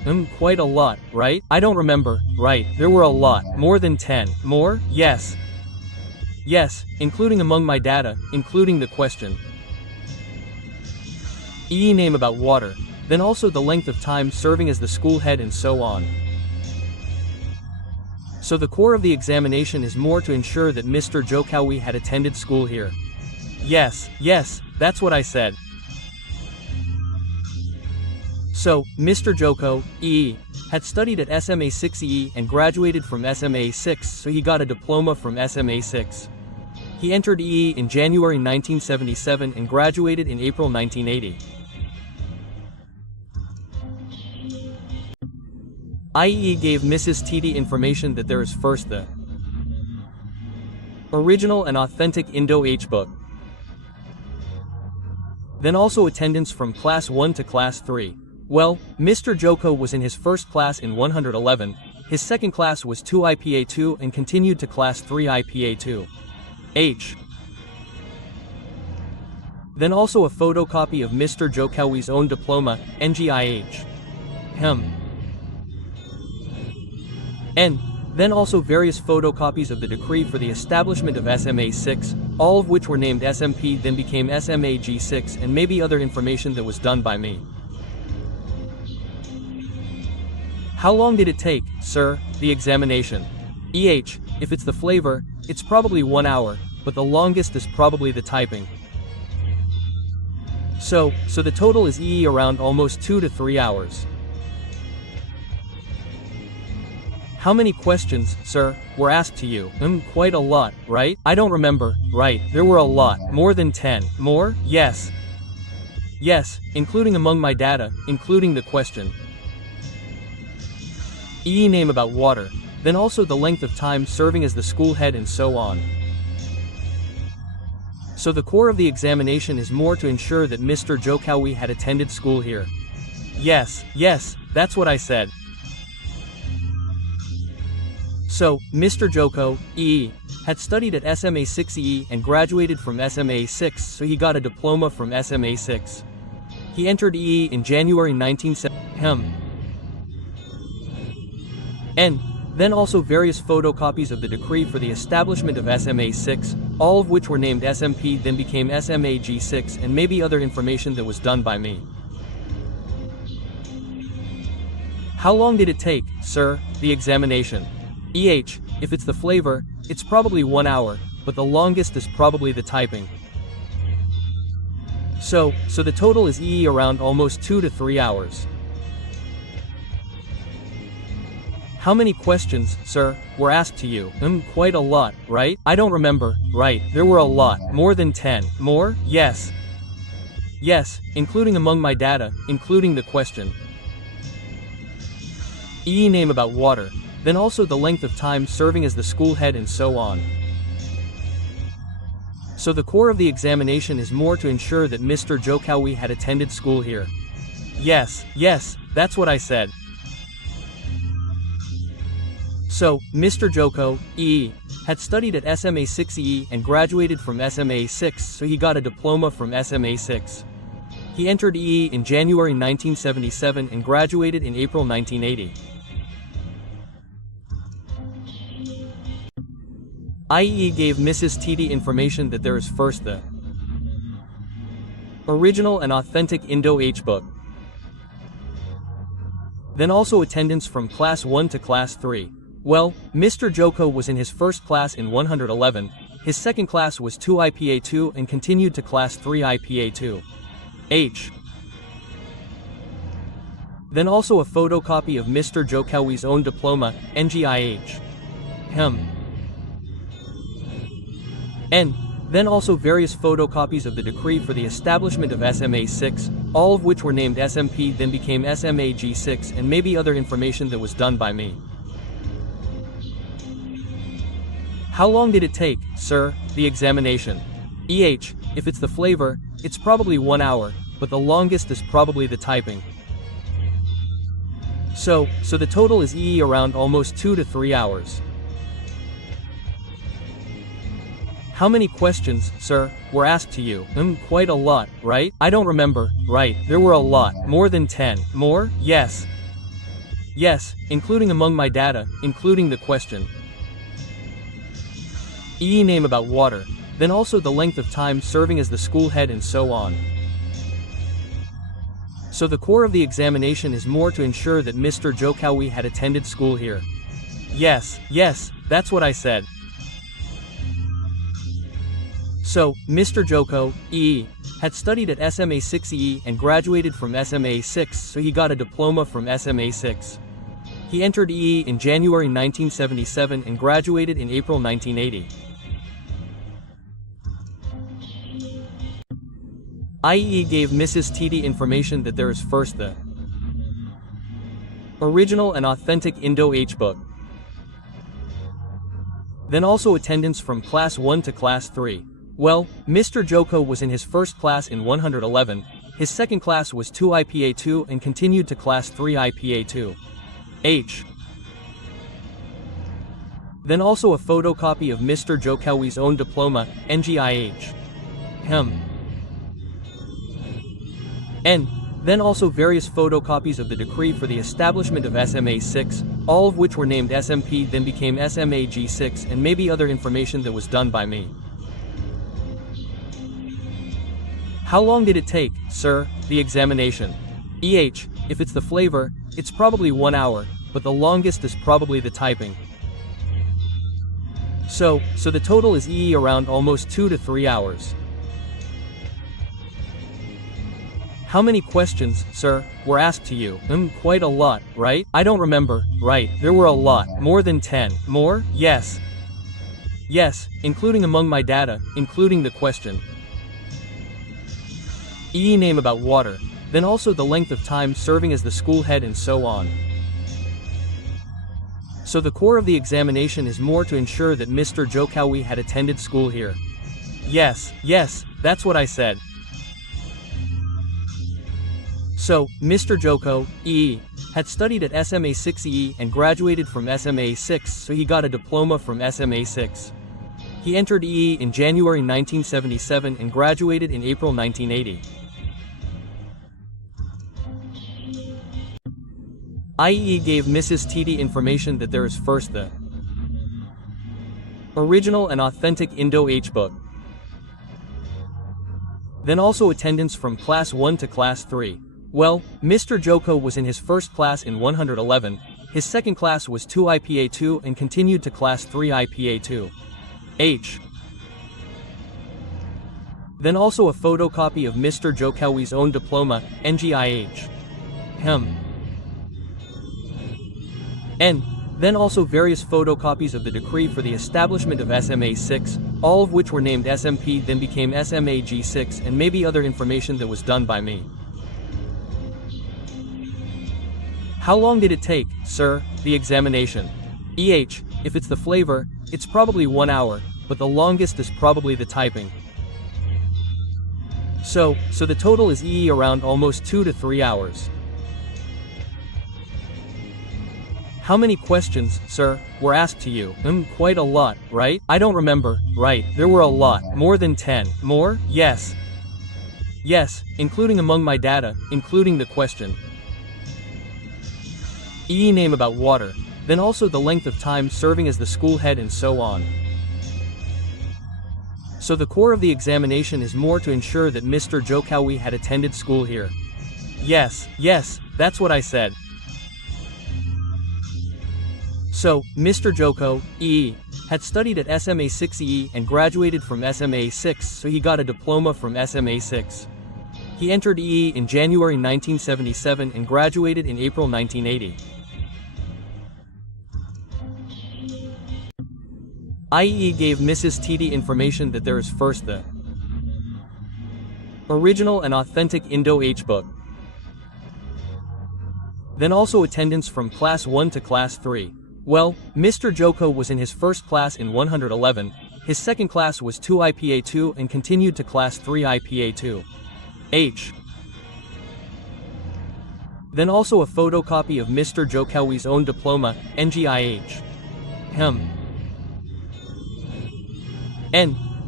Quite a lot, right? I don't remember, right? There were a lot, more than 10. More? Yes. Yes, including among my data, including the question. Name about water, then also the length of time serving as the school head and so on. So the core of the examination is more to ensure that Mr. Jokowi had attended school here. Yes, that's what I said. So, Mr. Jokowi had studied at SMA 6E and graduated from SMA 6, so he got a diploma from SMA 6. He entered EE in January 1977 and graduated in April 1980. IEE gave Mrs. TD information that there is first the original and authentic Indo-H book, then also attendance from Class 1 to Class 3. Well, Mr. Joko was in his first class in 111, his second class was 2 IPA 2 and continued to Class 3 IPA 2. H. Then also a photocopy of Mr. Jokowi's own diploma, NGIH. And then also various photocopies of the decree for the establishment of SMA 6, all of which were named SMP then became SMA G6 and maybe other information that was done by me. How long did it take, sir, the examination? If it's the flavor, it's probably 1 hour, but the longest is probably the typing. So the total is around almost 2 to 3 hours. How many questions, sir, were asked to you? Quite a lot, right? I don't remember, right? There were a lot, more than 10. More? Yes. Yes, including among my data, including the question. Name about water, then also the length of time serving as the school head and so on. So the core of the examination is more to ensure that Mr. Jokowi had attended school here. Yes, that's what I said. So, Mr. Jokowi had studied at SMA 6E and graduated from SMA 6, so he got a diploma from SMA 6. He entered EE in January 1970. And then also various photocopies of the decree for the establishment of SMA 6, all of which were named SMP then became SMA G6 and maybe other information that was done by me. How long did it take, sir, the examination? If it's the flavor, it's probably 1 hour, but the longest is probably the typing. So the total is around almost 2 to 3 hours. How many questions, sir, were asked to you? Quite a lot, right? I don't remember, right? There were a lot, more than 10. More? Yes. Yes, including among my data, including the question. Name about water, then also the length of time serving as the school head and so on. So the core of the examination is more to ensure that Mr. Jokowi had attended school here. Yes, that's what I said. So, Mr. Jokowi had studied at SMA 6E and graduated from SMA 6, so he got a diploma from SMA 6. He entered EE in January 1977 and graduated in April 1980. IEE gave Mrs. TD information that there is first the original and authentic Indo-H book, then also attendance from Class 1 to Class 3. Well, Mr. Joko was in his first class in 111, his second class was 2 IPA 2 and continued to Class 3 IPA 2. H. Then also a photocopy of Mr. Jokowi's own diploma, NGIH. And then also various photocopies of the decree for the establishment of SMA 6, all of which were named SMP then became SMA G6 and maybe other information that was done by me. How long did it take, sir, the examination? If it's the flavor, it's probably 1 hour, but the longest is probably the typing. So the total is around almost 2 to 3 hours. How many questions, sir, were asked to you? Quite a lot, right? I don't remember, right? There were a lot, more than 10. More? Yes. yes, including among my data, including the question. Name about water, then also the length of time serving as the school head and so on. So the core of the examination is more to ensure that Mr. Jokowi had attended school here. Yes, that's what I said. So, Mr. Jokowi had studied at SMA 6E and graduated from SMA 6, so he got a diploma from SMA 6. He entered EE in January 1977 and graduated in April 1980. IE gave Mrs. TD information that there is first the original and authentic Indo-H book, then also attendance from class 1 to class 3. Well, Mr. Joko was in his first class in 111, his second class was 2 IPA 2 and continued to class 3 IPA 2. H. Then also a photocopy of Mr. Jokowi's own diploma, NGIH. And then also various photocopies of the decree for the establishment of SMA 6, all of which were named SMP then became SMA G6 and maybe other information that was done by me. How long did it take, sir, the examination? If it's the flavor, it's probably 1 hour, but the longest is probably the typing. So the total is around almost 2 to 3 hours. How many questions, sir, were asked to you? Quite a lot, right? I don't remember, right, there were a lot, more than 10. More? Yes, including among my data, including the question. Name about water, then also the length of time serving as the school head and so on. So the core of the examination is more to ensure that Mr. Jokowi had attended school here. Yes, that's what I said. So, Mr. Jokowi had studied at SMA 6E and graduated from SMA 6, so he got a diploma from SMA 6. He entered EE in January 1977 and graduated in April 1980. IE gave Mrs. TD information that there is first the original and authentic Indo-H book, then also attendance from class 1 to class 3. Well, Mr. Joko was in his first class in 111, his second class was 2 IPA 2 and continued to class 3 IPA 2. H. Then also a photocopy of Mr. Jokowi's own diploma, NGIH. And then also various photocopies of the decree for the establishment of SMA 6, all of which were named SMP then became SMA G6 and maybe other information that was done by me. How long did it take, sir, the examination? If it's the flavor, it's probably 1 hour, but the longest is probably the typing. So the total is around almost 2 to 3 hours. How many questions, sir, were asked to you? Quite a lot, right? I don't remember, right, there were a lot, more than 10. More? Yes, including among my data, including the question. Name about water, then also the length of time serving as the school head and so on. So the core of the examination is more to ensure that Mr. Jokowi had attended school here. Yes, that's what I said. So, Mr. Jokowi had studied at SMA 6E and graduated from SMA 6, so he got a diploma from SMA 6. He entered EE in January 1977 and graduated in April 1980. IE gave Mrs. TD information that there is first the original and authentic Indo-H book, then also attendance from class 1 to class 3. Well, Mr. Joko was in his first class in 111, his second class was 2 IPA 2 and continued to class 3 IPA 2. H. Then also a photocopy of Mr. Jokowi's own diploma, NGIH. And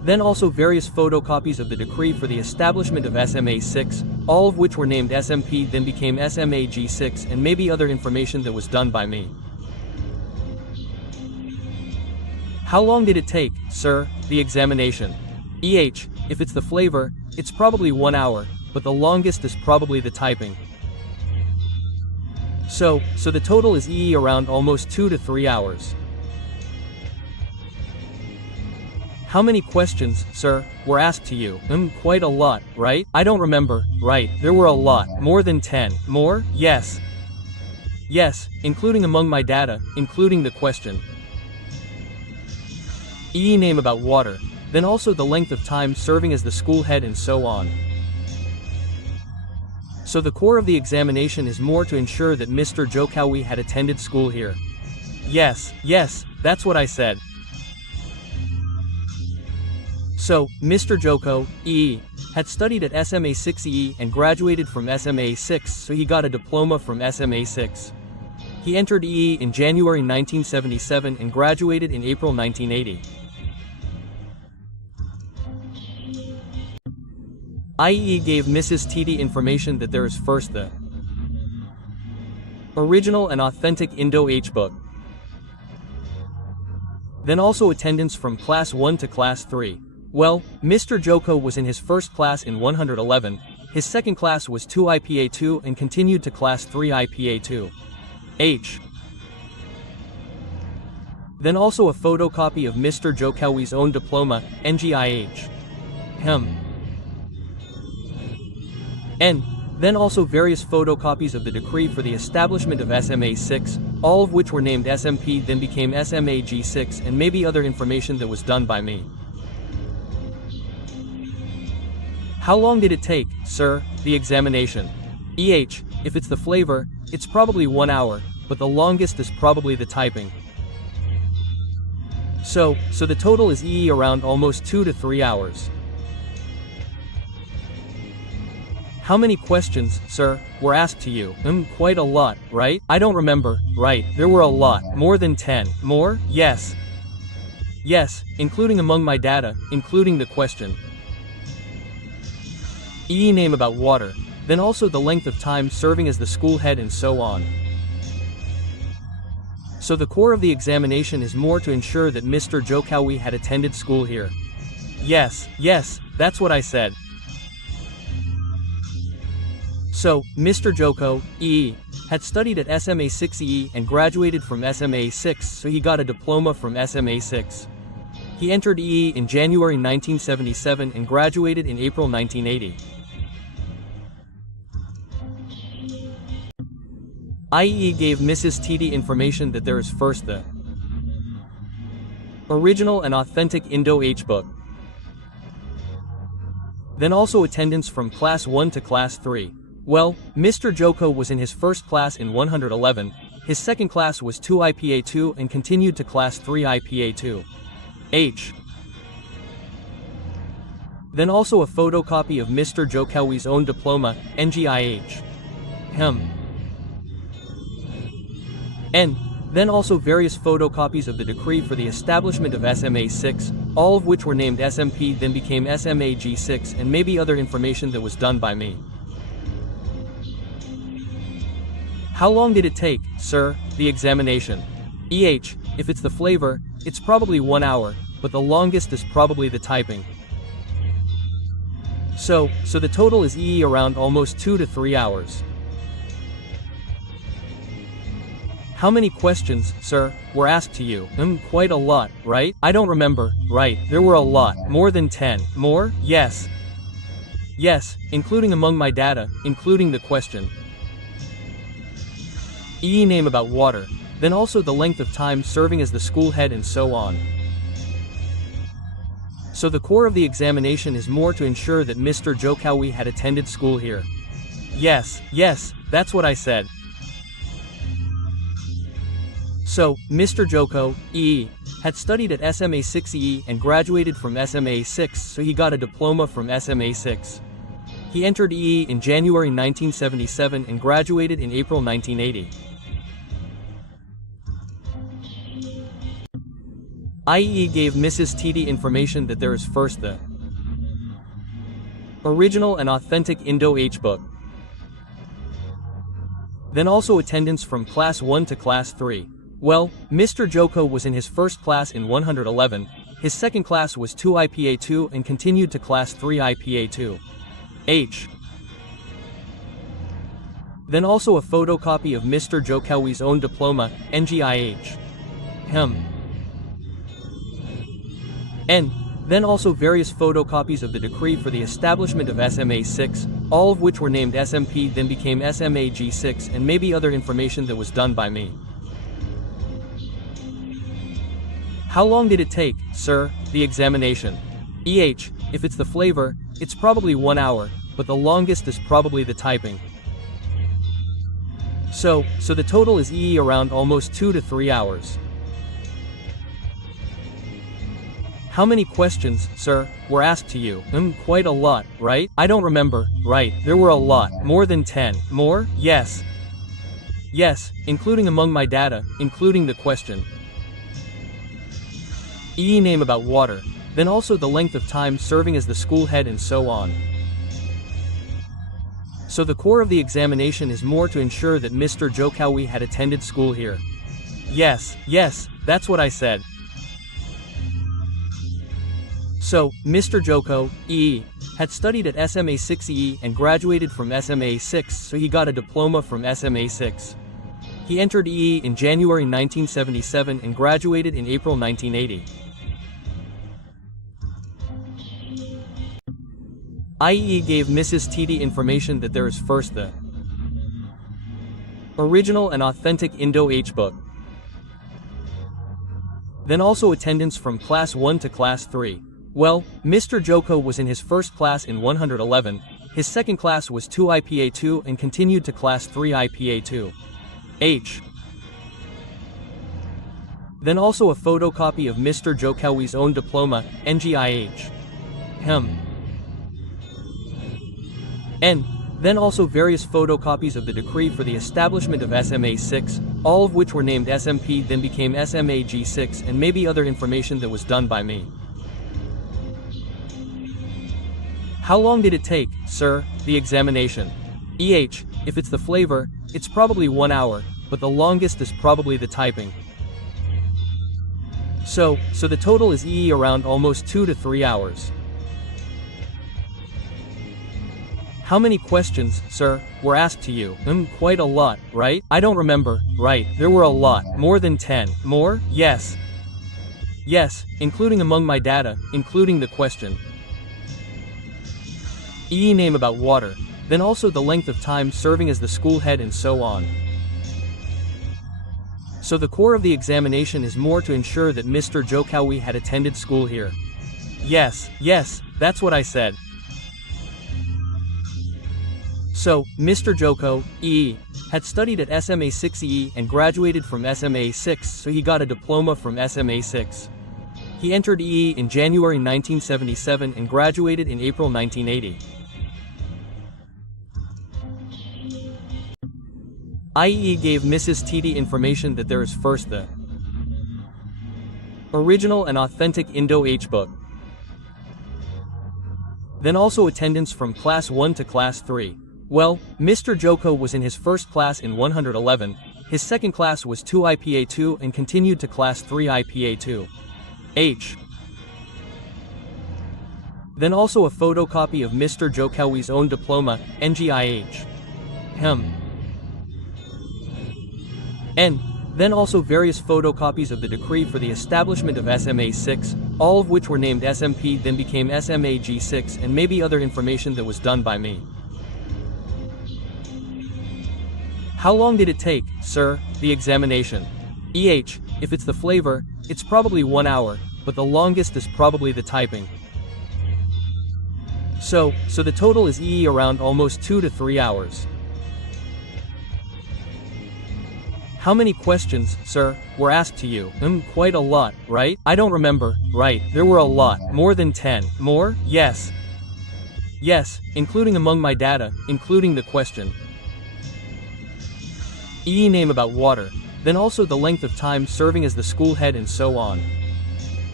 then also various photocopies of the decree for the establishment of SMA 6, all of which were named SMP then became SMA G6, and maybe other information that was done by me. How long did it take, sir, the examination? If it's the flavor, it's probably 1 hour, but the longest is probably the typing. So the total is around almost 2 to 3 hours. How many questions, sir, were asked to you? Quite a lot, right? I don't remember, right? There were a lot, more than 10. More? Yes. Yes, including among my data, including the question. Name about water, then also the length of time serving as the school head and so on. So the core of the examination is more to ensure that Mr. Jokowi had attended school here. Yes, that's what I said. So, Mr. Jokowi had studied at SMA 6 and graduated from SMA 6, so he got a diploma from SMA 6. He entered in January 1977 and graduated in April 1980. IE gave Mrs. TD information that there is first the original and authentic Indo-H book, then also attendance from Class 1 to Class 3. Well, Mr. Joko was in his first class in 111, his second class was 2 IPA 2 and continued to Class 3 IPA 2. H. Then also a photocopy of Mr. Jokowi's own diploma, NGIH. N. Then also various photocopies of the decree for the establishment of SMA 6, all of which were named SMP then became SMA G6, and maybe other information that was done by me. How long did it take, sir, the examination? If it's the flavor, it's probably 1 hour, but the longest is probably the typing. So the total is around almost 2 to 3 hours. How many questions, sir, were asked to you? Quite a lot, right? I don't remember, right? There were a lot, more than 10. More? Yes. Yes, including among my data, including the question. Name about water, then also the length of time serving as the school head and so on. So the core of the examination is more to ensure that Mr. Jokowi had attended school here. Yes, that's what I said. So, Mr. Jokowi had studied at SMA 6 and graduated from SMA 6, so he got a diploma from SMA 6. He entered in January 1977 and graduated in April 1980. IE gave Mrs. TD information that there is first the original and authentic Indo-H book, then also attendance from Class 1 to Class 3. Well, Mr. Joko was in his first class in 111, his second class was 2 IPA 2 and continued to Class 3 IPA 2. H. Then also a photocopy of Mr. Jokowi's own diploma, NGIH. N. Then also various photocopies of the decree for the establishment of SMA 6, all of which were named SMP then became SMA G6, and maybe other information that was done by me. How long did it take, sir, the examination? If it's the flavor, it's probably 1 hour, but the longest is probably the typing. So the total is around almost 2 to 3 hours. How many questions, sir, were asked to you? Quite a lot, right? I don't remember, right? There were a lot, more than 10. More? Yes. Yes, including among my data, including the question. Name about water, then also the length of time serving as the school head and so on. So the core of the examination is more to ensure that Mr. Jokowi had attended school here. Yes, that's what I said. So, Mr. Jokowi had studied at SMA 6 and graduated from SMA 6, so he got a diploma from SMA 6. He entered in January 1977 and graduated in April 1980. IE gave Mrs. TD information that there is first the original and authentic Indo-H book. Then also attendance from class 1 to class 3. Well, Mr. Joko was in his first class in 111, his second class was 2 IPA 2 and continued to class 3 IPA 2. H. Then also a photocopy of Mr. Jokowi's own diploma, NGIH. N. Then also various photocopies of the decree for the establishment of SMA 6, all of which were named SMP then became SMA G6 and maybe other information that was done by me. How long did it take, sir, the examination? EH, if it's the flavor, it's probably 1 hour, but the longest is probably the typing. So the total is around almost 2 to 3 hours. How many questions, sir, were asked to you? Quite a lot, right? I don't remember. Right, there were a lot. More than 10. More? Yes. Yes, including among my data, including the question. Name about water, then also the length of time serving as the school head and so on. So the core of the examination is more to ensure that Mr. Jokowi had attended school here. Yes, that's what I said. So, Mr. Joko, had studied at SMA 6 and graduated from SMA 6, so he got a diploma from SMA 6. He entered in January 1977 and graduated in April 1980. IE gave Mrs. TD information that there is first the original and authentic Indo-H book. Then also attendance from class 1 to class 3. Well, Mr. Joko was in his first class in 111, his second class was 2 IPA 2 and continued to class 3 IPA 2. H. Then also a photocopy of Mr. Jokowi's own diploma, NGIH. N. Then also various photocopies of the decree for the establishment of SMA 6, all of which were named SMP then became SMA G6 and maybe other information that was done by me. How long did it take, sir, the examination? EH, if it's the flavor, it's probably 1 hour, but the longest is probably the typing. So the total is around almost 2 to 3 hours. How many questions, sir, were asked to you? Quite a lot, right? I don't remember. Right, there were a lot. More than 10. More? Yes. Yes, including among my data, including the question. Name about water, then also the length of time serving as the school head and so on. So the core of the examination is more to ensure that Mr. Jokowi had attended school here. Yes, that's what I said. So, Mr. Joko, had studied at SMA 6 and graduated from SMA 6, so he got a diploma from SMA 6. He entered in January 1977 and graduated in April 1980. IE gave Mrs. TD information that there is first the original and authentic Indo-H book. Then also attendance from class 1 to class 3. Well, Mr. Joko was in his first class in 111, his second class was 2 IPA 2 and continued to class 3 IPA 2. H. Then also a photocopy of Mr. Jokowi's own diploma, NGIH. N. Then also various photocopies of the decree for the establishment of SMA 6, all of which were named SMP then became SMA G6 and maybe other information that was done by me. How long did it take, sir, the examination? EH, if it's the flavor, it's probably 1 hour, but the longest is probably the typing. So the total is around almost 2 to 3 hours. How many questions, sir, were asked to you? Quite a lot, right? I don't remember. Right, there were a lot. More than 10. More? Yes. Yes, including among my data, including the question. Name about water, then also the length of time serving as the school head and so on.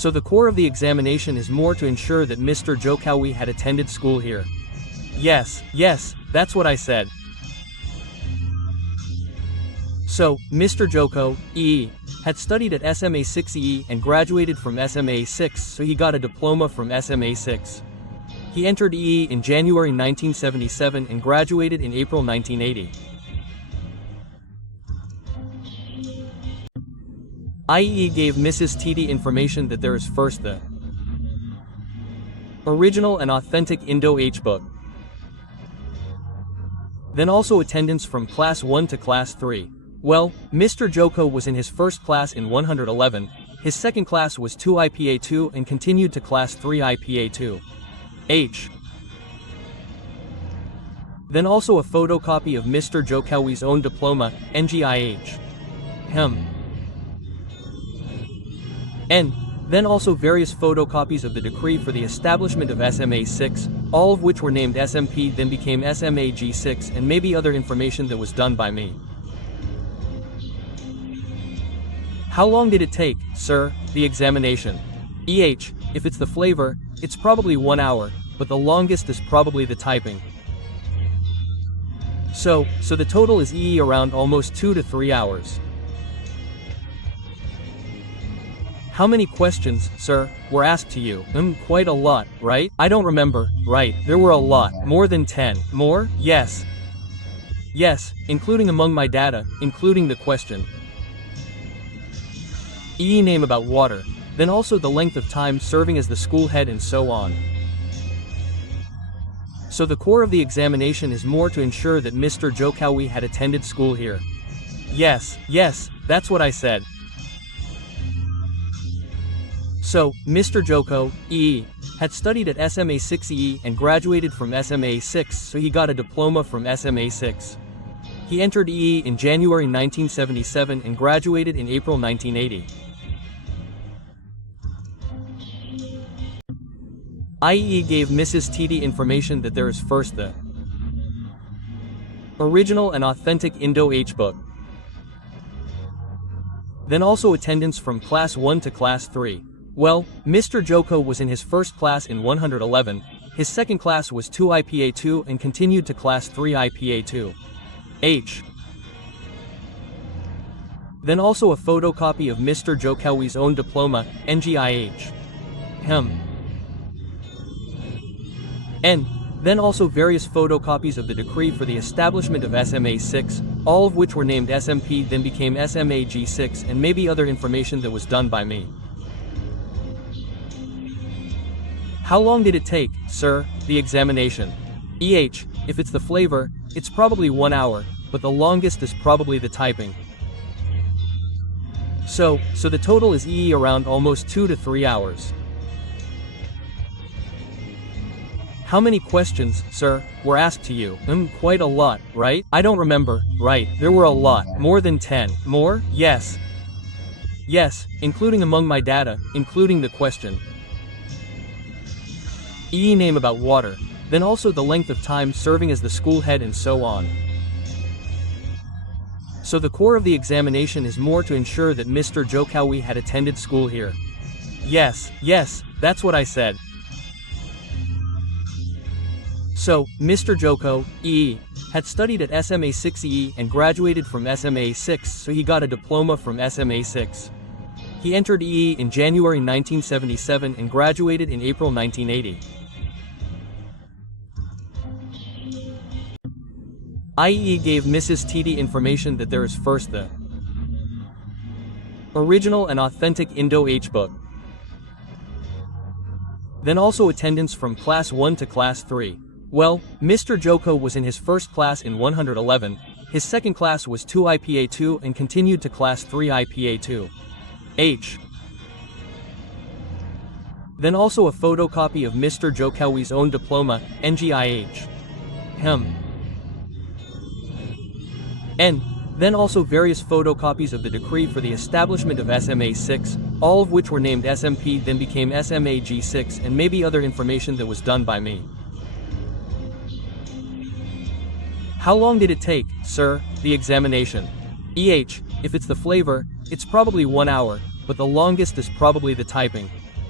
So the core of the examination is more to ensure that Mr. Jokowi had attended school here. Yes, that's what I said. So, Mr. Jokowi had studied at SMA 6E and graduated from SMA 6, so he got a diploma from SMA 6. He entered EE in January 1977 and graduated in April 1980. IEE gave Mrs. TD information that there is first the original and authentic Indo-H book, then also attendance from Class 1 to Class 3. Well, Mr. Joko was in his first class in 111, his second class was 2 IPA 2 and continued to Class 3 IPA 2. H. Then also a photocopy of Mr. Jokowi's own diploma, NGIH. And then also various photocopies of the decree for the establishment of SMA 6, all of which were named SMP then became SMA G6 and maybe other information that was done by me. How long did it take, sir, the examination? EH, if it's the flavor, it's probably 1 hour, but the longest is probably the typing. So the total is EE around almost 2 to 3 hours. How many questions, sir, were asked to you? Quite a lot, right? I don't remember, right, there were a lot, more than 10. More? Yes, including among my data, including the question. EE name about water, then also the length of time serving as the school head and so on. So the core of the examination is more to ensure that Mr. Jokowi had attended school here. Yes, that's what I said. So, Mr. Jokowi had studied at SMA 6E and graduated from SMA 6, so he got a diploma from SMA 6. He entered EE in January 1977 and graduated in April 1980. IEE gave Mrs. TD information that there is first the original and authentic Indo-H book, then also attendance from Class 1 to Class 3. Well, Mr. Joko was in his first class in 111, his second class was 2 IPA 2 and continued to Class 3 IPA 2. H. Then also a photocopy of Mr. Jokowi's own diploma, NGIH. And then also various photocopies of the decree for the establishment of SMA 6, all of which were named SMP then became SMA G6 and maybe other information that was done by me. How long did it take, sir, the examination? EH, if it's the flavor, it's probably 1 hour, but the longest is probably the typing. So the total is EE around almost 2 to 3 hours. How many questions, sir, were asked to you? Quite a lot, right? I don't remember, right, there were a lot, more than 10. More? Yes, including among my data, including the question. EE name about water, then also the length of time serving as the school head and so on. So the core of the examination is more to ensure that Mr. Jokowi had attended school here. Yes, that's what I said. So, Mr. Jokowi had studied at SMA 6E and graduated from SMA 6, so he got a diploma from SMA 6. He entered EE in January 1977 and graduated in April 1980. IEE gave Mrs. TD information that there is first the original and authentic Indo-H book, then also attendance from Class 1 to Class 3. Well, Mr. Joko was in his first class in 111, his second class was 2 IPA 2 and continued to Class 3 IPA 2. H. Then also a photocopy of Mr. Jokowi's own diploma, NGIH. And then also various photocopies of the decree for the establishment of SMA 6, all of which were named SMP then became SMA G6 and maybe other information that was done by me. How long did it take, sir, the examination? EH, if it's the flavor, it's probably 1 hour, but the longest is probably the typing.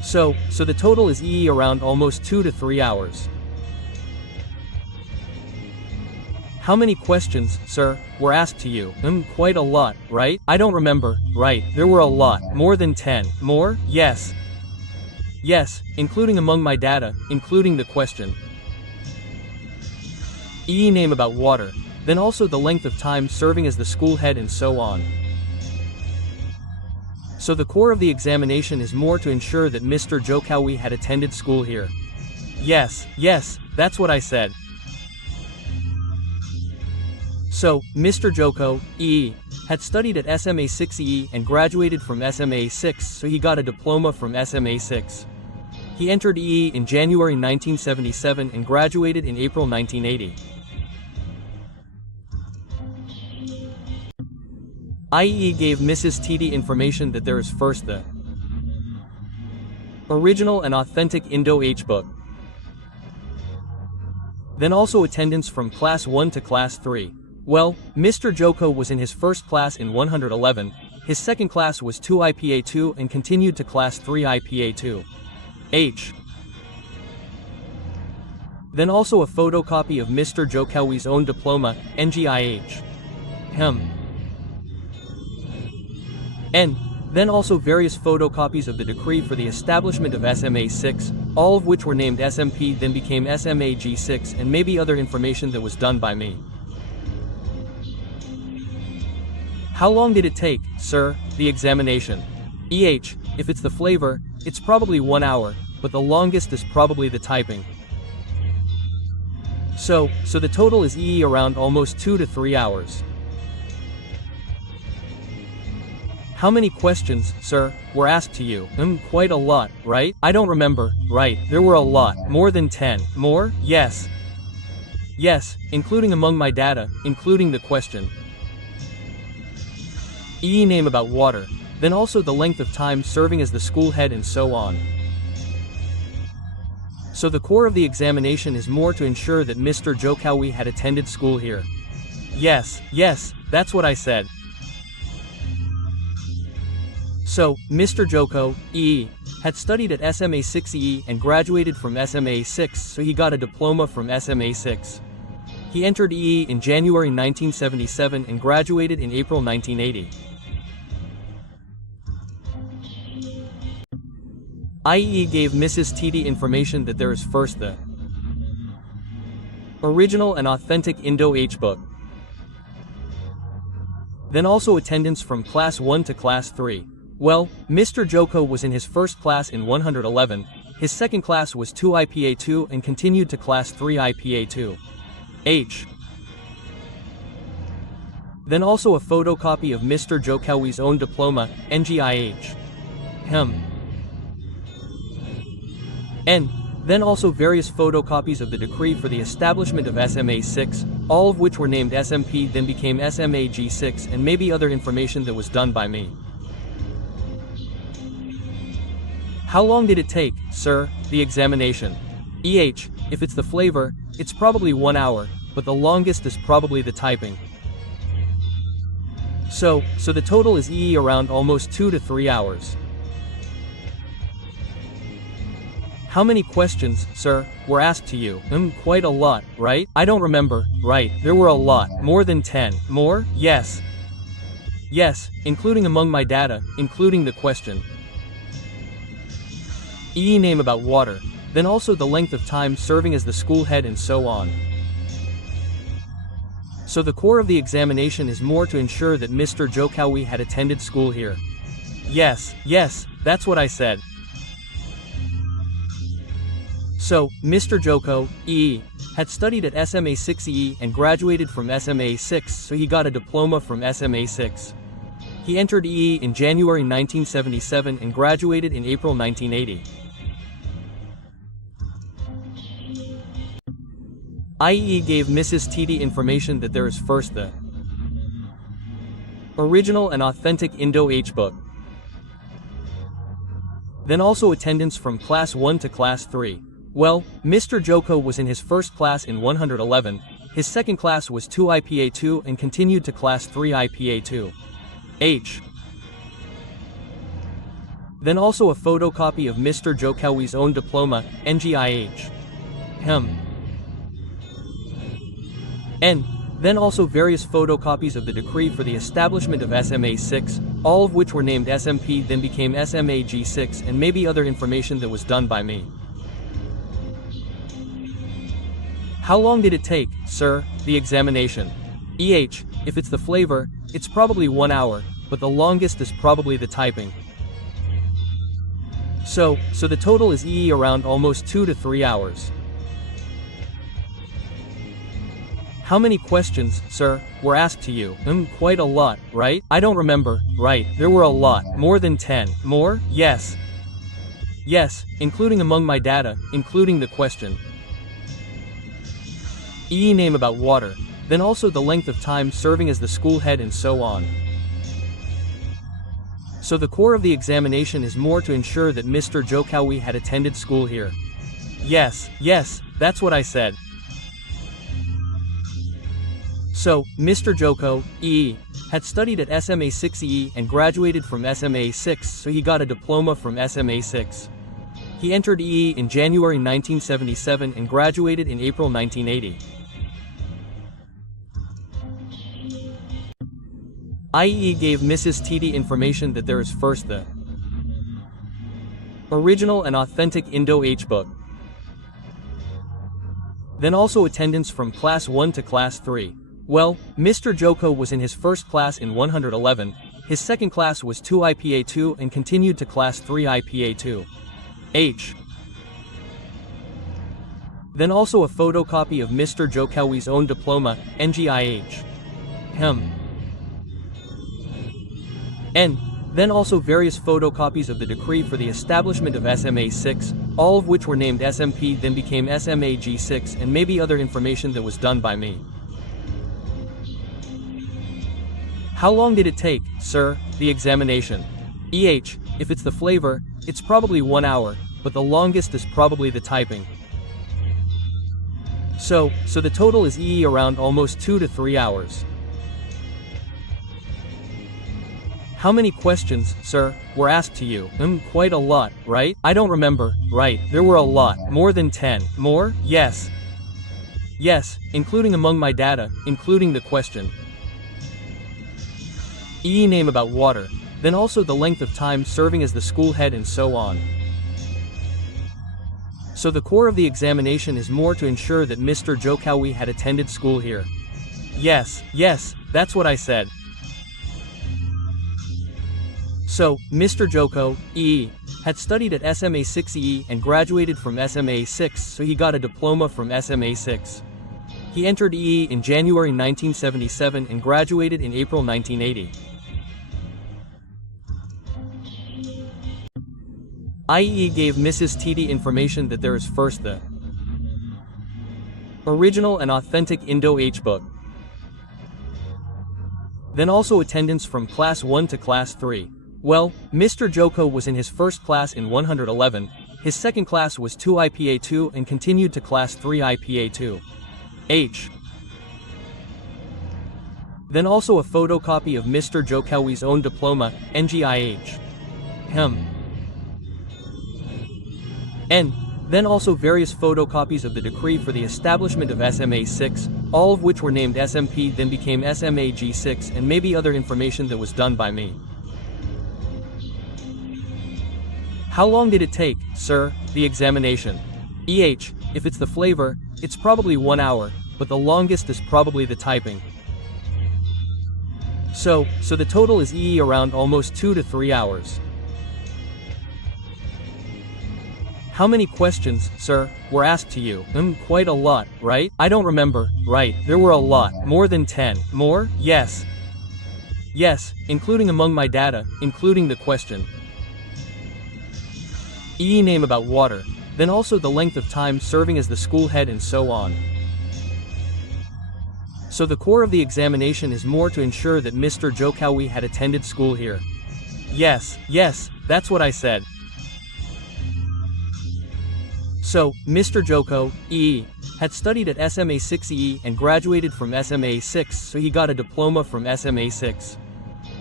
So the total is around almost 2 to 3 hours. How many questions, sir, were asked to you? Quite a lot, right? I don't remember. Right, there were a lot. More than 10. More? Yes. Yes, including among my data, including the question. Name about water, then also the length of time serving as the school head and so on. So the core of the examination is more to ensure that Mr. Jokowi had attended school here. Yes, that's what I said. So, Mr. Jokowi had studied at SMA 6E and graduated from SMA 6, so he got a diploma from SMA 6. He entered in January 1977 and graduated in April 1980. IE gave Mrs. TD information that there is first the original and authentic Indo-H book, then also attendance from class 1 to class 3. Well, Mr. Joko was in his first class in 111, his second class was 2 IPA 2 and continued to class 3 IPA 2. H. Then also a photocopy of Mr. Jokowi's own diploma, NGIH. And then also various photocopies of the decree for the establishment of SMA 6, all of which were named SMP then became SMA G6 and maybe other information that was done by me. How long did it take, sir, the examination? If it's the flavor, it's probably 1 hour, but the longest is probably the typing. So the total is around almost 2 to 3 hours. How many questions, sir, were asked to you? Quite a lot, right? I don't remember. Right, there were a lot. More than 10. More? Yes. Yes, including among my data, including the question. Name about water, then also the length of time serving as the school head and so on. So the core of the examination is more to ensure that Mr. Jokowi had attended school here. Yes, that's what I said. So, Mr. Jokowi had studied at SMA 6E and graduated from SMA 6, so he got a diploma from SMA 6. He entered in January 1977 and graduated in April 1980. IE gave Mrs. TD information that there is first the original and authentic Indo-H book, then also attendance from class 1 to class 3. Well, Mr. Joko was in his first class in 111, his second class was 2 IPA 2 and continued to class 3 IPA 2. H. Then also a photocopy of Mr. Jokowi's own diploma, NGIH. And then also various photocopies of the decree for the establishment of SMA 6, all of which were named SMP then became SMA G6 and maybe other information that was done by me. How long did it take, sir, the examination? If it's the flavor, it's probably 1 hour, but the longest is probably the typing. So the total is around almost 2 to 3 hours. How many questions, sir, were asked to you? Quite a lot, right? I don't remember. Right, there were a lot. More than 10. More? Yes. Yes, including among my data, including the question. Name about water, then also the length of time serving as the school head and so on. So the core of the examination is more to ensure that Mr. Jokowi had attended school here. Yes, that's what I said. So, Mr. Jokowi had studied at SMA 6E and graduated from SMA 6, so he got a diploma from SMA 6. He entered in January 1977 and graduated in April 1980. IE gave Mrs. TD information that there is first the original and authentic Indo-H book, then also attendance from class 1 to class 3. Well, Mr. Joko was in his first class in 111, his second class was 2 IPA 2 and continued to class 3 IPA 2. H. Then also a photocopy of Mr. Jokowi's own diploma, NGIH. And then also various photocopies of the decree for the establishment of SMA 6, all of which were named SMP then became SMA G6, and maybe other information that was done by me. How long did it take, sir, the examination? If it's the flavor, it's probably 1 hour, but the longest is probably the typing. So the total is around almost 2 to 3 hours. How many questions, sir, were asked to you? Quite a lot, right? I don't remember, right? There were a lot, more than 10. More? Yes. Yes, including among my data, including the question. Name about water, then also the length of time serving as the school head and so on. So the core of the examination is more to ensure that Mr. Jokowi had attended school here. Yes, that's what I said. So, Mr. Joko, had studied at SMA 6 and graduated from SMA 6, so he got a diploma from SMA 6. He entered in January 1977 and graduated in April 1980. IE gave Mrs. TD information that there is first the original and authentic Indo-H book. Then also attendance from class 1 to class 3. Well, Mr. Joko was in his first class in 111, his second class was 2 IPA 2 and continued to class 3 IPA 2. Then also a photocopy of Mr. Jokowi's own diploma, NGIH. And then also various photocopies of the decree for the establishment of SMA 6, all of which were named SMP then became SMA G6, and maybe other information that was done by me. How long did it take, sir, the examination? If it's the flavor, it's probably 1 hour, but the longest is probably the typing. So the total is around almost 2 to 3 hours. How many questions, sir, were asked to you? Quite a lot, right? I don't remember, right? There were a lot, more than 10. More? Yes. Yes, including among my data, including the question. Name about water, then also the length of time serving as the school head and so on. So the core of the examination is more to ensure that Mr. Jokowi had attended school here. Yes, that's what I said. So, Mr. Joko, had studied at SMA 6 and graduated from SMA 6, so he got a diploma from SMA 6. He entered in January 1977 and graduated in April 1980. IE gave Mrs. TD information that there is first the original and authentic Indo-H book. Then also attendance from class 1 to class 3. Well, Mr. Joko was in his first class in 111, his second class was 2 IPA 2 and continued to class 3 IPA 2. Then also a photocopy of Mr. Jokowi's own diploma, NGIH. And then also various photocopies of the decree for the establishment of SMA 6, all of which were named SMP then became SMA G6, and maybe other information that was done by me. How long did it take, sir, the examination? If it's the flavor, it's probably 1 hour, but the longest is probably the typing. So the total is around almost 2 to 3 hours. How many questions, sir, were asked to you? Quite a lot, right? I don't remember, right? There were a lot, more than 10. More? Yes. Yes, including among my data, including the question. Name about water, then also the length of time serving as the school head and so on. So the core of the examination is more to ensure that Mr. Jokowi had attended school here. Yes, that's what I said. So, Mr. Joko, had studied at SMA 6 and graduated from SMA 6, so he got a diploma from SMA 6.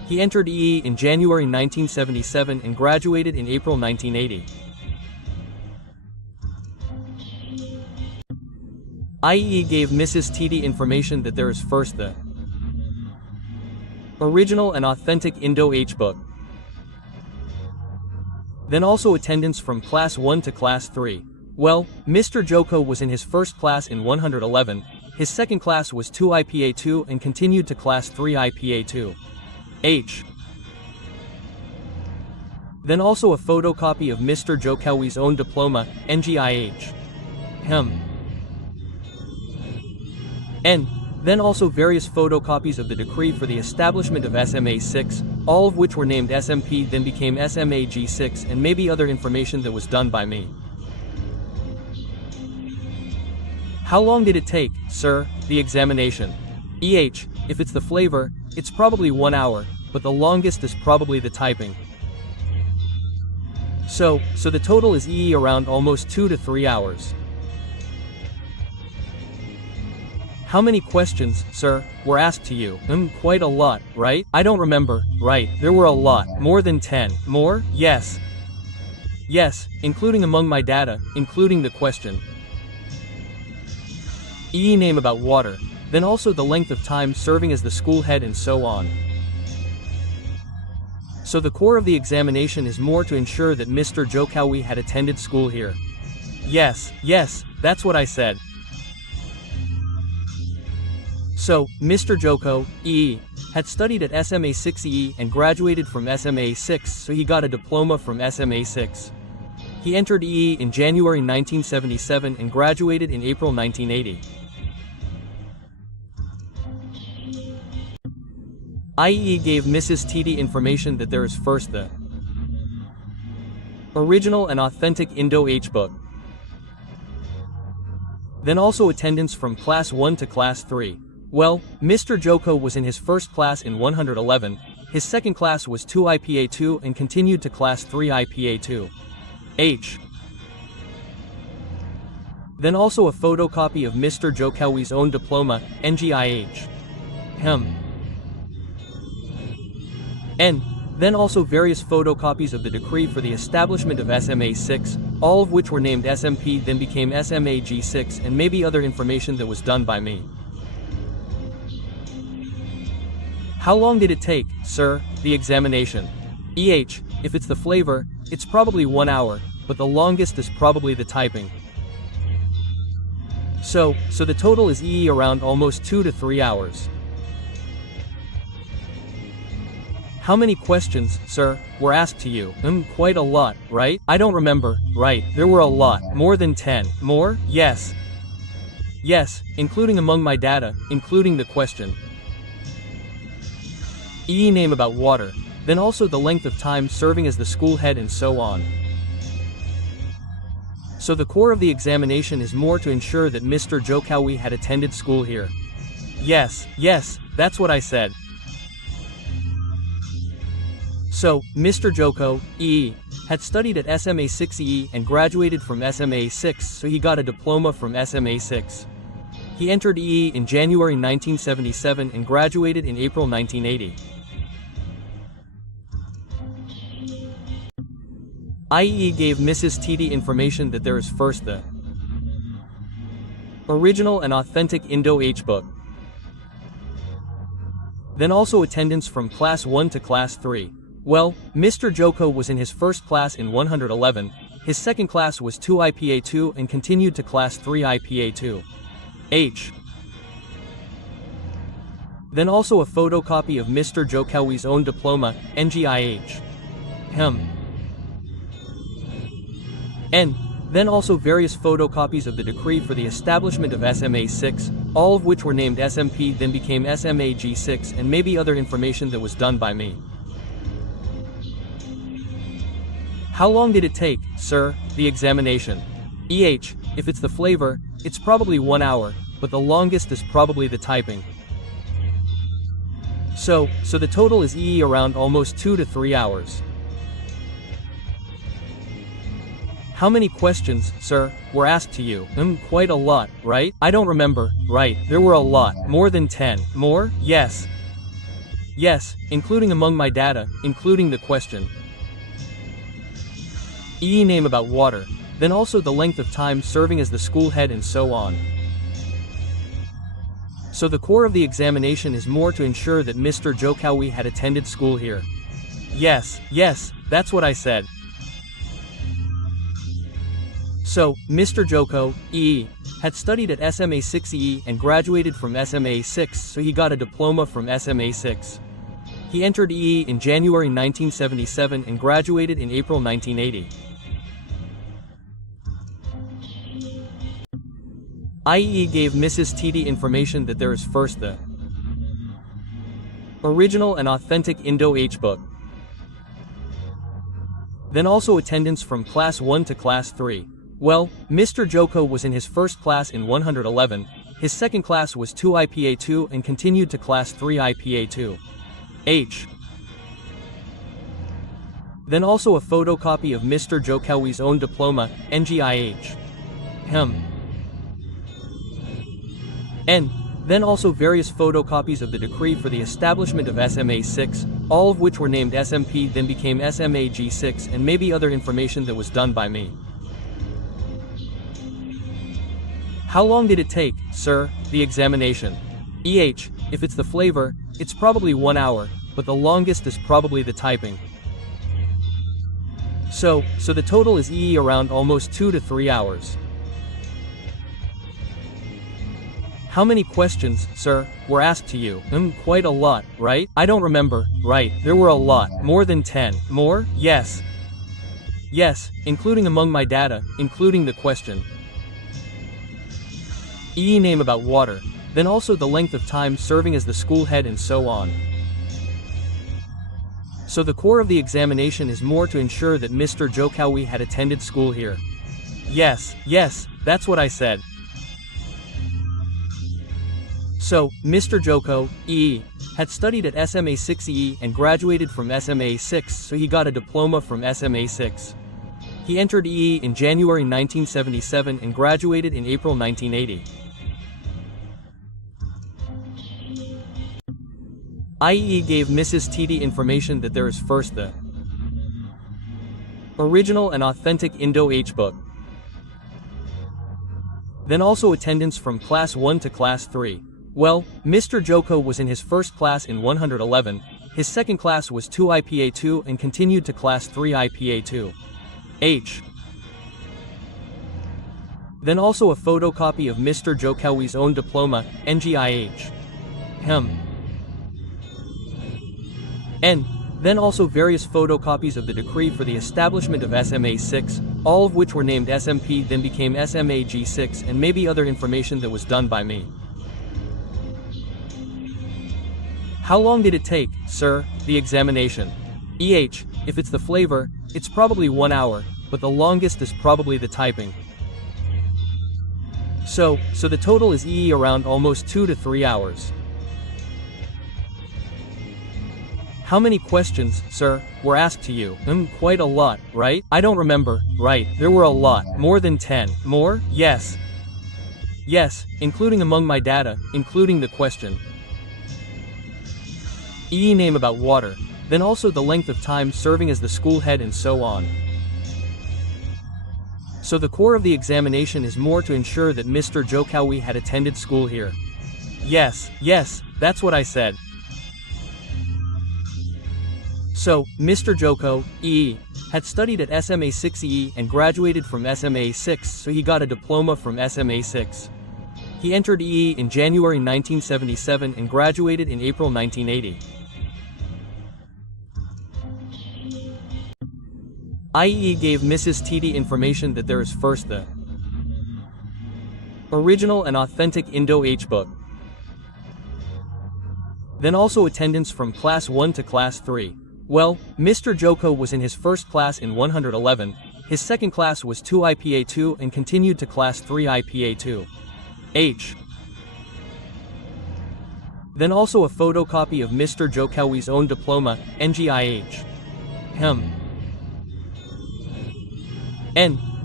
He entered EE in January 1977 and graduated in April 1980. IE gave Mrs. TD information that there is first the original and authentic Indo-H book, then also attendance from Class 1 to Class 3. Well, Mr. Joko was in his first class in 111, his second class was 2 IPA 2 and continued to Class 3 IPA 2. H. Then also a photocopy of Mr. Jokowi's own diploma, NGIH. N. Then also various photocopies of the decree for the establishment of SMA 6, all of which were named SMP then became SMA G6 and maybe other information that was done by me. How long did it take, sir, the examination? EH, if it's the flavor, it's probably 1 hour, but the longest is probably the typing. So the total is EE around almost 2 to 3 hours. How many questions, sir, were asked to you? Quite a lot, right? I don't remember. Right, there were a lot. More than 10. More? Yes. Yes, including among my data, including the question. EE name about water, then also the length of time serving as the school head and so on. So the core of the examination is more to ensure that Mr. Jokowi had attended school here. Yes, that's what I said. So, Mr. Joko, EE, had studied at SMA 6 EE and graduated from SMA 6, so he got a diploma from SMA 6. He entered EE in January 1977 and graduated in April 1980. IE gave Mrs. TD information that there is first the original and authentic Indo-H book, then also attendance from Class 1 to Class 3. Well, Mr. Joko was in his first class in 111, his second class was 2 IPA 2 and continued to Class 3 IPA 2. H. Then also a photocopy of Mr. Jokowi's own diploma, NGIH. N. Then also various photocopies of the decree for the establishment of SMA 6, all of which were named SMP then became SMA G6 and maybe other information that was done by me. How long did it take, sir, the examination? EH, if it's the flavor, it's probably 1 hour, but the longest is probably the typing. So the total is EE around almost 2 to 3 hours. How many questions, sir, were asked to you? Quite a lot, right? I don't remember. Right, there were a lot. More than 10. More? Yes. Yes, including among my data, including the question. EE name about water, then also the length of time serving as the school head and so on. So the core of the examination is more to ensure that Mr. Jokowi had attended school here. Yes, that's what I said. So, Mr. Joko, EE, had studied at SMA 6 EE and graduated from SMA 6, so he got a diploma from SMA 6. He entered EE in January 1977 and graduated in April 1980. IE gave Mrs. TD information that there is first the original and authentic Indo-H book, then also attendance from Class 1 to Class 3. Well, Mr. Joko was in his first class in 111, his second class was 2 IPA 2 and continued to Class 3 IPA 2. H. Then also a photocopy of Mr. Jokowi's own diploma, NGIH. N. Then also various photocopies of the decree for the establishment of SMA 6, all of which were named SMP then became SMA G6 and maybe other information that was done by me. How long did it take, sir, the examination? EH, if it's the flavor, it's probably 1 hour, but the longest is probably the typing. So the total is EE around almost 2 to 3 hours. How many questions, sir, were asked to you? Quite a lot, right? I don't remember. Right, there were a lot. More than 10. More? Yes. yes, including among my data, including the question. Name about water, then also the length of time serving as the school head and so on. So the core of the examination is more to ensure that Mr. Jokowi had attended school here. Yes, that's what I said. So, Mr. Jokowi had studied at SMA 6E and graduated from SMA 6, so he got a diploma from SMA 6. He entered EE in January 1977 and graduated in April 1980. IEE gave Mrs. TD information that there is first the original and authentic Indo-H book, then also attendance from Class 1 to Class 3. Well, Mr. Joko was in his first class in 111, his second class was 2 IPA 2 and continued to Class 3 IPA 2. H. Then also a photocopy of Mr. Jokowi's own diploma, NGIH. And then also various photocopies of the decree for the establishment of SMA 6, all of which were named SMP then became SMA G6 and maybe other information that was done by me. How long did it take, sir, the examination? If it's the flavor, it's probably 1 hour, but the longest is probably the typing. So the total is around almost 2 to 3 hours. How many questions, sir, were asked to you? Quite a lot, right? I don't remember, right, there were a lot, more than 10. More? Yes, including among my data, including the question. Name about water, then also the length of time serving as the school head and so on. So the core of the examination is more to ensure that Mr. Jokowi had attended school here. Yes, that's what I said. So, Mr. Jokowi had studied at SMA 6E and graduated from SMA 6, so he got a diploma from SMA 6. He entered EE in January 1977 and graduated in April 1980. IEE gave Mrs. TD information that there is first the original and authentic Indo-H book, then also attendance from Class 1 to Class 3. Well, Mr. Joko was in his first class in 111, his second class was 2 IPA 2 and continued to Class 3 IPA 2. H. Then also a photocopy of Mr. Jokowi's own diploma, NGIH. And then also various photocopies of the decree for the establishment of SMA 6, all of which were named SMP then became SMA G6 and maybe other information that was done by me. How long did it take, sir, the examination? If it's the flavor, it's probably 1 hour, but the longest is probably the typing. So the total is around almost 2 to 3 hours. How many questions, sir, were asked to you? Quite a lot, right? I don't remember, right, there were a lot, more than 10. More? Yes, including among my data, including the question. Name about water, then also the length of time serving as the school head and so on. So the core of the examination is more to ensure that Mr. Jokowi had attended school here. Yes, that's what I said. So, Mr. Jokowi had studied at SMA 6E and graduated from SMA 6, so he got a diploma from SMA 6. He entered EE in January 1977 and graduated in April 1980. IEE gave Mrs. TD information that there is first the original and authentic Indo-H book, then also attendance from Class 1 to Class 3. Well, Mr. Joko was in his first class in 111, his second class was 2 IPA 2 and continued to Class 3 IPA 2. H. Then also a photocopy of Mr. Jokowi's own diploma, NGIH. And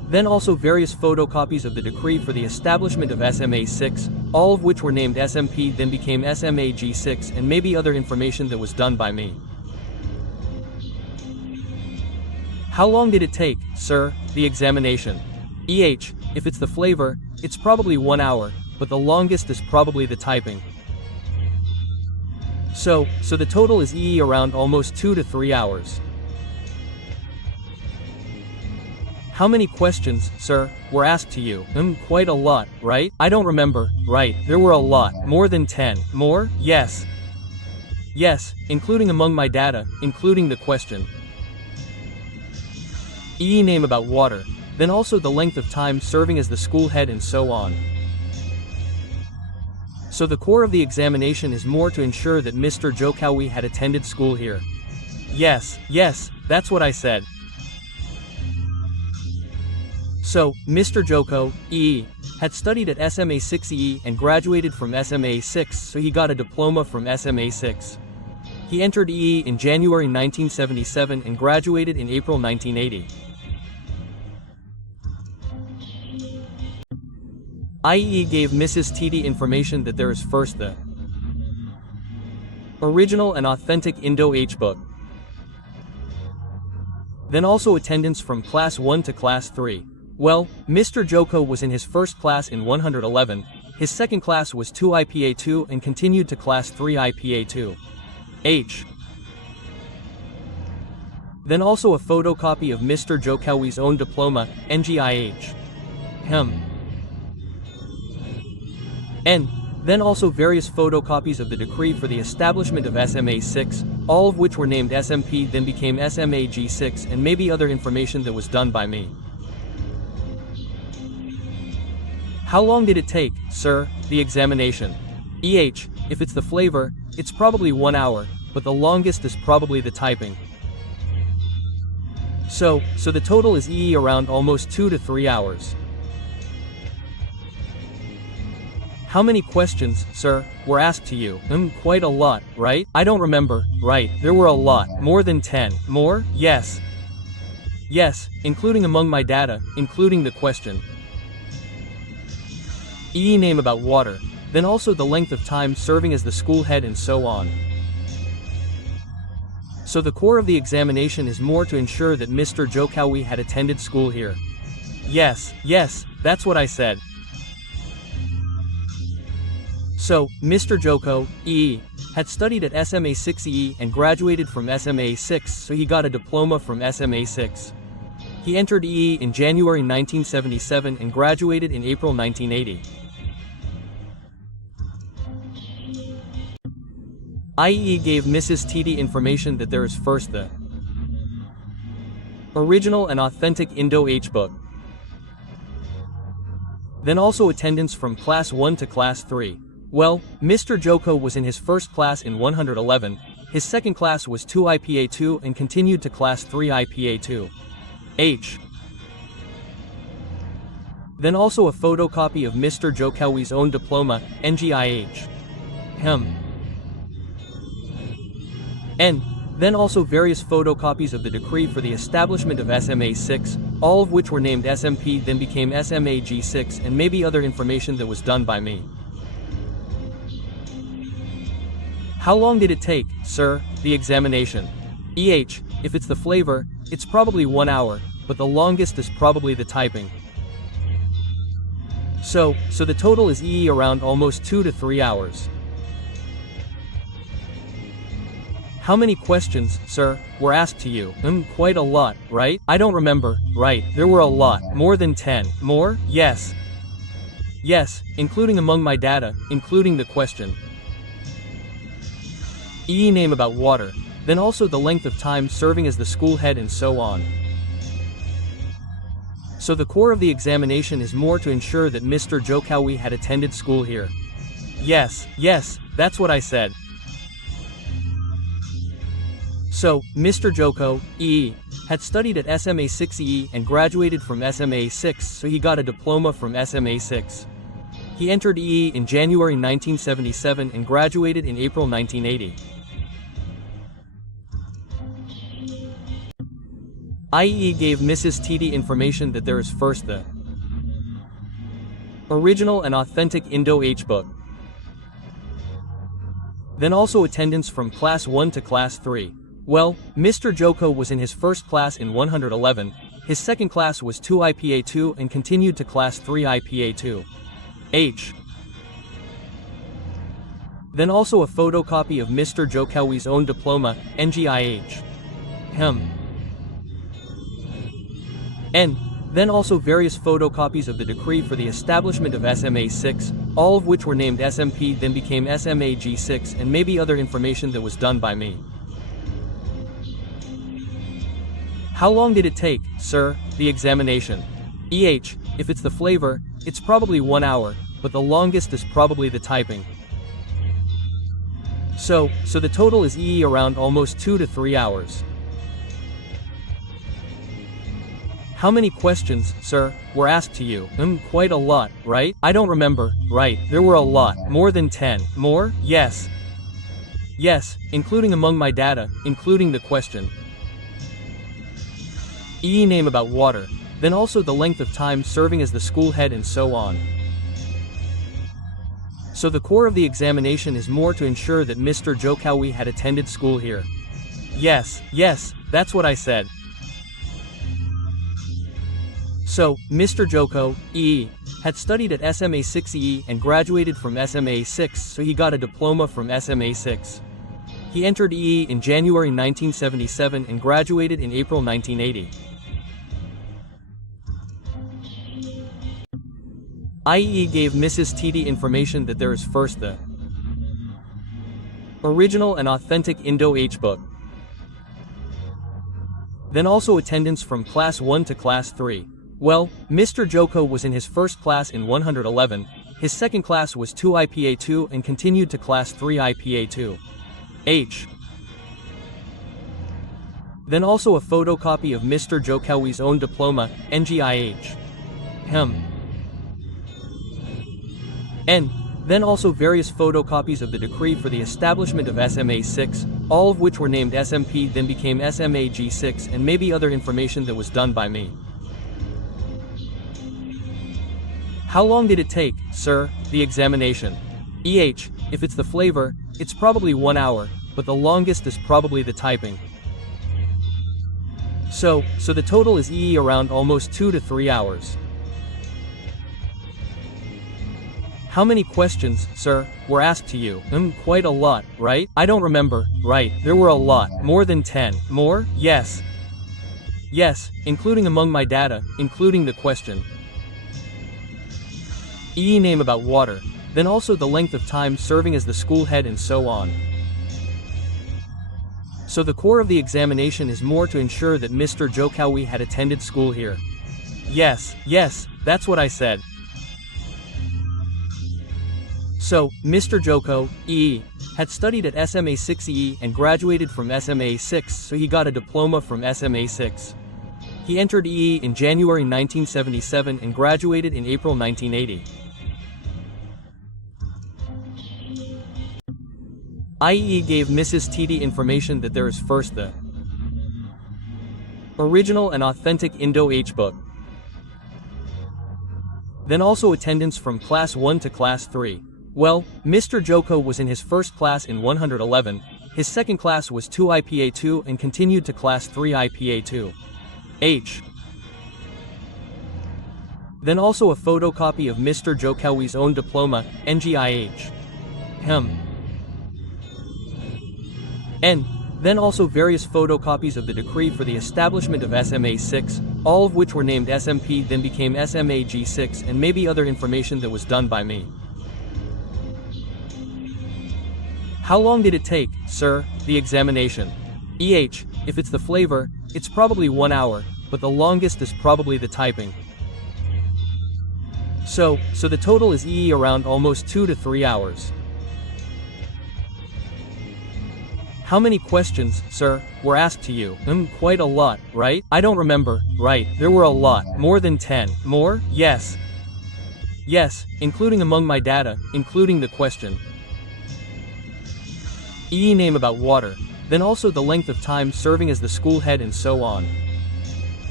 then also various photocopies of the decree for the establishment of SMA 6, all of which were named SMP then became SMA G6, and maybe other information that was done by me. How long did it take, sir, the examination? If it's the flavor, it's probably 1 hour, but the longest is probably the typing. So the total is around almost 2 to 3 hours. How many questions, sir, were asked to you? Quite a lot, right? I don't remember. Right, there were a lot. More than 10. More? Yes. Yes, including among my data, including the question. Name about water, then also the length of time serving as the school head and so on. So the core of the examination is more to ensure that Mr. Jokowi had attended school here. Yes, that's what I said. So, Mr. Jokowi had studied at SMA 6E and graduated from SMA 6, so he got a diploma from SMA 6. He entered in January 1977 and graduated in April 1980. IE gave Mrs. TD information that there is first the original and authentic Indo-H book, then also attendance from Class 1 to Class 3. Well, Mr. Joko was in his first class in 111, his second class was 2 IPA 2 and continued to Class 3 IPA 2. H. Then also a photocopy of Mr. Jokowi's own diploma, NGIH. And then also various photocopies of the decree for the establishment of SMA 6, all of which were named SMP then became SMA G6, and maybe other information that was done by me. How long did it take, sir, the examination? If it's the flavor, it's probably 1 hour, but the longest is probably the typing. So the total is around almost 2 to 3 hours. How many questions, sir, were asked to you? Quite a lot, right? I don't remember. Right, there were a lot. More than 10. More? Yes. Yes, including among my data, including the question. Name about water, then also the length of time serving as the school head and so on. So the core of the examination is more to ensure that Mr. Jokowi had attended school here. Yes, that's what I said. So, Mr. Jokowi had studied at SMA 6E and graduated from SMA 6, so he got a diploma from SMA 6. He entered in January 1977 and graduated in April 1980. IE gave Mrs. TD information that there is first the original and authentic Indo-H book, then also attendance from Class 1 to Class 3. Well, Mr. Joko was in his first class in 111, his second class was 2 IPA 2 and continued to Class 3 IPA 2. H. Then also a photocopy of Mr. Jokowi's own diploma, NGIH. And then also various photocopies of the decree for the establishment of SMA 6, all of which were named SMP then became SMA G6, and maybe other information that was done by me. How long did it take, sir, the examination? If it's the flavor, it's probably 1 hour, but the longest is probably the typing. So the total is around almost 2 to 3 hours. How many questions, sir, were asked to you? Quite a lot, right? I don't remember. Right, there were a lot. More than 10. More? Yes. Yes, including among my data, including the question. Name about water, then also the length of time serving as the school head and so on. So the core of the examination is more to ensure that Mr. Jokowi had attended school here. Yes, that's what I said. So, Mr. Jokowi had studied at SMA 6E and graduated from SMA 6, so he got a diploma from SMA 6. He entered in January 1977 and graduated in April 1980. IE gave Mrs. TD information that there is first the original and authentic Indo-H book. Then also attendance from class 1 to class 3. Well, Mr. Joko was in his first class in 111, his second class was 2 IPA 2 and continued to class 3 IPA 2. H. Then also a photocopy of Mr. Jokowi's own diploma, NGIH. N. Then also various photocopies of the decree for the establishment of SMA 6, all of which were named SMP then became SMA G6 and maybe other information that was done by me. How long did it take, sir, the examination? EH, if it's the flavor, it's probably 1 hour, but the longest is probably the typing. So the total is around almost 2 to 3 hours. How many questions, sir, were asked to you? Quite a lot, right? I don't remember, right? There were a lot, more than 10. More? Yes. Yes, including among my data, including the question. Name about water, then also the length of time serving as the school head and so on. So the core of the examination is more to ensure that Mr. Jokowi had attended school here. Yes, that's what I said. So, Mr. Joko, had studied at SMA 6 and graduated from SMA 6, so he got a diploma from SMA 6. He entered in January 1977 and graduated in April 1980. IE gave Mrs. TD information that there is first the original and authentic Indo-H book. Then also attendance from class 1 to class 3. Well, Mr. Joko was in his first class in 111, his second class was 2 IPA 2 and continued to class 3 IPA 2. H. Then also a photocopy of Mr. Jokowi's own diploma, NGIH. N. Then also various photocopies of the decree for the establishment of SMA 6, all of which were named SMP then became SMA G6 and maybe other information that was done by me. How long did it take, sir, the examination? EH, if it's the flavor, it's probably 1 hour, but the longest is probably the typing. So the total is around almost 2 to 3 hours. How many questions, sir, were asked to you? Quite a lot, right? I don't remember, right? There were a lot, more than 10. More? Yes. Yes, including among my data, including the question. Name about water, then also the length of time serving as the school head and so on. So the core of the examination is more to ensure that Mr. Jokowi had attended school here. Yes, that's what I said. So, Mr. Joko, had studied at SMA 6 and graduated from SMA 6, so he got a diploma from SMA 6. He entered in January 1977 and graduated in April 1980. IE gave Mrs. TD information that there is first the original and authentic Indo-H book. Then also attendance from class 1 to class 3. Well, Mr. Joko was in his first class in 111, his second class was 2 IPA 2 and continued to class 3 IPA 2. H. Then also a photocopy of Mr. Jokowi's own diploma, NGIH. N. Then also various photocopies of the decree for the establishment of SMA 6, all of which were named SMP then became SMA G6 and maybe other information that was done by me. How long did it take, sir, the examination? EH, if it's the flavor, it's probably 1 hour, but the longest is probably the typing. So the total is around almost 2 to 3 hours. How many questions, sir, were asked to you? Quite a lot, right? I don't remember, right? There were a lot, more than 10. More? Yes. Yes, including among my data, including the question. Name about water, then also the length of time serving as the school head and so on.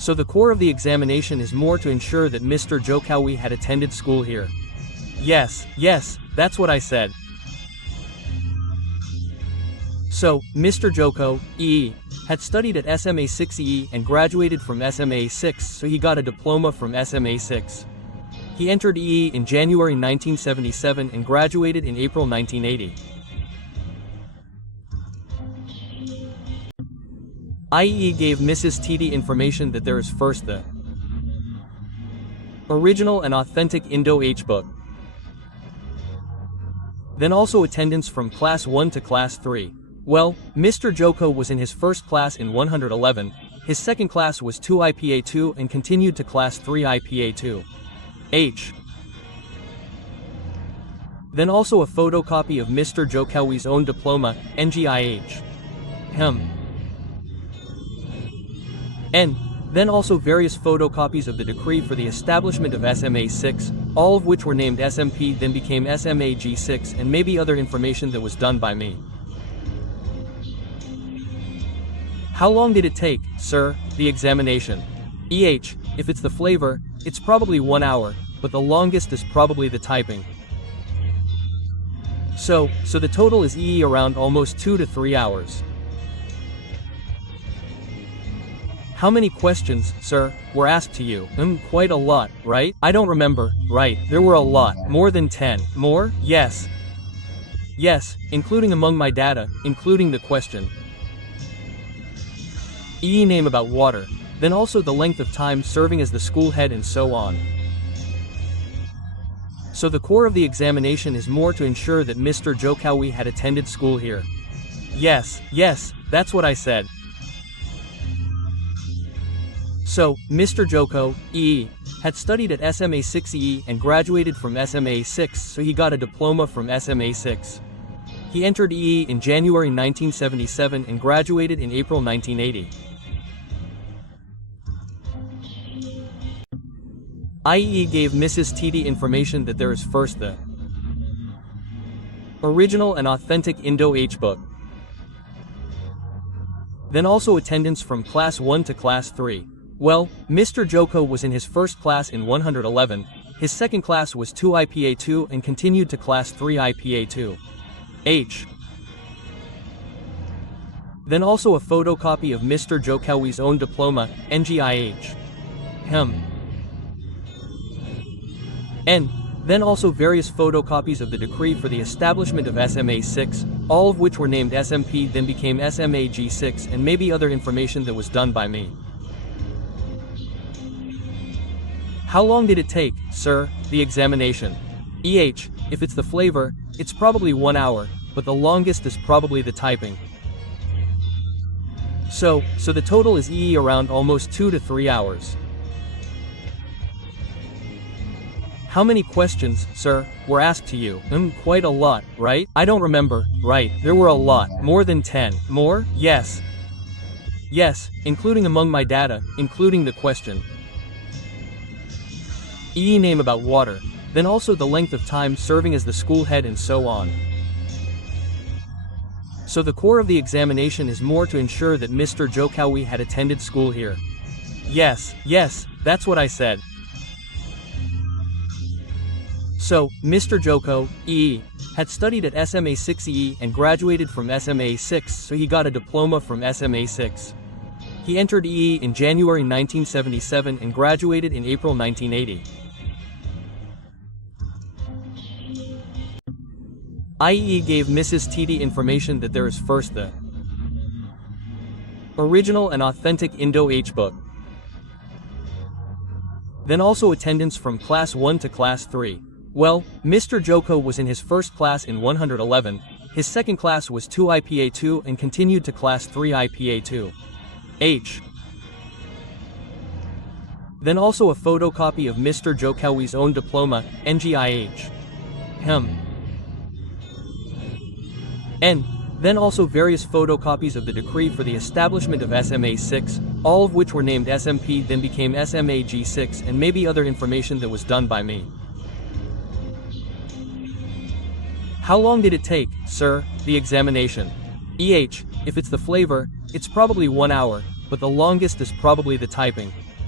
So the core of the examination is more to ensure that Mr. Jokowi had attended school here. Yes, that's what I said. So, Mr. Jokowi had studied at SMA 6E and graduated from SMA 6, so he got a diploma from SMA 6. He entered EE in January 1977 and graduated in April 1980. IEE gave Mrs. TD information that there is first the original and authentic Indo-H book, then also attendance from Class 1 to Class 3. Well, Mr. Joko was in his first class in 111, his second class was 2 IPA 2 and continued to Class 3 IPA 2. H. Then also a photocopy of Mr. Jokowi's own diploma, NGIH. And then also various photocopies of the decree for the establishment of SMA 6, all of which were named SMP then became SMA G6, and maybe other information that was done by me. How long did it take, sir, the examination? EH, if it's the flavor, it's probably 1 hour, but the longest is probably the typing. So the total is EE around almost 2 to 3 hours. How many questions, sir, were asked to you? Quite a lot, right? I don't remember, right, there were a lot, more than 10. More? Yes, including among my data, including the question. EE name about water, then also the length of time serving as the school head and so on. So the core of the examination is more to ensure that Mr. Jokowi had attended school here. Yes, that's what I said. So, Mr. Jokowi had studied at SMA 6E and graduated from SMA 6, so he got a diploma from SMA 6. He entered EE in January 1977 and graduated in April 1980. IEE gave Mrs. TD information that there is first the original and authentic Indo-H book, then also attendance from Class 1 to Class 3. Well, Mr. Joko was in his first class in 111, his second class was 2 IPA 2 and continued to Class 3 IPA 2. H. Then also a photocopy of Mr. Jokowi's own diploma, NGIH. And then also various photocopies of the decree for the establishment of SMA 6, all of which were named SMP then became SMA G6, and maybe other information that was done by me. How long did it take, sir, the examination? EH, if it's the flavor, it's probably 1 hour, but the longest is probably the typing. So the total is EE around almost 2 to 3 hours. How many questions, sir, were asked to you? Quite a lot, right? I don't remember, right, there were a lot, more than 10. More? Yes, including among my data, including the question. EE name about water, then also the length of time serving as the school head and so on. So the core of the examination is more to ensure that Mr. Jokowi had attended school here. Yes, that's what I said. So, Mr. Jokowi had studied at SMA 6E and graduated from SMA 6, so he got a diploma from SMA 6. He entered EE in January 1977 and graduated in April 1980. IEE gave Mrs. TD information that there is first the original and authentic Indo-H book, then also attendance from Class 1 to Class 3. Well, Mr. Joko was in his first class in 111, his second class was 2 IPA 2 and continued to Class 3 IPA 2. H. Then also a photocopy of Mr. Jokowi's own diploma, NGIH. And then also various photocopies of the decree for the establishment of SMA 6, all of which were named SMP then became SMA G6, and maybe other information that was done by me. How long did it take, sir, the examination? EH, if it's the flavor, it's probably 1 hour, but the longest is probably the typing.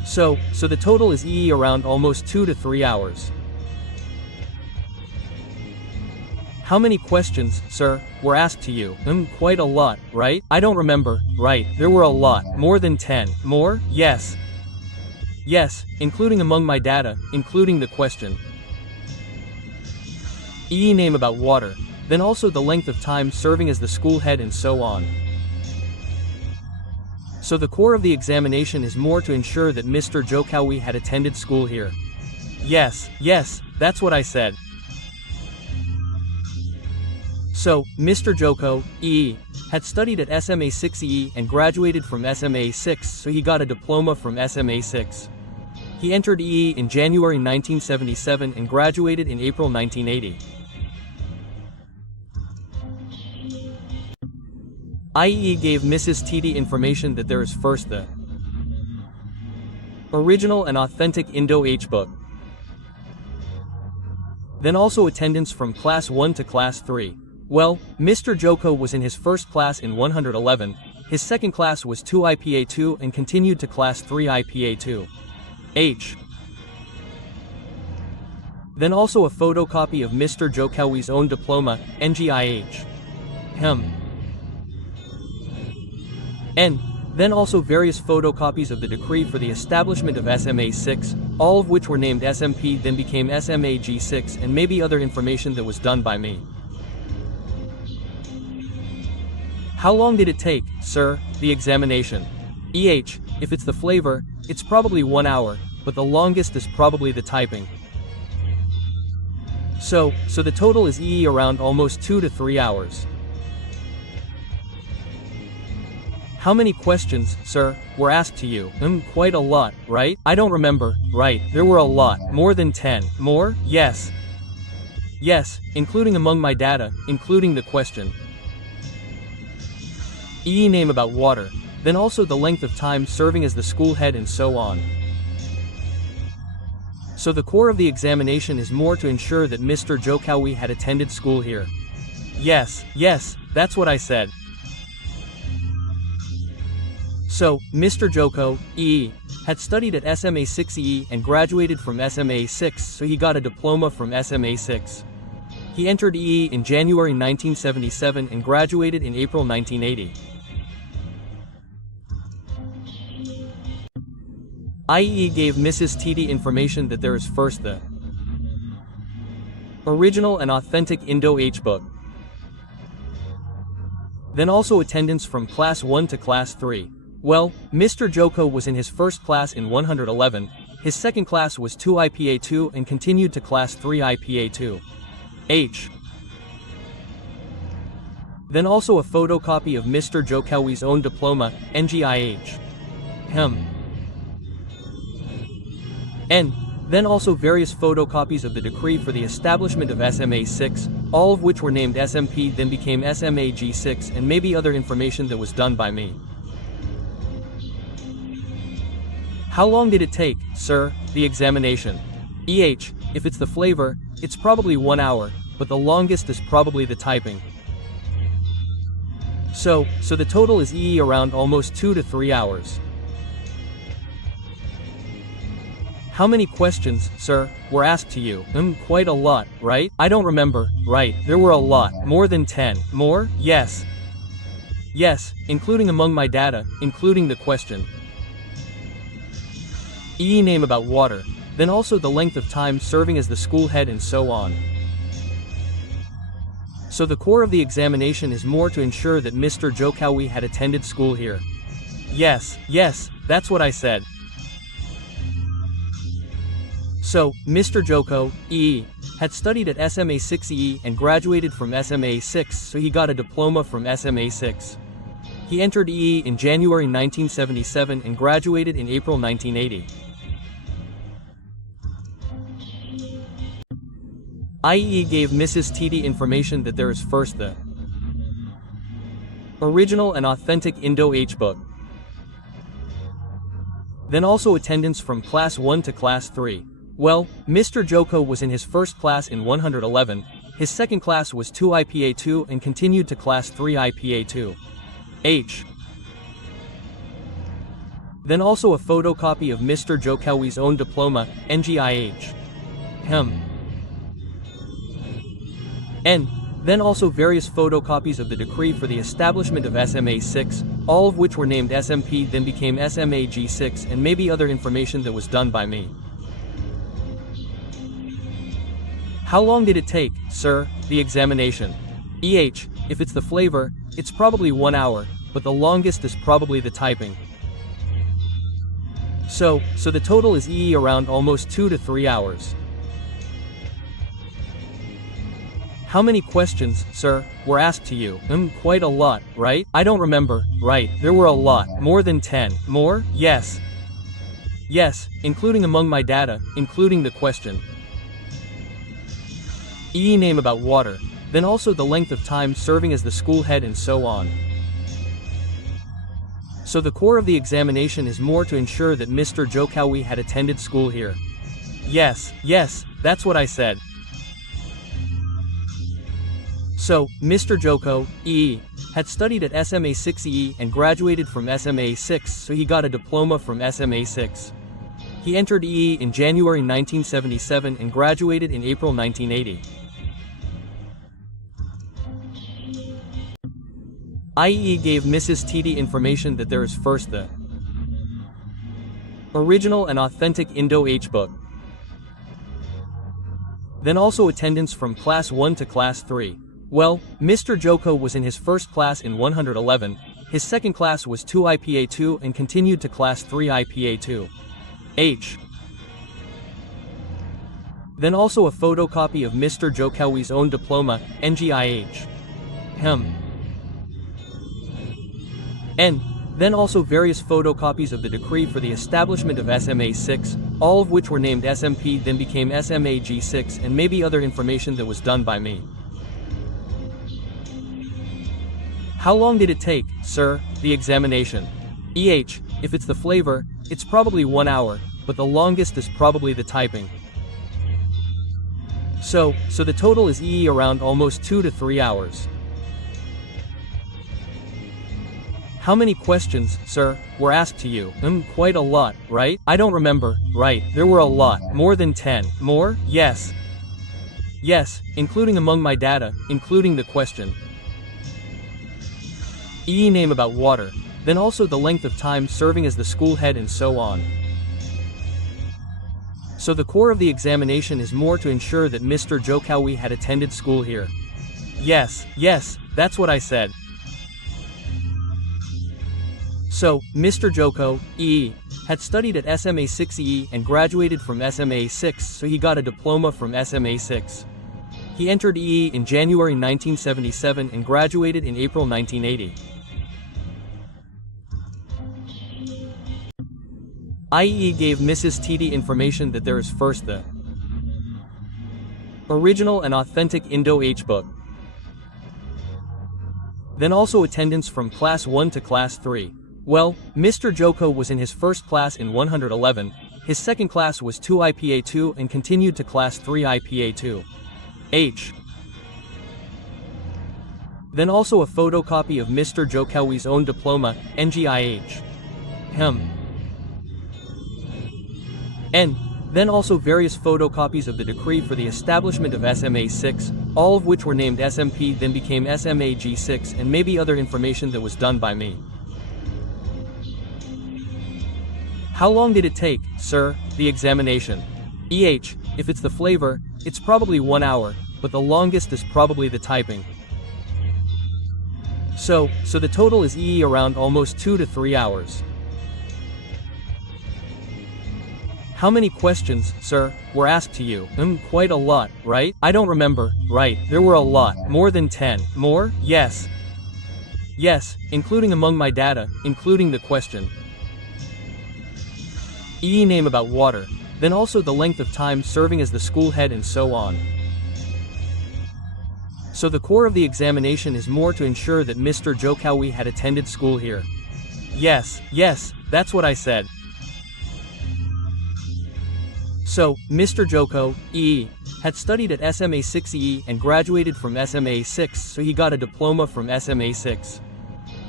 So the total is around almost 2 to 3 hours. How many questions, sir, were asked to you? Quite a lot, right? I don't remember. Right, there were a lot. More than 10. More? Yes. Yes, including among my data, including the question. Name about water, then also the length of time serving as the school head and so on. So the core of the examination is more to ensure that Mr. Jokowi had attended school here. Yes, that's what I said. So, Mr. Joko, had studied at SMA 6 and graduated from SMA 6, so he got a diploma from SMA 6. He entered in January 1977 and graduated in April 1980. Gave Mrs. TD information that there is first the original and authentic Indo-H book, then also attendance from Class 1 to Class 3. Well, Mr. Joko was in his first class in 111, his second class was 2 IPA 2 and continued to Class 3 IPA 2. H. Then also a photocopy of Mr. Jokowi's own diploma, NGIH. And then also various photocopies of the decree for the establishment of SMA 6, all of which were named SMP then became SMA G6 and maybe other information that was done by me. How long did it take, sir, the examination? If it's the flavor, it's probably 1 hour, but the longest is probably the typing. So the total is around almost 2 to 3 hours. How many questions, sir, were asked to you? Quite a lot, right? I don't remember. Right, there were a lot. More than 10. More? Yes. Yes, including among my data, including the question. Name about water, then also the length of time serving as the school head and so on. So the core of the examination is more to ensure that Mr. Jokowi had attended school here. Yes, that's what I said. So, Mr. Joko, had studied at SMA 6 and graduated from SMA 6, so he got a diploma from SMA 6. He entered in January 1977 and graduated in April 1980. Gave Mrs. TD information that there is first the original and authentic Indo-H book, then also attendance from Class 1 to Class 3. Well, Mr. Joko was in his first class in 111, his second class was 2 IPA 2 and continued to Class 3 IPA 2. H. Then also a photocopy of Mr. Jokowi's own diploma, NGIH. And then also various photocopies of the decree for the establishment of SMA 6, all of which were named SMP then became SMA G6 and maybe other information that was done by me. How long did it take, sir, the examination? If it's the flavor, it's probably 1 hour, but the longest is probably the typing. So the total is around almost 2 to 3 hours. How many questions, sir, were asked to you? Quite a lot, right? I don't remember. Right, there were a lot. More than 10. More? Yes. Yes, including among my data, including the question. Name about water, then also the length of time serving as the school head and so on. So the core of the examination is more to ensure that Mr. Jokowi had attended school here. Yes, that's what I said. So, Mr. Joko, had studied at SMA 6 and graduated from SMA 6, so he got a diploma from SMA 6. He entered in January 1977 and graduated in April 1980. Gave Mrs. TD information that there is first the original and authentic Indo-H book, then also attendance from Class 1 to Class 3. Well, Mr. Joko was in his first class in 111, his second class was 2 IPA 2 and continued to Class 3 IPA 2. H. then also a photocopy of Mr. Jokowi's own diploma, NGIH. And then also various photocopies of the decree for the establishment of SMA 6, all of which were named SMP then became SMA G6, and maybe other information that was done by me. How long did it take, sir, the examination? If it's the flavor, it's probably 1 hour, but the longest is probably the typing. So the total is around almost 2 to 3 hours. How many questions, sir, were asked to you? Quite a lot, right? I don't remember. Right, there were a lot. More than 10. More? Yes. Yes, including among my data, including the question. Name about water, then also the length of time serving as the school head and so on. So the core of the examination is more to ensure that Mr. Jokowi had attended school here. Yes, that's what I said. So, Mr. Jokowi had studied at SMA 6E and graduated from SMA 6, so he got a diploma from SMA 6. He entered in January 1977 and graduated in April 1980. IE gave Mrs. TD information that there is first the original and authentic Indo-H book, then also attendance from Class 1 to Class 3. Well, Mr. Joko was in his first class in 111, his second class was 2 IPA 2 and continued to Class 3 IPA 2. Then also a photocopy of Mr. Jokowi's own diploma, NGIH. And then also various photocopies of the decree for the establishment of SMA 6, all of which were named SMP then became SMA G6, and maybe other information that was done by me. How long did it take, sir, the examination? If it's the flavor, it's probably 1 hour, but the longest is probably the typing. So the total is around almost 2 to 3 hours. How many questions, sir, were asked to you? Quite a lot, right? I don't remember. Right, there were a lot. More than 10. More? Yes. Yes, including among my data, including the question. Name about water, then also the length of time serving as the school head and so on. So the core of the examination is more to ensure that Mr. Jokowi had attended school here. Yes, that's what I said. So, Mr. Jokowi had studied at SMA 6E and graduated from SMA 6, so he got a diploma from SMA 6. He entered in January 1977 and graduated in April 1980. IE gave Mrs. TD information that there is first the original and authentic Indo-H book, then also attendance from Class 1 to Class 3. Well, Mr. Joko was in his first class in 111, his second class was 2 IPA 2 and continued to Class 3 IPA 2. Then also a photocopy of Mr. Jokowi's own diploma, NGIH. And then also various photocopies of the decree for the establishment of SMA 6, all of which were named SMP then became SMA G6, and maybe other information that was done by me. How long did it take, sir, the examination? If it's the flavor, it's probably 1 hour, but the longest is probably the typing. So the total is around almost 2 to 3 hours. How many questions, sir, were asked to you? Quite a lot, right? I don't remember. Right, there were a lot. More than 10. More? Yes. Yes, including among my data, including the question. Name about water, then also the length of time serving as the school head and so on. So the core of the examination is more to ensure that Mr. Jokowi had attended school here. Yes, that's what I said. So, Mr. Jokowi had studied at SMA 6E and graduated from SMA 6, so he got a diploma from SMA 6.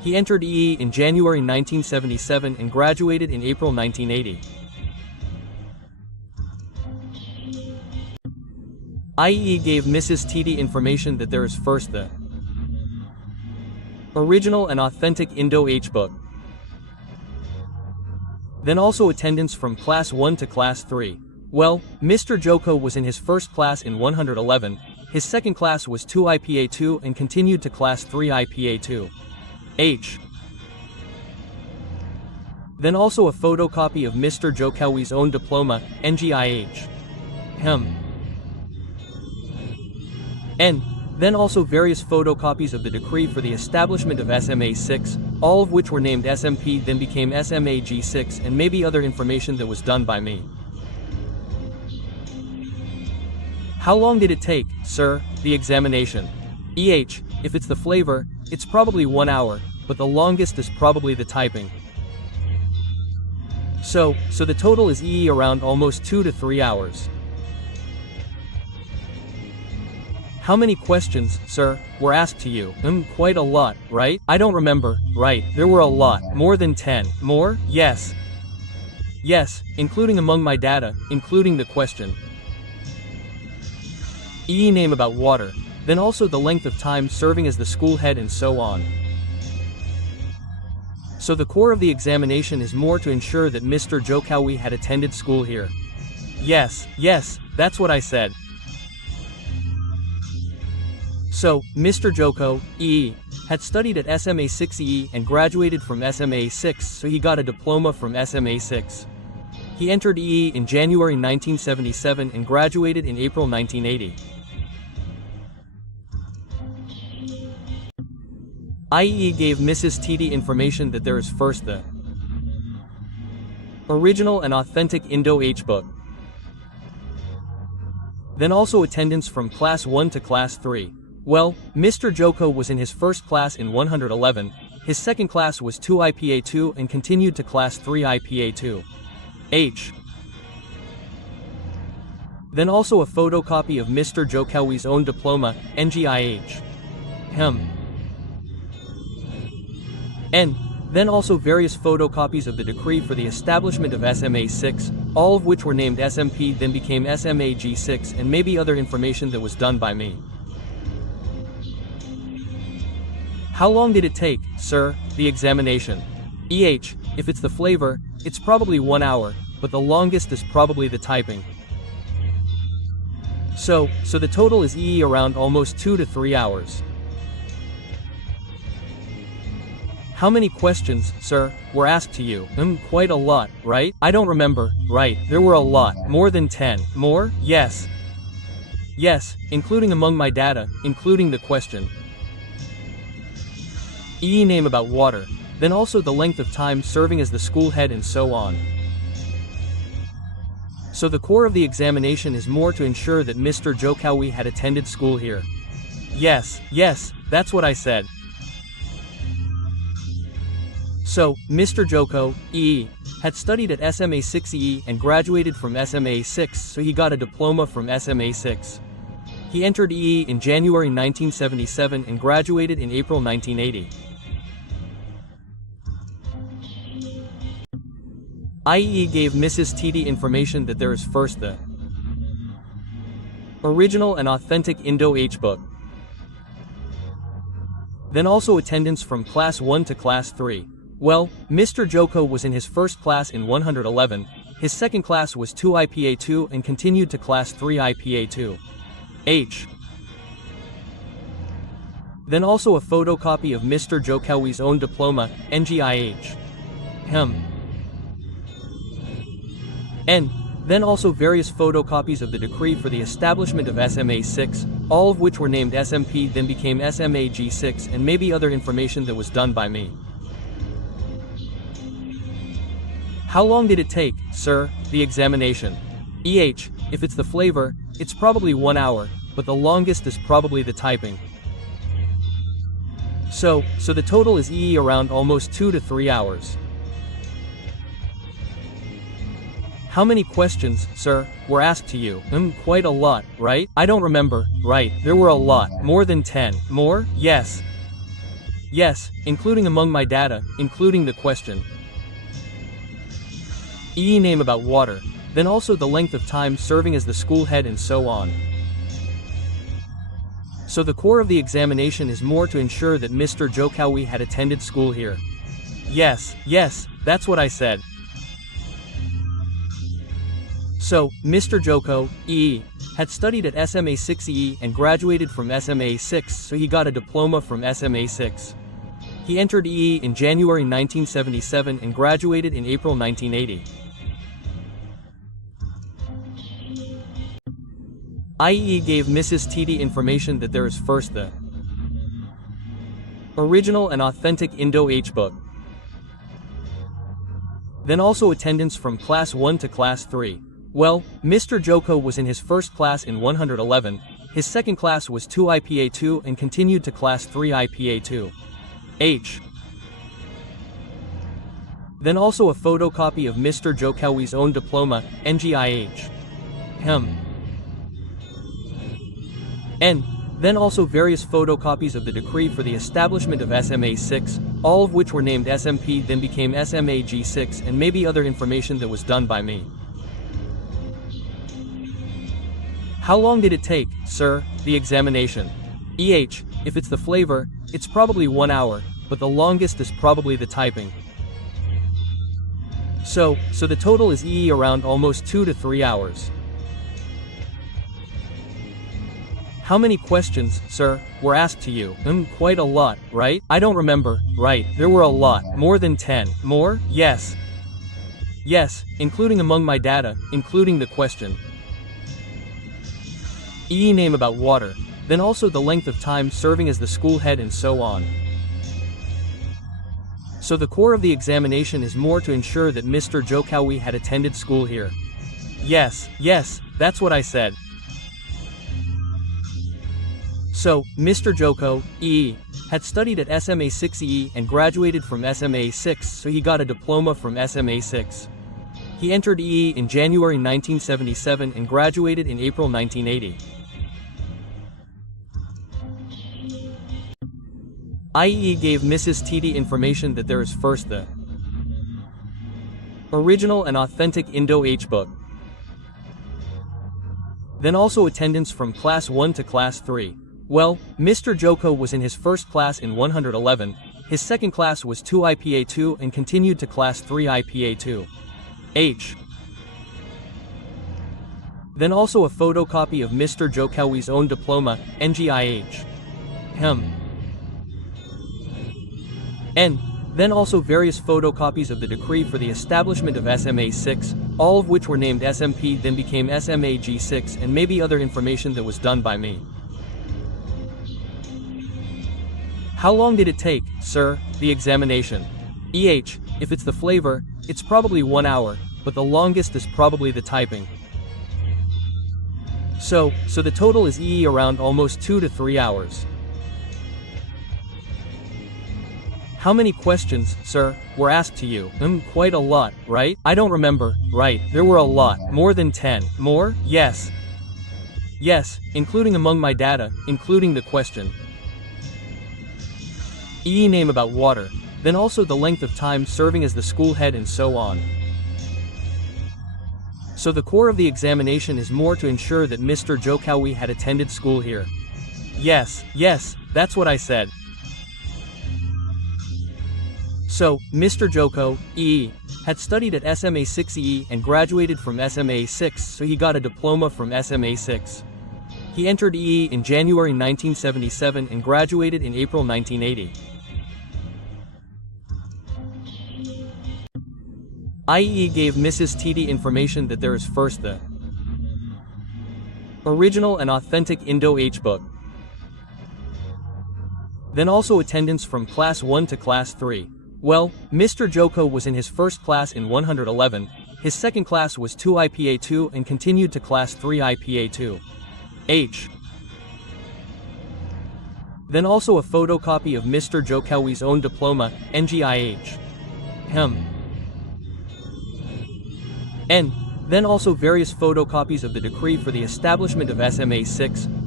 He entered EE in January 1977 and graduated in April 1980. IE gave Mrs. TD information that there is first the original and authentic Indo-H book, then also attendance from Class 1 to Class 3. Well, Mr. Joko was in his first class in 111, his second class was 2 IPA 2 and continued to Class 3 IPA 2. H. Then also a photocopy of Mr. Jokowi's own diploma, NGIH. N. Then also various photocopies of the decree for the establishment of SMA 6, all of which were named SMP then became SMA G6 and maybe other information that was done by me. How long did it take, sir, the examination? EH, if it's the flavor, it's probably 1 hour, but the longest is probably the typing. So the total is EE around almost 2 to 3 hours. How many questions, sir, were asked to you? Quite a lot, right? I don't remember, right? There were a lot, more than 10. More? Yes. Yes, including among my data, including the question. EE name about water, then also the length of time serving as the school head and so on. So the core of the examination is more to ensure that Mr. Jokowi had attended school here. Yes, that's what I said. So, Mr. Joko, EE, had studied at SMA 6 EE and graduated from SMA 6, so he got a diploma from SMA 6. He entered EE in January 1977 and graduated in April 1980. IE gave Mrs. TD information that there is first the original and authentic Indo-H book, then also attendance from Class 1 to Class 3. Well, Mr. Joko was in his first class in 111, his second class was 2 IPA 2 and continued to Class 3 IPA 2. H. Then also a photocopy of Mr. Jokowi's own diploma, NGIH. N. Then also various photocopies of the decree for the establishment of SMA 6, all of which were named SMP then became SMA G6 and maybe other information that was done by me. How long did it take, sir, the examination? EH, if it's the flavor, it's probably 1 hour, but the longest is probably the typing. So the total is EE around almost 2 to 3 hours. How many questions, sir, were asked to you? Quite a lot, right? I don't remember, right? There were a lot, more than 10. More? Yes. Yes, including among my data, including the question. EE name about water, then also the length of time serving as the school head and so on. So the core of the examination is more to ensure that Mr. Jokowi had attended school here. Yes, that's what I said. So, Mr. Joko, EE, had studied at SMA 6 EE and graduated from SMA 6, so he got a diploma from SMA 6. He entered EE in January 1977 and graduated in April 1980. IE gave Mrs. TD information that there is first the original and authentic Indo-H book, then also attendance from Class 1 to Class 3. Well, Mr. Joko was in his first class in 111, his second class was 2 IPA 2 and continued to Class 3 IPA 2. H. Then also a photocopy of Mr. Jokowi's own diploma, NGIH. N. Then also various photocopies of the decree for the establishment of SMA 6, all of which were named SMP then became SMA G6 and maybe other information that was done by me. How long did it take, sir, the examination? EH, if it's the flavor, it's probably 1 hour, but the longest is probably the typing. So the total is EE around almost 2 to 3 hours. How many questions, sir, were asked to you? Quite a lot, right? I don't remember, right? There were a lot, more than 10. More? Yes. yes, including among my data, including the question. Name about water, then also the length of time serving as the school head and so on. So the core of the examination is more to ensure that Mr. Jokowi had attended school here. Yes, that's what I said. So, Mr. Jokowi had studied at SMA 6E and graduated from SMA 6, so he got a diploma from SMA 6. He entered EE in January 1977 and graduated in April 1980. IE gave Mrs. TD information that there is first the original and authentic Indo-H book, then also attendance from class 1 to class 3. Well, Mr. Joko was in his first class in 111, his second class was 2 IPA 2 and continued to class 3 IPA 2. H. Then also a photocopy of Mr. Jokowi's own diploma, NGIH. And then also various photocopies of the decree for the establishment of SMA 6, all of which were named SMP then became SMA G6 and maybe other information that was done by me. How long did it take, sir, the examination? If it's the flavor, it's probably 1 hour, but the longest is probably the typing. So the total is around almost 2 to 3 hours. How many questions, sir, were asked to you? Quite a lot, right? I don't remember, right? There were a lot, more than 10. More? Yes, including among my data, including the question. Name about water, then also the length of time serving as the school head and so on. So the core of the examination is more to ensure that Mr. Jokowi had attended school here. Yes, that's what I said. So, Mr. Jokowi had studied at SMA 6E and graduated from SMA 6, so he got a diploma from SMA 6. He entered EE in January 1977 and graduated in April 1980. IE gave Mrs. TD information that there is first the original and authentic Indo-H book, then also attendance from class 1 to class 3. Well, Mr. Joko was in his first class in 111, his second class was 2 IPA 2 and continued to class 3 IPA 2. H. Then also a photocopy of Mr. Jokowi's own diploma, NGIH. And then also various photocopies of the decree for the establishment of SMA 6, all of which were named SMP then became SMA G6 and maybe other information that was done by me. How long did it take, sir, the examination? If it's the flavor, it's probably 1 hour, but the longest is probably the typing. So the total is around almost 2 to 3 hours. How many questions, sir, were asked to you? Quite a lot, right? I don't remember, right? There were a lot, more than 10. More? Yes, including among my data, including the question. Name about water, then also the length of time serving as the school head and so on. So the core of the examination is more to ensure that Mr. Jokowi had attended school here. Yes, that's what I said. So, Mr. Jokowi had studied at SMA 6E and graduated from SMA 6, so he got a diploma from SMA 6. He entered EE in January 1977 and graduated in April 1980. IE gave Mrs. TD information that there is first the original and authentic Indo-H book, then also attendance from class 1 to class 3. Well, Mr. Joko was in his first class in 111, his second class was 2 IPA 2 and continued to class 3 IPA 2. H. Then also a photocopy of Mr. Jokowi's own diploma, NGIH. And then also various photocopies of the decree for the establishment of SMA 6,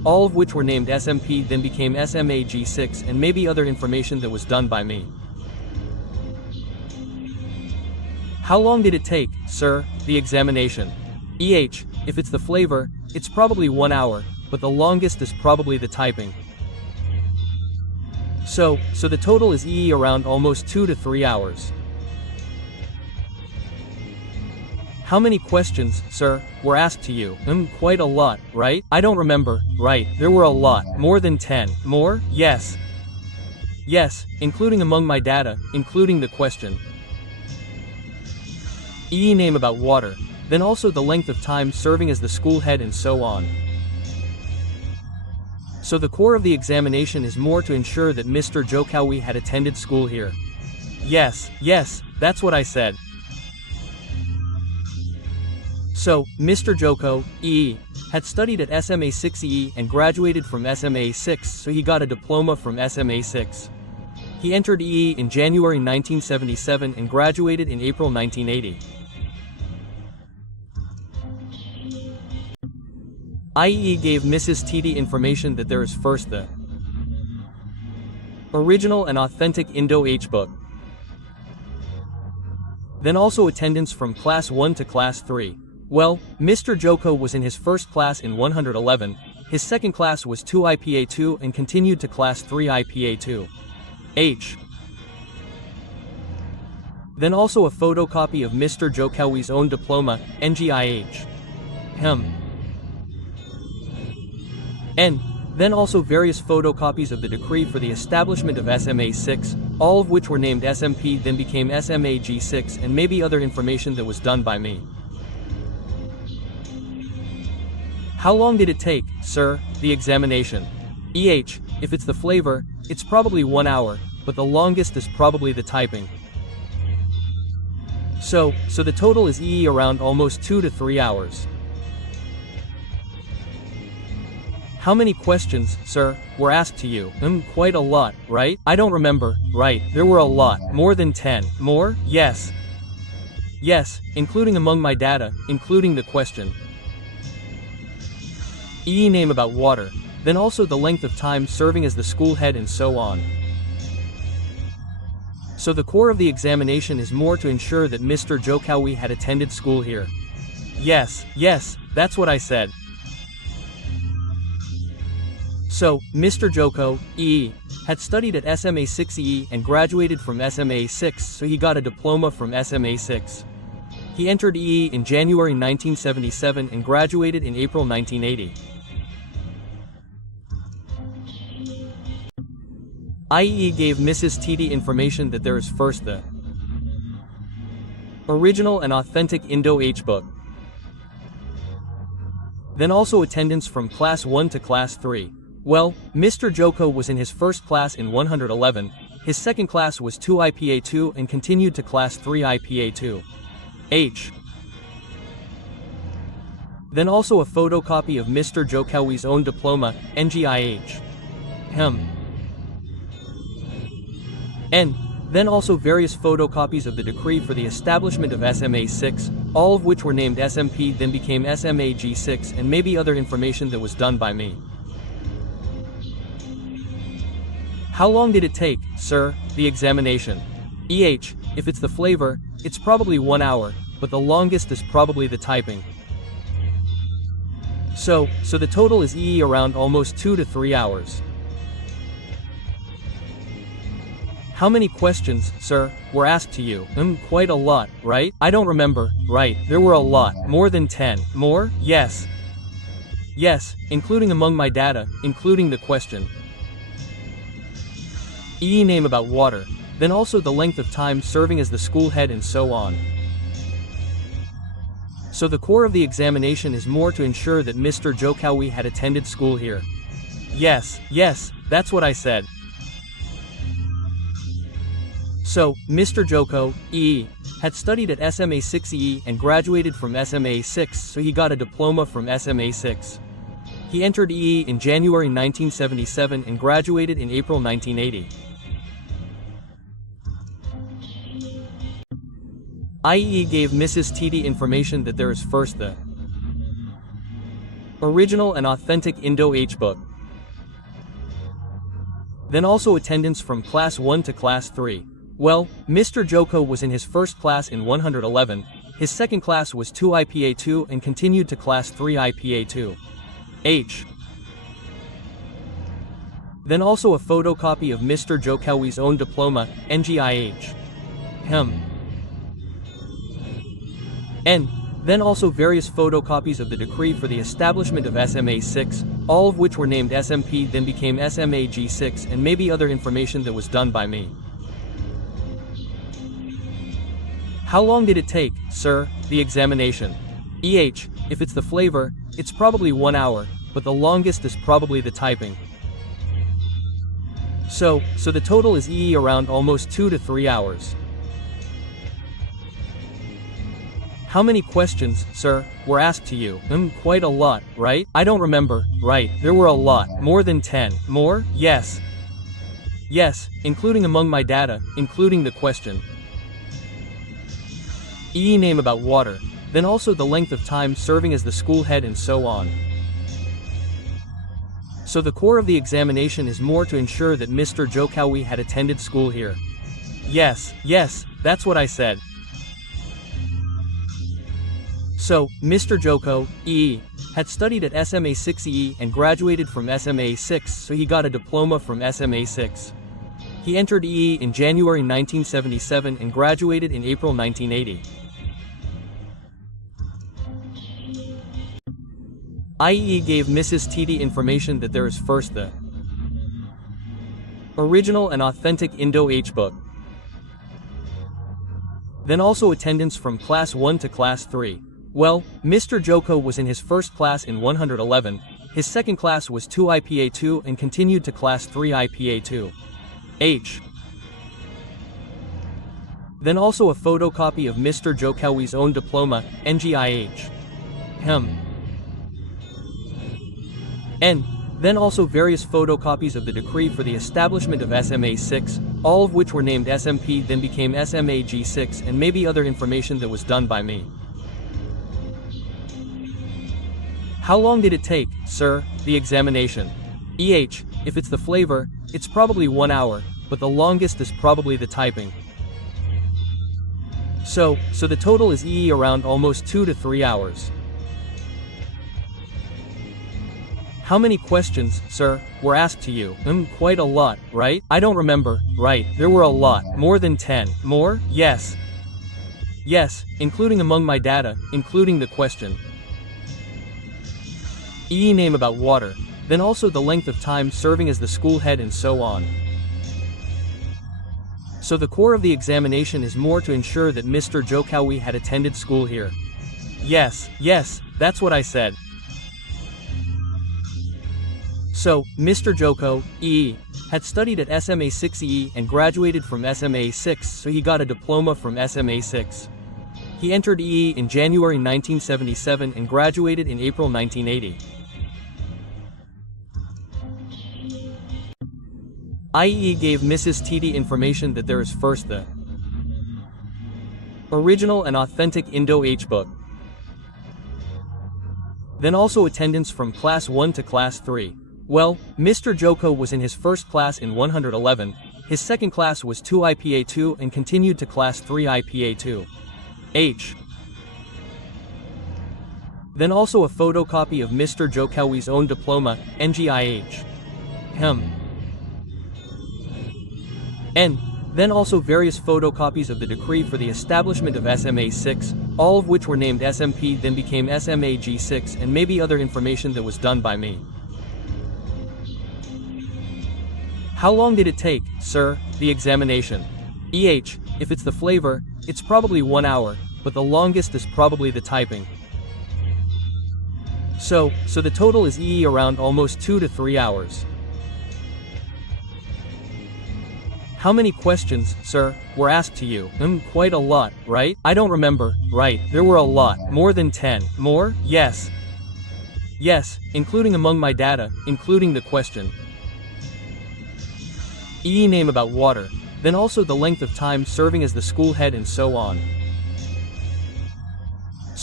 all of which were named SMP then became SMA G6 and maybe other information that was done by me. How long did it take, sir, the examination? If it's the flavor, it's probably 1 hour, but the longest is probably the typing. So the total is around almost 2 to 3 hours. How many questions, sir, were asked to you? Quite a lot, right? I don't remember, right? There were a lot, more than 10. More? Yes. Yes, including among my data, including the question. Name about water, then also the length of time serving as the school head and so on. So the core of the examination is more to ensure that Mr. Jokowi had attended school here. Yes, that's what I said. So, Mr. Jokowi had studied at SMA 6E and graduated from SMA 6, so he got a diploma from SMA 6. He entered in January 1977 and graduated in April 1980. IE gave Mrs. TD information that there is first the original and authentic Indo-H book, then also attendance from Class 1 to Class 3. Well, Mr. Joko was in his first class in 111, his second class was 2 IPA 2 and continued to Class 3 IPA 2. H. Then also a photocopy of Mr. Jokowi's own diploma, NGIH. And then also various photocopies of the decree for the establishment of SMA 6, all of which were named SMP then became SMA G6 and maybe other information that was done by me. How long did it take, sir, the examination? If it's the flavor, it's probably 1 hour, but the longest is probably the typing. So the total is around almost 2 to 3 hours. How many questions, sir, were asked to you? Quite a lot, right? I don't remember, right? There were a lot, more than 10. More? Yes. Yes, including among my data, including the question. Name about water, then also the length of time serving as the school head and so on. So the core of the examination is more to ensure that Mr. Jokowi had attended school here. Yes, that's what I said. So, Mr. Jokowi had studied at SMA 6E and graduated from SMA 6, so he got a diploma from SMA 6. He entered in January 1977 and graduated in April 1980. IE gave Mrs. TD information that there is first the original and authentic Indo-H book, then also attendance from Class 1 to Class 3. Well, Mr. Joko was in his first class in 111, his second class was 2 IPA 2 and continued to Class 3 IPA 2. H. Then also a photocopy of Mr. Jokowi's own diploma, NGIH. And then also various photocopies of the decree for the establishment of SMA 6, all of which were named SMP then became SMA G6 and maybe other information that was done by me. How long did it take, sir, the examination? If it's the flavor, it's probably 1 hour, but the longest is probably the typing. So the total is around almost 2 to 3 hours. How many questions, sir, were asked to you? Quite a lot, right? I don't remember, right? There were a lot, more than 10. More? Yes. Yes, including among my data, including the question. Name about water, then also the length of time serving as the school head and so on. So the core of the examination is more to ensure that Mr. Jokowi had attended school here. Yes, that's what I said. So, Mr. Jokowi had studied at SMA 6E and graduated from SMA 6, so he got a diploma from SMA 6. He entered in January 1977 and graduated in April 1980. IE gave Mrs. TD information that there is first the Original and authentic Indo-H book. Then also attendance from Class 1 to Class 3. Well, Mr. Joko was in his first class in 111, his second class was 2 IPA 2 and continued to Class 3 IPA 2. H. Then also a photocopy of Mr. Jokowi's own diploma, NGIH. N. Then also various photocopies of the decree for the establishment of SMA 6, all of which were named SMP then became SMA G6 and maybe other information that was done by me. How long did it take, sir, the examination? EH, if it's the flavor, it's probably 1 hour, but the longest is probably the typing. So the total is around almost 2 to 3 hours. How many questions, sir, were asked to you? Quite a lot, right? I don't remember, right? There were a lot, more than 10. More? Yes. Yes, including among my data, including the question. Name about water, then also the length of time serving as the school head and so on. So the core of the examination is more to ensure that Mr. Jokowi had attended school here. Yes, that's what I said. So, Mr. Joko, had studied at SMA 6 and graduated from SMA 6, so he got a diploma from SMA 6. He entered in January 1977 and graduated in April 1980. IE gave Mrs. TD information that there is first the original and authentic Indo-H book. Then also attendance from Class 1 to Class 3. Well, Mr. Joko was in his first class in 111, his second class was 2 IPA 2 and continued to Class 3 IPA 2. H. Then also a photocopy of Mr. Jokowi's own diploma, NGIH. N. Then also various photocopies of the decree for the establishment of SMA 6, all of which were named SMP then became SMA G6 and maybe other information that was done by me. How long did it take, sir, the examination? EH, if it's the flavor, it's probably 1 hour, but the longest is probably the typing. So the total is around almost 2 to 3 hours. How many questions, sir, were asked to you? Quite a lot, right? I don't remember, right? There were a lot, more than 10. More? Yes. Yes, including among my data, including the question. Name about water, then also the length of time serving as the school head and so on. So the core of the examination is more to ensure that Mr. Jokowi had attended school here. Yes, that's what I said. So, Mr. Joko, had studied at SMA 6 and graduated from SMA 6, so he got a diploma from SMA 6. He entered in January 1977 and graduated in April 1980. IE gave Mrs. TD information that there is first the original and authentic Indo-H book. Then also attendance from Class 1 to Class 3. Well, Mr. Joko was in his first class in 111, his second class was 2 IPA 2 and continued to Class 3 IPA 2. H. Then also a photocopy of Mr. Jokowi's own diploma, NGIH. N. Then also various photocopies of the decree for the establishment of SMA 6, all of which were named SMP then became SMA G6 and maybe other information that was done by me. How long did it take, sir, the examination? EH, if it's the flavor, it's probably 1 hour, but the longest is probably the typing. So the total is around almost 2 to 3 hours. How many questions, sir, were asked to you? Quite a lot, right? I don't remember, right? There were a lot, more than 10. More? Yes. Yes, including among my data, including the question. Name about water, then also the length of time serving as the school head and so on.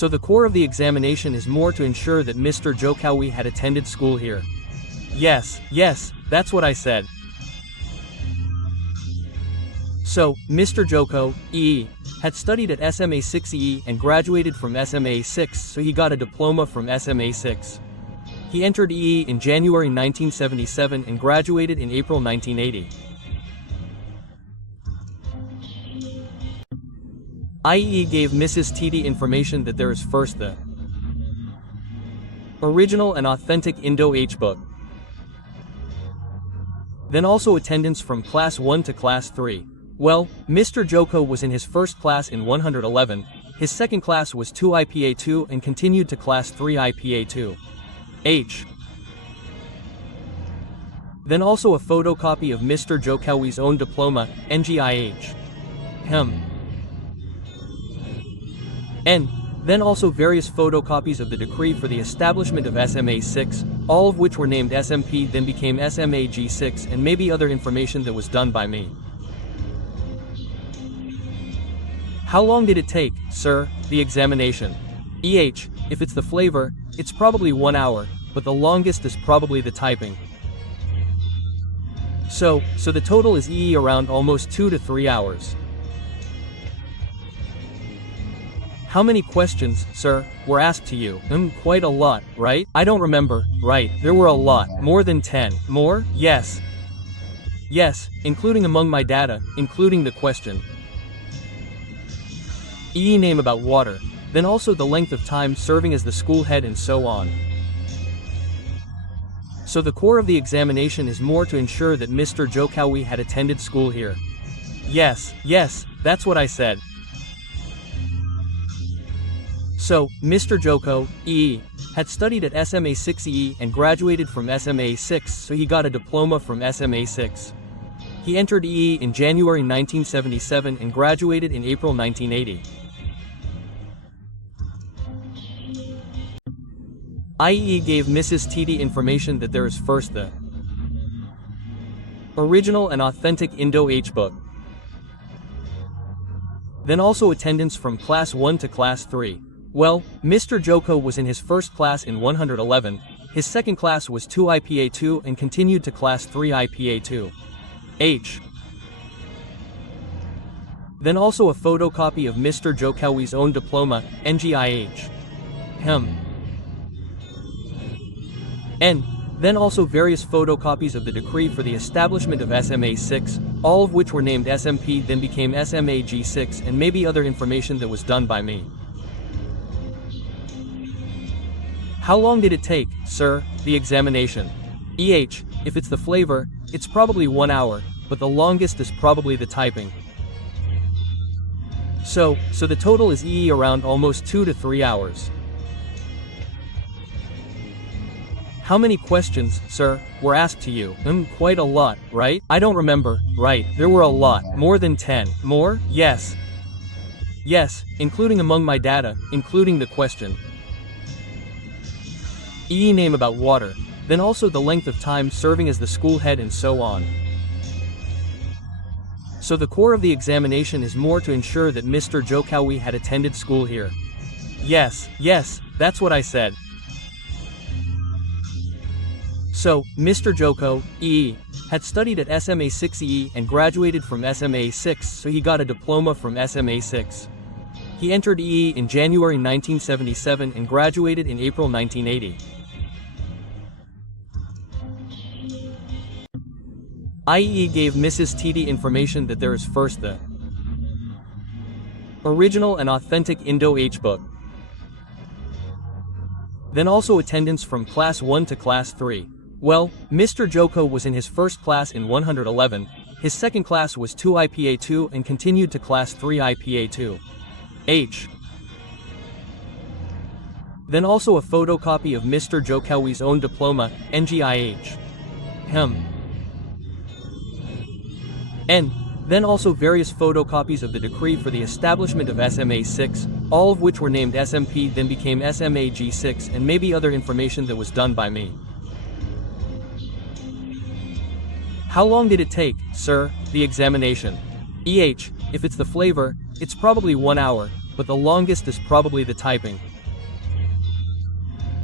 So the core of the examination is more to ensure that Mr. Jokowi had attended school here. Yes, that's what I said. So, Mr. Jokowi had studied at SMA 6E and graduated from SMA 6, so he got a diploma from SMA 6. He entered EE in January 1977 and graduated in April 1980. IE gave Mrs. TD information that there is first the original and authentic Indo-H book, then also attendance from Class 1 to Class 3. Well, Mr. Joko was in his first class in 111, his second class was 2 IPA 2 and continued to Class 3 IPA 2. H. Then also a photocopy of Mr. Jokowi's own diploma, NGIH. And then also various photocopies of the decree for the establishment of SMA 6, all of which were named SMP then became SMA G6, and maybe other information that was done by me. How long did it take, sir, the examination? EH, if it's the flavor, it's probably 1 hour, but the longest is probably the typing. So the total is EE around almost 2 to 3 hours. How many questions, sir, were asked to you? Quite a lot, right? I don't remember, right, there were a lot, more than 10. More? Yes, including among my data, including the question. EE name about water, then also the length of time serving as the school head and so on. So the core of the examination is more to ensure that Mr. Jokowi had attended school here. Yes, that's what I said. So, Mr. Jokowi had studied at SMA 6E and graduated from SMA 6, so he got a diploma from SMA 6. He entered EE in January 1977 and graduated in April 1980. IE gave Mrs. TD information that there is first the original and authentic Indo-H book, then also attendance from Class 1 to Class 3. Well, Mr. Joko was in his first class in 111, his second class was 2 IPA 2 and continued to Class 3 IPA 2. H. Then also a photocopy of Mr. Jokowi's own diploma, NGIH. And then also various photocopies of the decree for the establishment of SMA 6, all of which were named SMP then became SMA G6, and maybe other information that was done by me. How long did it take, sir, the examination? EH, if it's the flavor, it's probably 1 hour, but the longest is probably the typing. So the total is EE around almost 2 to 3 hours. How many questions, sir, were asked to you? Quite a lot, right? I don't remember, right, there were a lot, more than 10. More? Yes, including among my data, including the question. EE name about water, then also the length of time serving as the school head and so on. So the core of the examination is more to ensure that Mr. Jokowi had attended school here. Yes, that's what I said. So, Mr. Jokowi had studied at SMA 6E and graduated from SMA 6, so he got a diploma from SMA 6. He entered EE in January 1977 and graduated in April 1980. IE gave Mrs. TD information that there is first the original and authentic Indo-H book, then also attendance from Class 1 to Class 3. Well, Mr. Joko was in his first class in 111, his second class was 2 IPA 2 and continued to Class 3 IPA 2. H. Then also a photocopy of Mr. Jokowi's own diploma, NGIH. And then also various photocopies of the decree for the establishment of SMA 6, all of which were named SMP then became SMA G6, and maybe other information that was done by me. How long did it take, sir, the examination? EH, if it's the flavor, it's probably 1 hour, but the longest is probably the typing.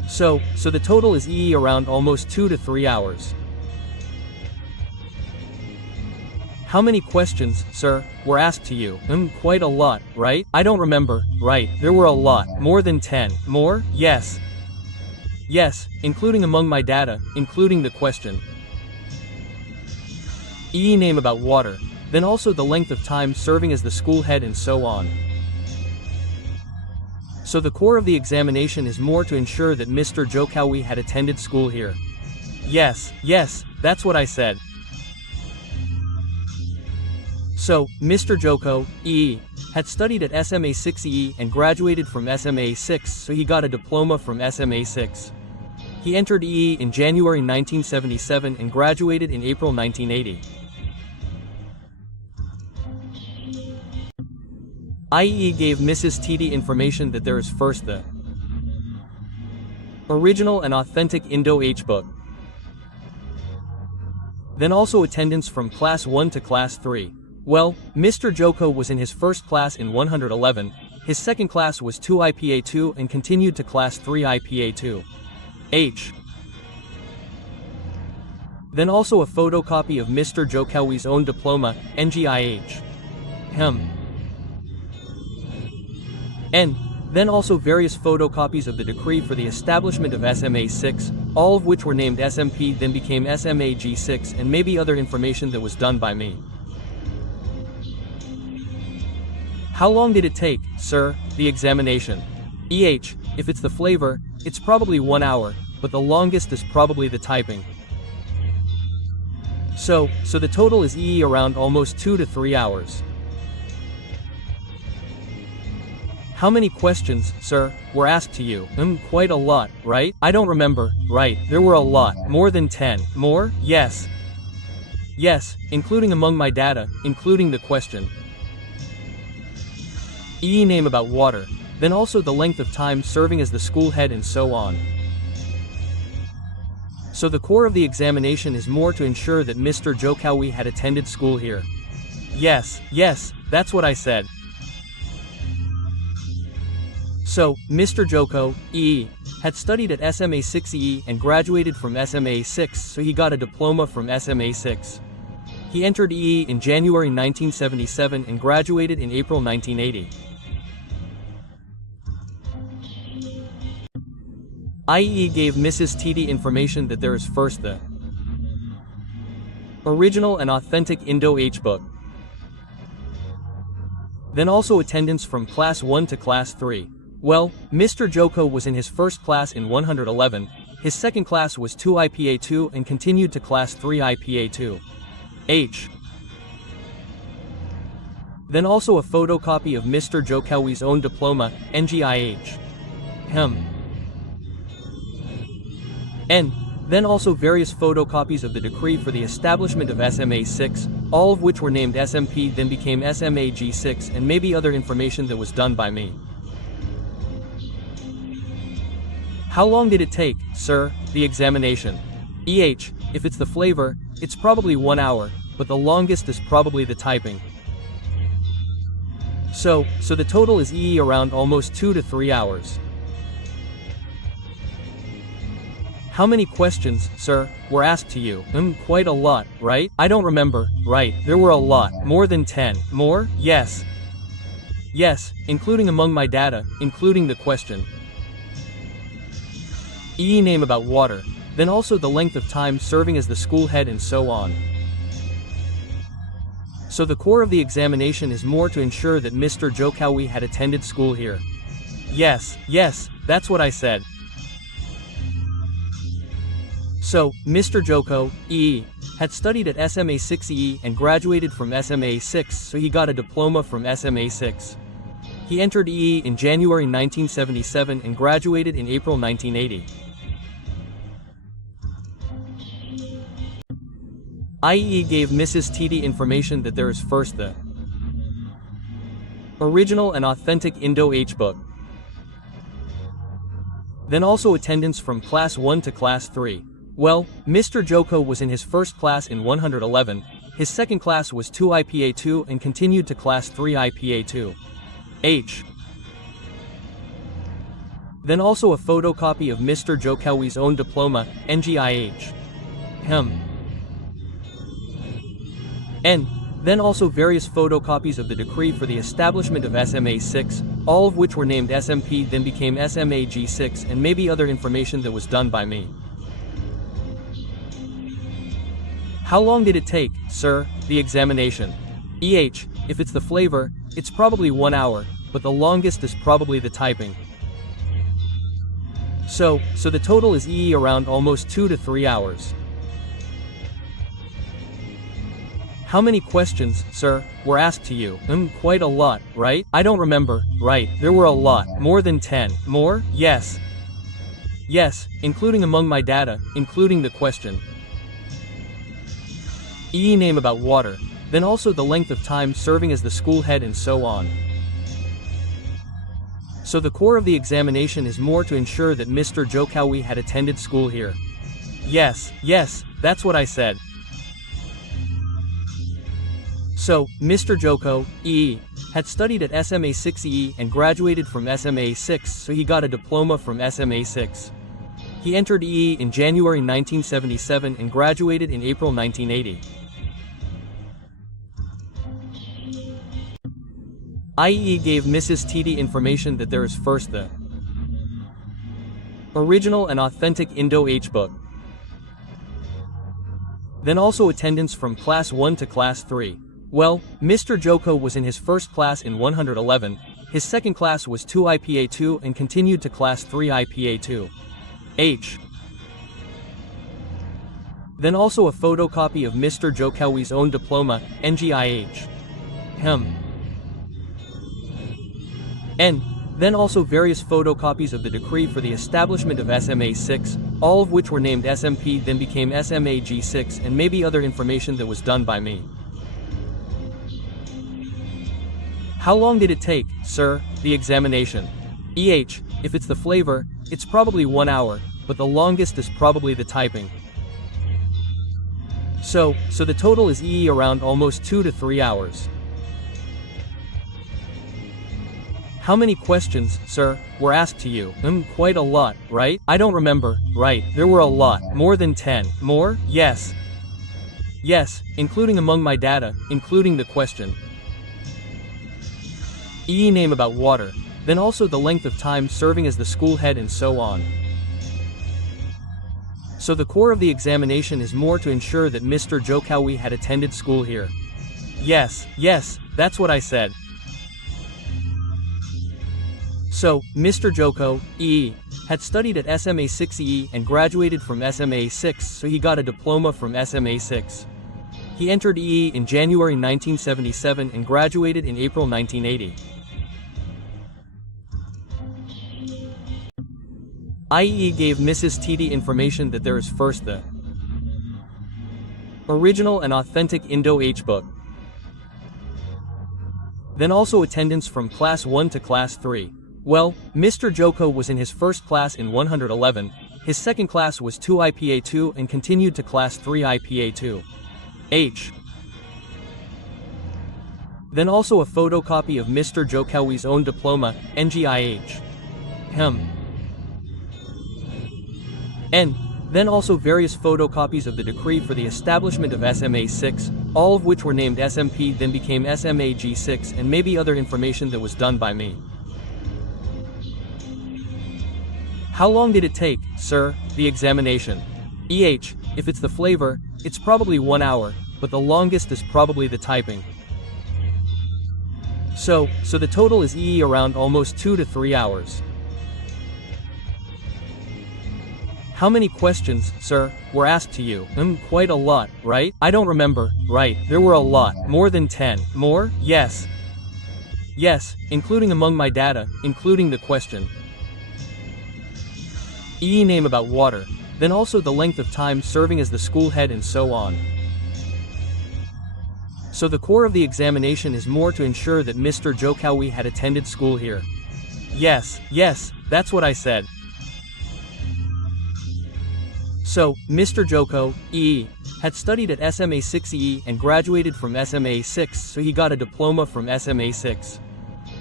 So the total is around almost 2 to 3 hours. How many questions, sir, were asked to you? Quite a lot, right? I don't remember. Right, there were a lot. More than 10. More? Yes. Yes, including among my data, including the question. Name about water, then also the length of time serving as the school head and so on. So the core of the examination is more to ensure that Mr. Jokowi had attended school here. Yes, that's what I said. So, Mr. Jokowi had studied at SMA 6E and graduated from SMA 6, so he got a diploma from SMA 6. He entered in January 1977 and graduated in April 1980. IE gave Mrs. TD information that there is first the original and authentic Indo-H book, then also attendance from Class 1 to Class 3. Well, Mr. Joko was in his first class in 111, his second class was 2 IPA 2 and continued to Class 3 IPA 2. H. Then also a photocopy of Mr. Jokowi's own diploma, NGIH. And then also various photocopies of the decree for the establishment of SMA 6, all of which were named SMP then became SMA G6 and maybe other information that was done by me. How long did it take, sir, the examination? If it's the flavor, it's probably 1 hour, but the longest is probably the typing. So the total is around almost 2 to 3 hours. How many questions, sir, were asked to you? Quite a lot, right? I don't remember. Right, there were a lot. More than 10. More? Yes. Yes, including among my data, including the question. Name about water, then also the length of time serving as the school head and so on. So the core of the examination is more to ensure that Mr. Jokowi had attended school here. Yes, that's what I said. So, Mr. Jokowi had studied at SMA 6E and graduated from SMA 6, so he got a diploma from SMA 6. He entered in January 1977 and graduated in April 1980. IE gave Mrs. TD information that there is first the original and authentic Indo-H book, then also attendance from Class 1 to Class 3. Well, Mr. Joko was in his first class in 111, his second class was 2 IPA 2 and continued to Class 3 IPA 2. H. Then also a photocopy of Mr. Jokowi's own diploma, NGIH. And then also various photocopies of the decree for the establishment of SMA 6, all of which were named SMP then became SMA G6 and maybe other information that was done by me. How long did it take, sir, the examination? If it's the flavor, it's probably 1 hour, but the longest is probably the typing. So the total is around almost 2 to 3 hours. How many questions, sir, were asked to you? Quite a lot, right? I don't remember. Right, there were a lot. More than 10. More? Yes. Yes, including among my data, including the question. Name about water, then also the length of time serving as the school head and so on. So the core of the examination is more to ensure that Mr. Jokowi had attended school here. Yes, that's what I said. So, Mr. Jokowi had studied at SMA 6E and graduated from SMA 6, so he got a diploma from SMA 6. He entered in January 1977 and graduated in April 1980. IE gave Mrs. TD information that there is first the original and authentic Indo-H book, then also attendance from Class 1 to Class 3. Well, Mr. Joko was in his first class in 111, his second class was 2 IPA 2 and continued to Class 3 IPA 2. H. Then also a photocopy of Mr. Jokowi's own diploma, NGIH. And then also various photocopies of the decree for the establishment of SMA 6, all of which were named SMP then became SMA G6, and maybe other information that was done by me. How long did it take, sir, the examination? If it's the flavor, it's probably 1 hour, but the longest is probably the typing. So the total is around almost 2 to 3 hours. How many questions, sir, were asked to you? Quite a lot, right? I don't remember. Right, there were a lot. More than 10. More? Yes. Yes, including among my data, including the question. Name about water, then also the length of time serving as the school head and so on. So the core of the examination is more to ensure that Mr. Jokowi had attended school here. Yes, that's what I said. So, Mr. Jokowi had studied at SMA 6E and graduated from SMA 6, so he got a diploma from SMA 6. He entered in January 1977 and graduated in April 1980. IE gave Mrs. TD information that there is first the original and authentic Indo-H book. Then also attendance from Class 1 to Class 3. Well, Mr. Joko was in his first class in 111, his second class was 2 IPA 2 and continued to Class 3 IPA 2. H. Then also a photocopy of Mr. Jokowi's own diploma, NGIH. And then also various photocopies of the decree for the establishment of SMA 6, all of which were named SMP then became SMA G6, and maybe other information that was done by me. How long did it take, sir, the examination? If it's the flavor, it's probably 1 hour, but the longest is probably the typing. So the total is around almost 2 to 3 hours. How many questions, sir, were asked to you? Quite a lot, right? I don't remember. Right, there were a lot. More than 10. More? Yes. Yes, including among my data, including the question. Name about water, then also the length of time serving as the school head and so on. So the core of the examination is more to ensure that Mr. Jokowi had attended school here. Yes, that's what I said. So, Mr. Jokowi had studied at SMA 6E and graduated from SMA 6, so he got a diploma from SMA 6. He entered in January 1977 and graduated in April 1980. IE gave Mrs. TD information that there is first the original and authentic Indo-H book. Then also attendance from Class 1 to Class 3. Well, Mr. Joko was in his first class in 111, his second class was 2 IPA 2 and continued to Class 3 IPA 2. H. Then also a photocopy of Mr. Jokowi's own diploma, NGIH. And then also various photocopies of the decree for the establishment of SMA 6, all of which were named SMP then became SMA G6, and maybe other information that was done by me. How long did it take, sir, the examination? If it's the flavor, it's probably 1 hour, but the longest is probably the typing. So the total is around almost 2 to 3 hours. How many questions, sir, were asked to you? Quite a lot, right? I don't remember. Right, there were a lot. More than 10. More? Yes. Yes, including among my data, including the question. Name about water, then also the length of time serving as the school head and so on. So the core of the examination is more to ensure that Mr. Jokowi had attended school here. Yes, that's what I said. So, Mr. Jokowi had studied at SMA 6E and graduated from SMA 6, so he got a diploma from SMA 6.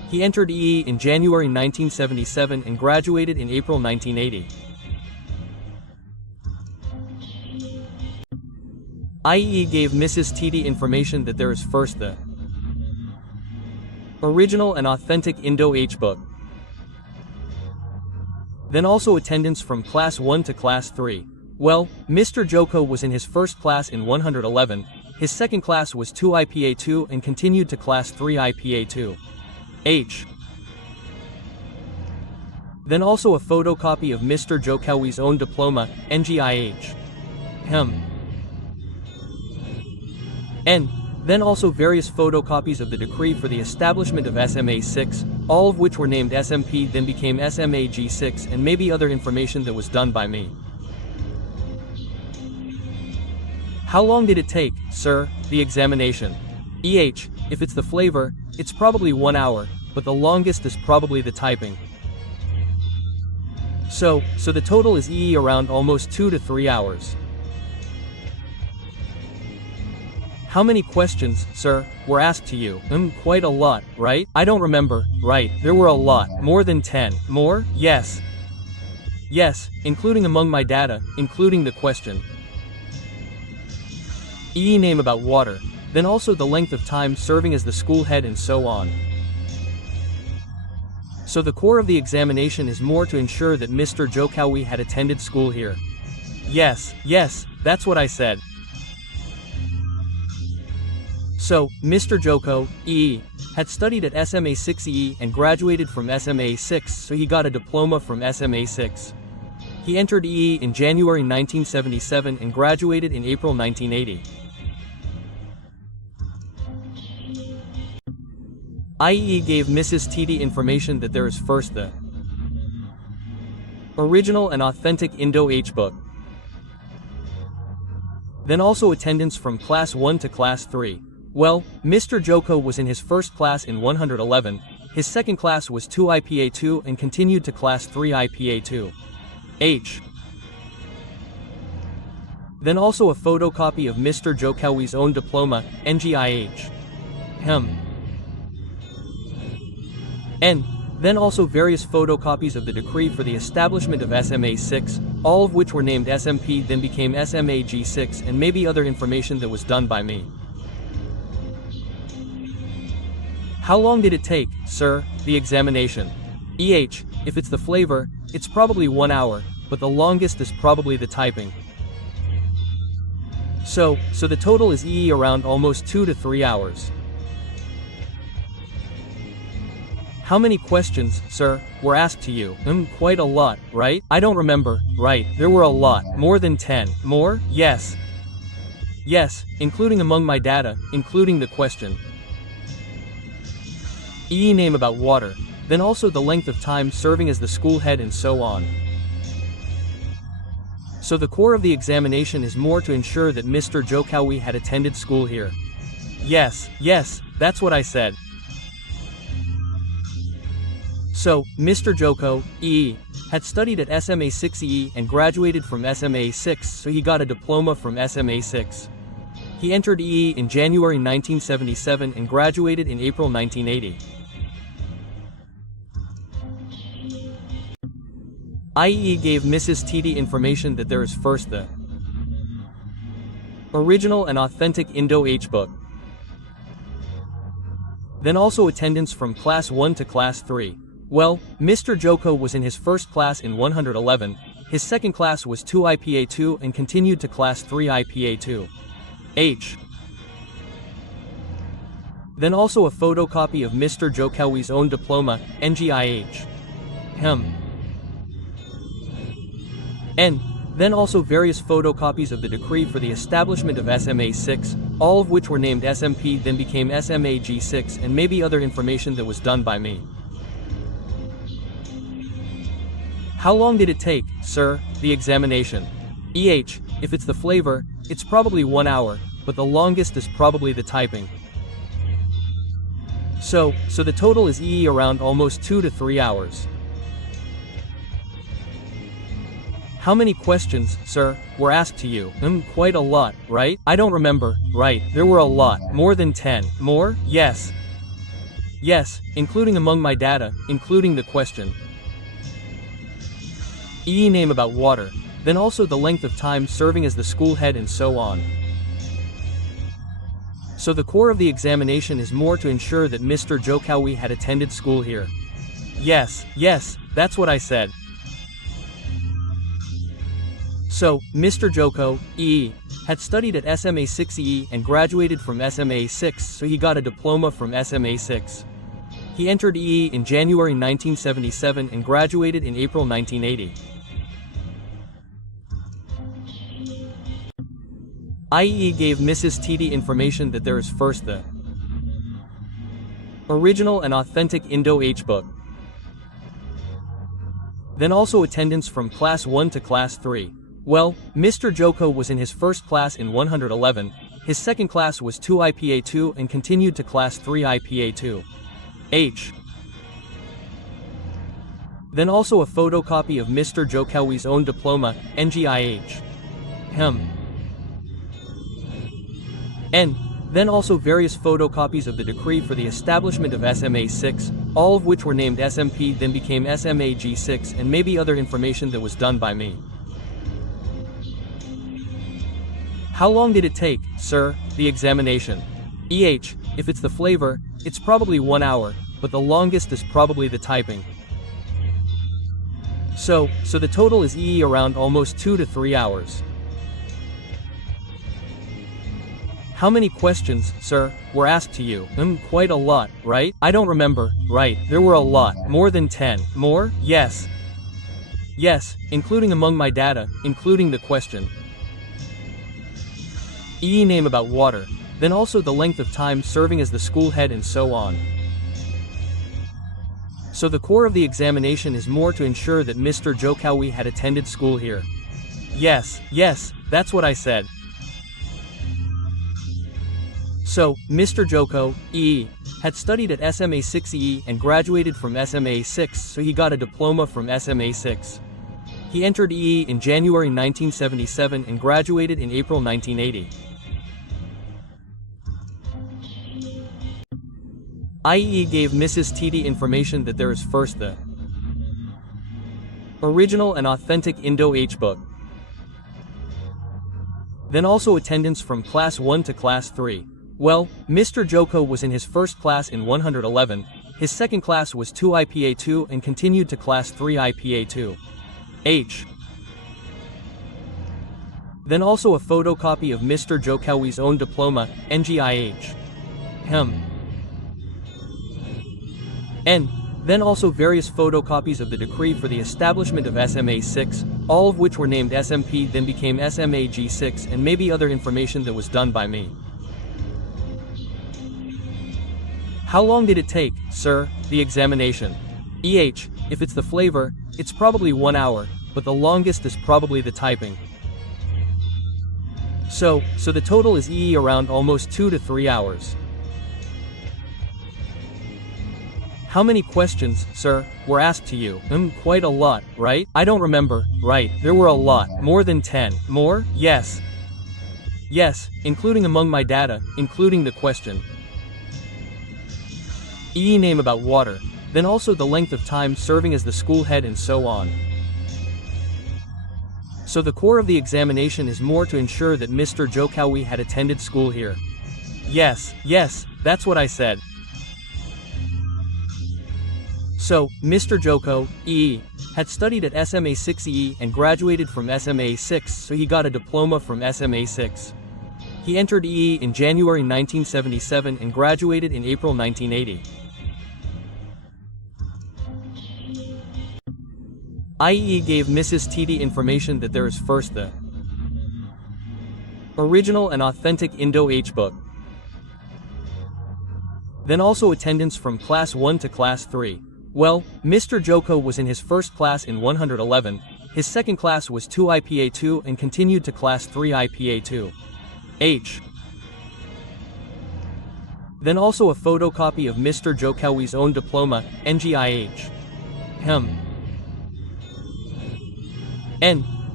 He entered EE in January 1977 and graduated in April 1980. IEE gave Mrs. TD information that there is first the original and authentic Indo-H book, then also attendance from Class 1 to Class 3. Well, Mr. Joko was in his first class in 111, his second class was 2 IPA 2 and continued to Class 3 IPA 2. H. Then also a photocopy of Mr. Jokowi's own diploma, NGIH. And then also various photocopies of the decree for the establishment of SMA 6, all of which were named SMP then became SMA G6 and maybe other information that was done by me. How long did it take, sir, the examination? EH, if it's the flavor, it's probably 1 hour, but the longest is probably the typing. So the total is EE around almost 2 to 3 hours. How many questions, sir, were asked to you? Quite a lot, right? I don't remember, right? There were a lot, more than 10. More? Yes. Yes, including among my data, including the question. EE name about water, then also the length of time serving as the school head and so on. So the core of the examination is more to ensure that Mr. Jokowi had attended school here. Yes, that's what I said. So, Mr. Joko, EE, had studied at SMA 6E and graduated from SMA 6, so he got a diploma from SMA 6. He entered EE in January 1977 and graduated in April 1980. IEE gave Mrs. TD information that there is first the original and authentic Indo-H book, then also attendance from Class 1 to Class 3. Well, Mr. Joko was in his first class in 111, his second class was 2 IPA 2 and continued to Class 3 IPA 2. H. Then also a photocopy of Mr. Jokowi's own diploma, NGIH. And then also various photocopies of the decree for the establishment of SMA 6, all of which were named SMP then became SMA G6 and maybe other information that was done by me. How long did it take, sir, the examination? EH, if it's the flavor, it's probably 1 hour, but the longest is probably the typing. So the total is EE around almost 2 to 3 hours. How many questions, sir, were asked to you? Quite a lot, right? I don't remember, right? There were a lot, more than 10. More? Yes. Yes, including among my data, including the question. EE name about water, then also the length of time serving as the school head and so on. So the core of the examination is more to ensure that Mr. Jokowi had attended school here. Yes, that's what I said. So, Mr. Joko, EE, had studied at SMA 6E and graduated from SMA 6, so he got a diploma from SMA 6. He entered EE in January 1977 and graduated in April 1980. IEE gave Mrs. TD information that there is first the original and authentic Indo-H book, then also attendance from Class 1 to Class 3. Well, Mr. Joko was in his first class in 111, his second class was 2 IPA 2 and continued to Class 3 IPA 2. H. Then also a photocopy of Mr. Jokowi's own diploma, NGIH. And then also various photocopies of the decree for the establishment of SMA 6, all of which were named SMP then became SMA G6 and maybe other information that was done by me. How long did it take, sir, the examination? EH, if it's the flavor, it's probably 1 hour, but the longest is probably the typing. So the total is EE around almost 2 to 3 hours. How many questions, sir, were asked to you? Quite a lot, right? I don't remember, right? There were a lot, more than 10. More? Yes. Yes, including among my data, including the question. Name about water, then also the length of time serving as the school head and so on. So the core of the examination is more to ensure that Mr. Jokowi had attended school here. Yes, that's what I said. So, Mr. Jokowi had studied at SMA 6E and graduated from SMA 6, so he got a diploma from SMA 6. He entered EE in January 1977 and graduated in April 1980. IE gave Mrs. TD information that there is first the original and authentic Indo-H book, then also attendance from Class 1 to Class 3. Well, Mr. Joko was in his first class in 111, his second class was 2 IPA 2 and continued to Class 3 IPA 2. H. Then also a photocopy of Mr. Jokowi's own diploma, NGIH. And then also various photocopies of the decree for the establishment of SMA 6, all of which were named SMP then became SMA G6 and maybe other information that was done by me. How long did it take, sir, the examination? If it's the flavor, it's probably 1 hour, but the longest is probably the typing. So the total is around almost 2 to 3 hours. How many questions, sir, were asked to you? Quite a lot, right? I don't remember, right? There were a lot, more than 10. More? Yes, including among my data, including the question. Name about water, then also the length of time serving as the school head and so on. So the core of the examination is more to ensure that Mr. Jokowi had attended school here. Yes, that's what I said. So, Mr. Jokowi had studied at SMA 6E and graduated from SMA 6, so he got a diploma from SMA 6. He entered EE in January 1977 and graduated in April 1980. IE gave Mrs. TD information that there is first the original and authentic Indo-H book, then also attendance from Class 1 to Class 3. Well, Mr. Joko was in his first class in 111, his second class was 2 IPA 2 and continued to Class 3 IPA 2. H. Then also a photocopy of Mr. Jokowi's own diploma, NGIH. And then also various photocopies of the decree for the establishment of SMA 6, all of which were named SMP then became SMA G6 and maybe other information that was done by me. How long did it take, sir, the examination? If it's the flavor, it's probably 1 hour, but the longest is probably the typing. So the total is around almost 2 to 3 hours. How many questions, sir, were asked to you? Quite a lot, right? I don't remember, right? There were a lot, more than 10. More? Yes, including among my data, including the question. Name about water, then also the length of time serving as the school head and so on. So the core of the examination is more to ensure that Mr. Jokowi had attended school here. Yes, that's what I said. So, Mr. Jokowi had studied at SMA 6E and graduated from SMA 6, so he got a diploma from SMA 6. He entered EE in January 1977 and graduated in April 1980. IE gave Mrs. TD information that there is first the original and authentic Indo-H book, then also attendance from Class 1 to Class 3. Well, Mr. Joko was in his first class in 111, his second class was 2 IPA 2 and continued to Class 3 IPA 2. H. Then also a photocopy of Mr. Jokowi's own diploma, NGIH. And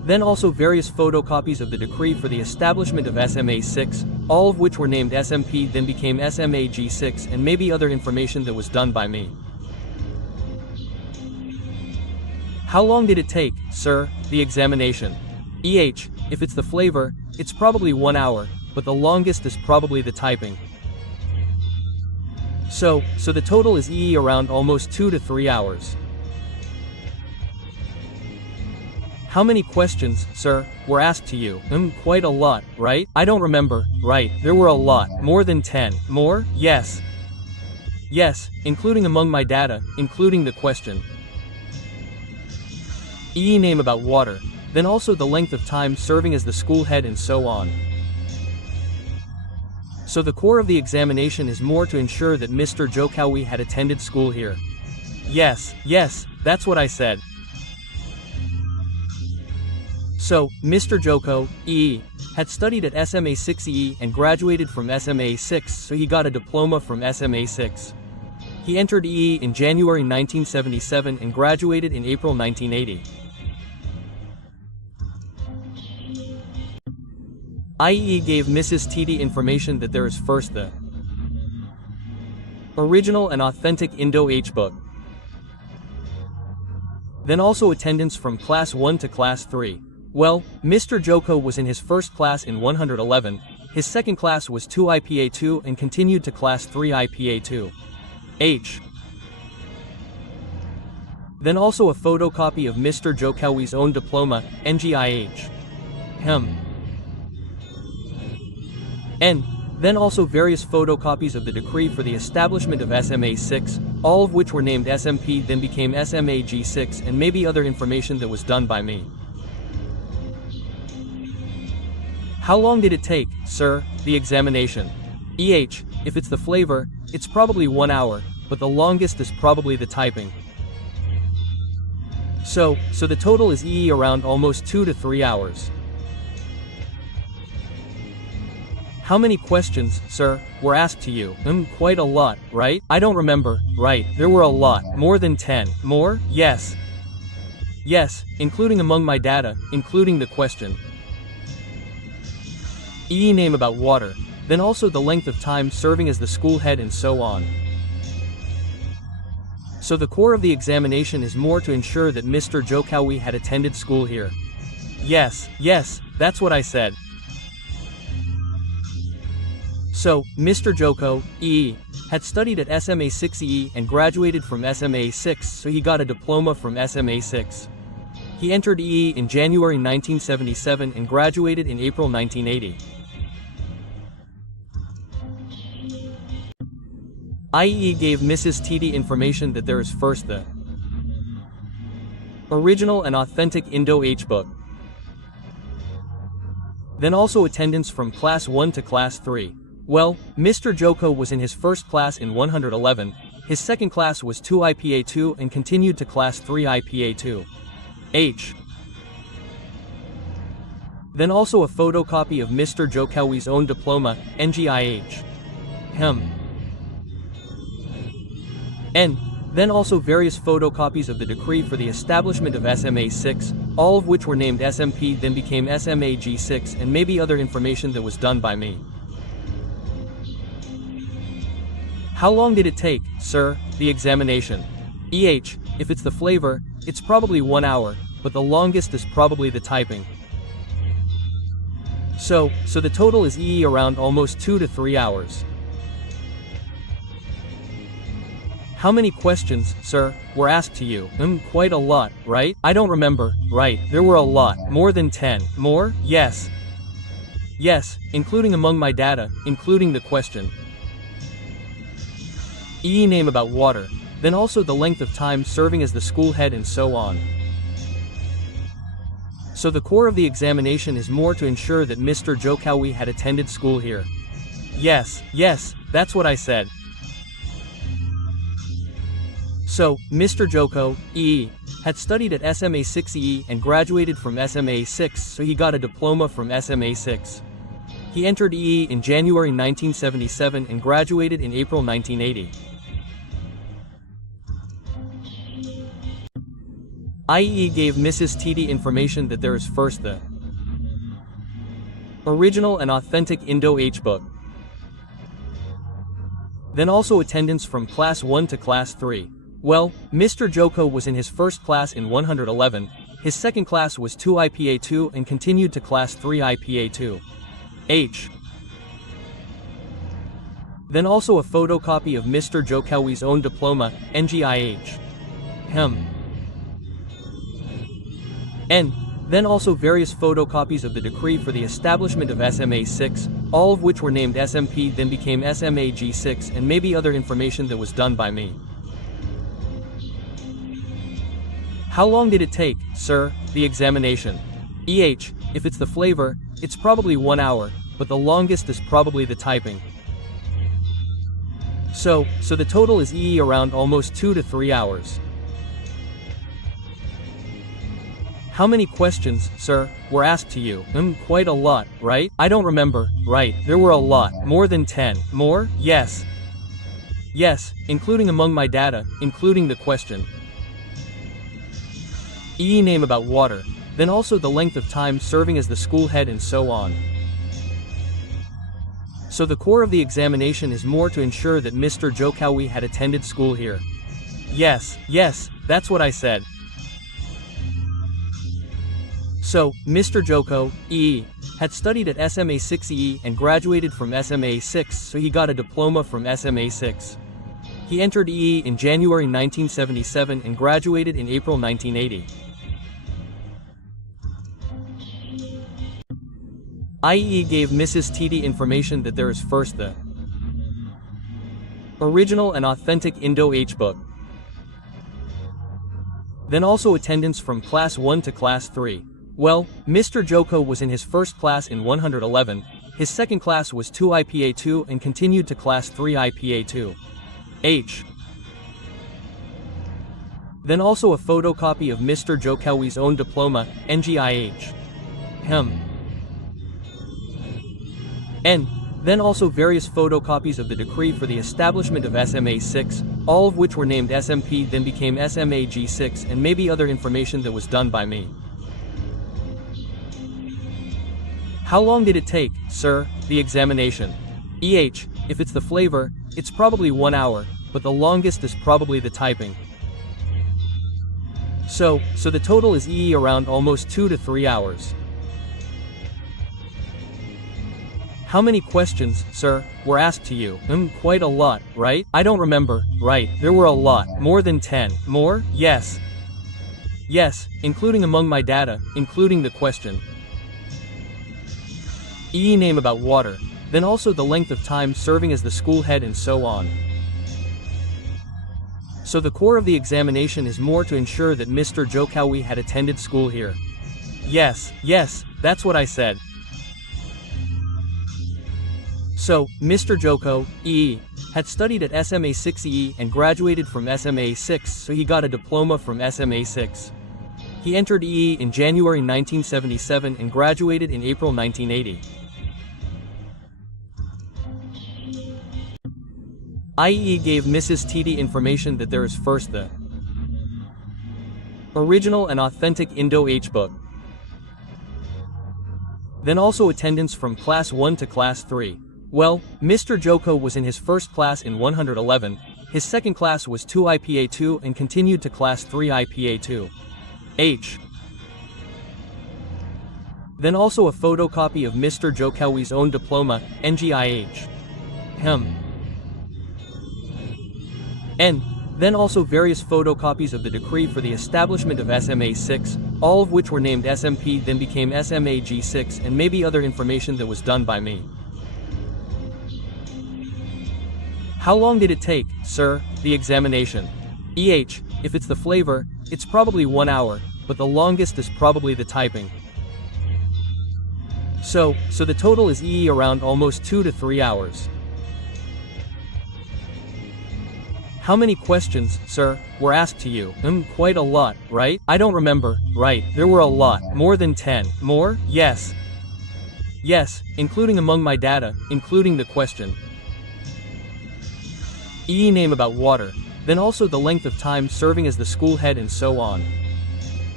then also various photocopies of the decree for the establishment of SMA 6, all of which were named SMP then became SMA G6, and maybe other information that was done by me. How long did it take, sir, the examination? If it's the flavor, it's probably 1 hour, but the longest is probably the typing. So the total is around almost 2 to 3 hours. How many questions, sir, were asked to you? Quite a lot, right? I don't remember. Right, there were a lot. More than 10. More? Yes. Yes, including among my data, including the question. Name about water, then also the length of time serving as the school head and so on. So the core of the examination is more to ensure that Mr. Jokowi had attended school here. Yes, that's what I said. So, Mr. Jokowi had studied at SMA 6E and graduated from SMA 6, so he got a diploma from SMA 6. He entered in January 1977 and graduated in April 1980. IE gave Mrs. TD information that there is first the original and authentic Indo-H book, then also attendance from Class 1 to Class 3. Well, Mr. Joko was in his first class in 111, his second class was 2 IPA 2 and continued to Class 3 IPA 2. Then also a photocopy of Mr. Jokowi's own diploma, NGIH. And then also various photocopies of the decree for the establishment of SMA 6, all of which were named SMP then became SMA G6, and maybe other information that was done by me. How long did it take, sir, the examination? If it's the flavor, it's probably 1 hour, but the longest is probably the typing. So the total is around almost 2 to 3 hours. How many questions, sir, were asked to you? Quite a lot, right? I don't remember. Right, there were a lot. More than 10. More? Yes. Yes, including among my data, including the question. Name about water, then also the length of time serving as the school head and so on. So the core of the examination is more to ensure that Mr. Jokowi had attended school here. Yes, that's what I said. So, Mr. Jokowi had studied at SMA 6E and graduated from SMA 6, so he got a diploma from SMA 6. He entered in January 1977 and graduated in April 1980. IE gave Mrs. TD information that there is first the original and authentic Indo-H book, then also attendance from Class 1 to Class 3. Well, Mr. Joko was in his first class in 111, his second class was 2 IPA 2 and continued to Class 3 IPA 2. Then also a photocopy of Mr. Jokowi's own diploma, NGIH. And then also various photocopies of the decree for the establishment of SMA 6, all of which were named SMP then became SMA G6, and maybe other information that was done by me. How long did it take, sir, the examination? If it's the flavor, it's probably 1 hour, but the longest is probably the typing. So the total is around almost 2 to 3 hours. How many questions, sir, were asked to you? Quite a lot, right? I don't remember. Right, there were a lot. More than 10. More? Yes. Yes, including among my data, including the question. Name about water, then also the length of time serving as the school head and so on. So the core of the examination is more to ensure that Mr. Jokowi had attended school here. Yes, that's what I said. So, Mr. Jokowi had studied at SMA 6E and graduated from SMA 6, so he got a diploma from SMA 6. He entered in January 1977 and graduated in April 1980. IE gave Mrs. TD information that there is first the original and authentic Indo-H book. Then also attendance from class 1 to class 3. Well, Mr. Joko was in his first class in 111, his second class was 2 IPA 2 and continued to class 3 IPA 2. H. Then also a photocopy of Mr. Jokowi's own diploma, NGIH. N. Then also various photocopies of the decree for the establishment of SMA 6, all of which were named SMP then became SMA G6 and maybe other information that was done by me. How long did it take, sir, the examination? EH, if it's the flavor, it's probably 1 hour, but the longest is probably the typing. So the total is around almost 2 to 3 hours. How many questions, sir, were asked to you? Quite a lot, right? I don't remember, right? There were a lot, more than 10. More? Yes. Yes, including among my data, including the question. Name about water, then also the length of time serving as the school head and so on. So the core of the examination is more to ensure that Mr. Jokowi had attended school here. Yes, that's what I said. So, Mr. Joko, had studied at SMA 6 and graduated from SMA 6, so he got a diploma from SMA 6. He entered in January 1977 and graduated in April 1980. IE gave Mrs. TD information that there is first the original and authentic Indo-H book. Then also attendance from class 1 to class 3. Well, Mr. Joko was in his first class in 111, his second class was 2 IPA 2 and continued to class 3 IPA 2. H. Then also a photocopy of Mr. Jokowi's own diploma, NGIH. N. Then also various photocopies of the decree for the establishment of SMA 6, all of which were named SMP then became SMA G6 and maybe other information that was done by me. How long did it take, sir, the examination? EH, if it's the flavor, it's probably 1 hour, but the longest is probably the typing. So the total is around almost 2 to 3 hours. How many questions, sir, were asked to you? Quite a lot, right? I don't remember, right? There were a lot, more than 10. More? Yes. Yes, including among my data, including the question. Name about water, then also the length of time serving as the school head and so on. So the core of the examination is more to ensure that Mr. Jokowi had attended school here. Yes, that's what I said. So, Mr. Joko, had studied at SMA 6 and graduated from SMA 6, so he got a diploma from SMA 6. He entered in January 1977 and graduated in April 1980. IE gave Mrs. TD information that there is first the original and authentic Indo-H book. Then also attendance from class 1 to class 3. Well, Mr. Joko was in his first class in 111, his second class was 2 IPA 2 and continued to class 3 IPA 2. H. Then also a photocopy of Mr. Jokowi's own diploma, NGIH. N. Then also various photocopies of the decree for the establishment of SMA 6, all of which were named SMP then became SMA G6 and maybe other information that was done by me. How long did it take, sir, the examination? EH, if it's the flavor, it's probably 1 hour, but the longest is probably the typing. So the total is around almost 2 to 3 hours. How many questions, sir, were asked to you? Quite a lot, right? I don't remember, right? There were a lot, more than 10. More? Yes. Yes, including among my data, including the question. Name about water, then also the length of time serving as the school head and so on.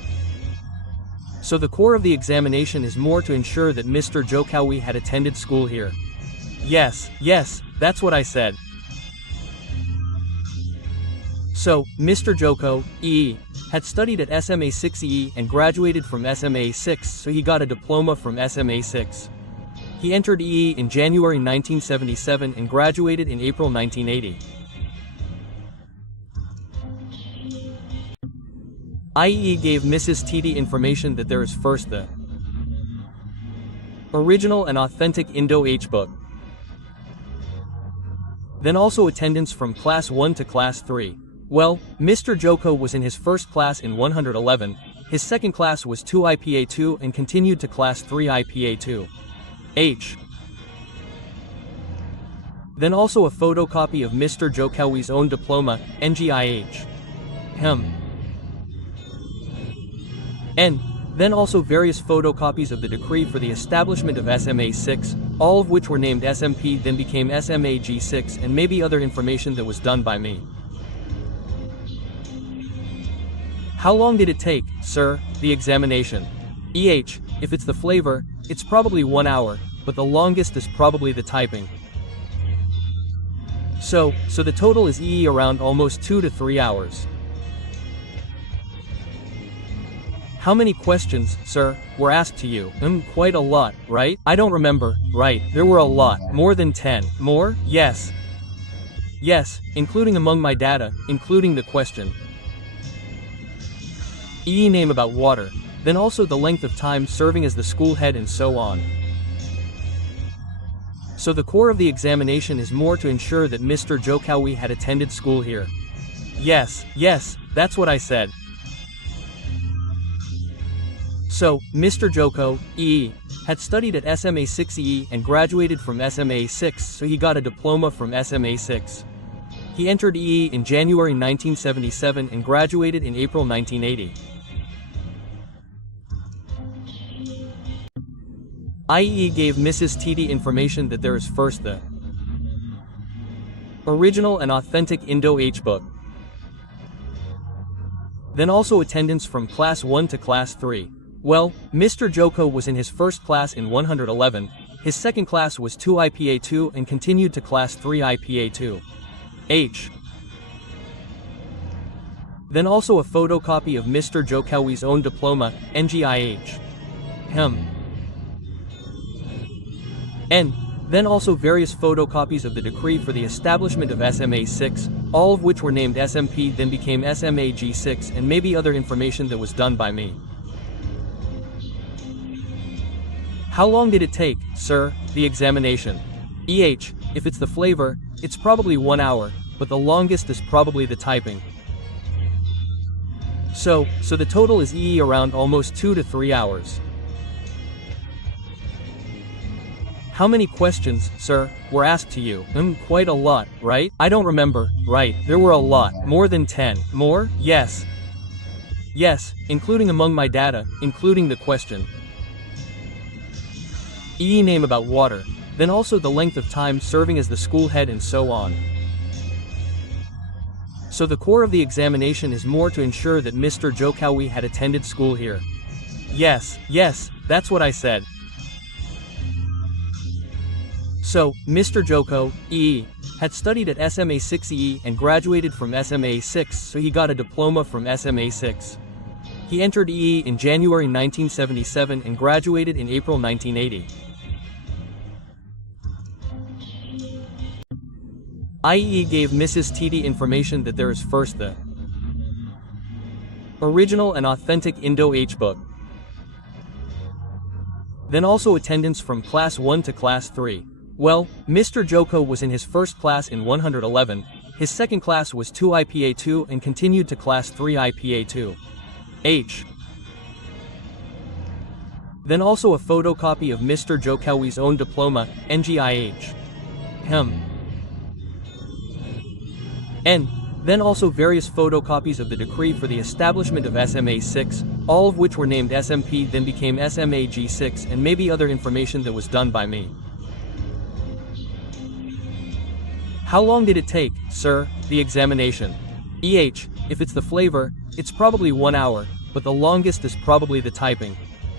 So the core of the examination is more to ensure that Mr. Jokowi had attended school here. Yes, that's what I said. So, Mr. Jokowi had studied at SMA 6E and graduated from SMA 6, so he got a diploma from SMA 6. He entered EE in January 1977 and graduated in April 1980. IEE gave Mrs. TD information that there is first the original and authentic Indo-H book, then also attendance from Class 1 to Class 3. Well, Mr. Joko was in his first class in 111, his second class was 2 IPA 2 and continued to Class 3 IPA 2. H. Then also a photocopy of Mr. Jokowi's own diploma, NGIH. And then also various photocopies of the decree for the establishment of SMA 6, all of which were named SMP then became SMA G6, and maybe other information that was done by me. How long did it take, sir, the examination? EH, if it's the flavor, it's probably 1 hour, but the longest is probably the typing. So the total is EE around almost 2 to 3 hours. How many questions, sir, were asked to you? Quite a lot, right? I don't remember, right, there were a lot, more than 10. More? Yes, including among my data, including the question. EE name about water, then also the length of time serving as the school head and so on. So the core of the examination is more to ensure that Mr. Jokowi had attended school here. Yes, that's what I said. So, Mr. Jokowi had studied at SMA 6E and graduated from SMA 6, so he got a diploma from SMA 6. He entered EE in January 1977 and graduated in April 1980. IEE gave Mrs. TD information that there is first the original and authentic Indo-H book, then also attendance from Class 1 to Class 3. Well, Mr. Joko was in his first class in 111, his second class was 2 IPA 2 and continued to Class 3 IPA 2. H. Then also a photocopy of Mr. Jokowi's own diploma, NGIH. And then also various photocopies of the decree for the establishment of SMA 6, all of which were named SMP then became SMA G6, and maybe other information that was done by me. How long did it take, sir, the examination? EH, if it's the flavor, it's probably 1 hour, but the longest is probably the typing. So the total is EE around almost 2 to 3 hours. How many questions, sir, were asked to you? Quite a lot, right? I don't remember, right, there were a lot, more than 10. More? Yes, including among my data, including the question. EE name about water, then also the length of time serving as the school head and so on. So the core of the examination is more to ensure that Mr. Jokowi had attended school here. Yes, that's what I said. So, Mr. Jokowi had studied at SMA 6E and graduated from SMA 6, so he got a diploma from SMA 6. He entered EE in January 1977 and graduated in April 1980. IEE gave Mrs. TD information that there is first the original and authentic Indo-H book, then also attendance from Class 1 to Class 3. Well, Mr. Joko was in his first class in 111, his second class was 2 IPA 2 and continued to Class 3 IPA 2. H. Then also a photocopy of Mr. Jokowi's own diploma, NGIH. And then also various photocopies of the decree for the establishment of SMA 6, all of which were named SMP then became SMA G6, and maybe other information that was done by me. How long did it take, sir, the examination? EH, if it's the flavor, it's probably 1 hour, but the longest is probably the typing.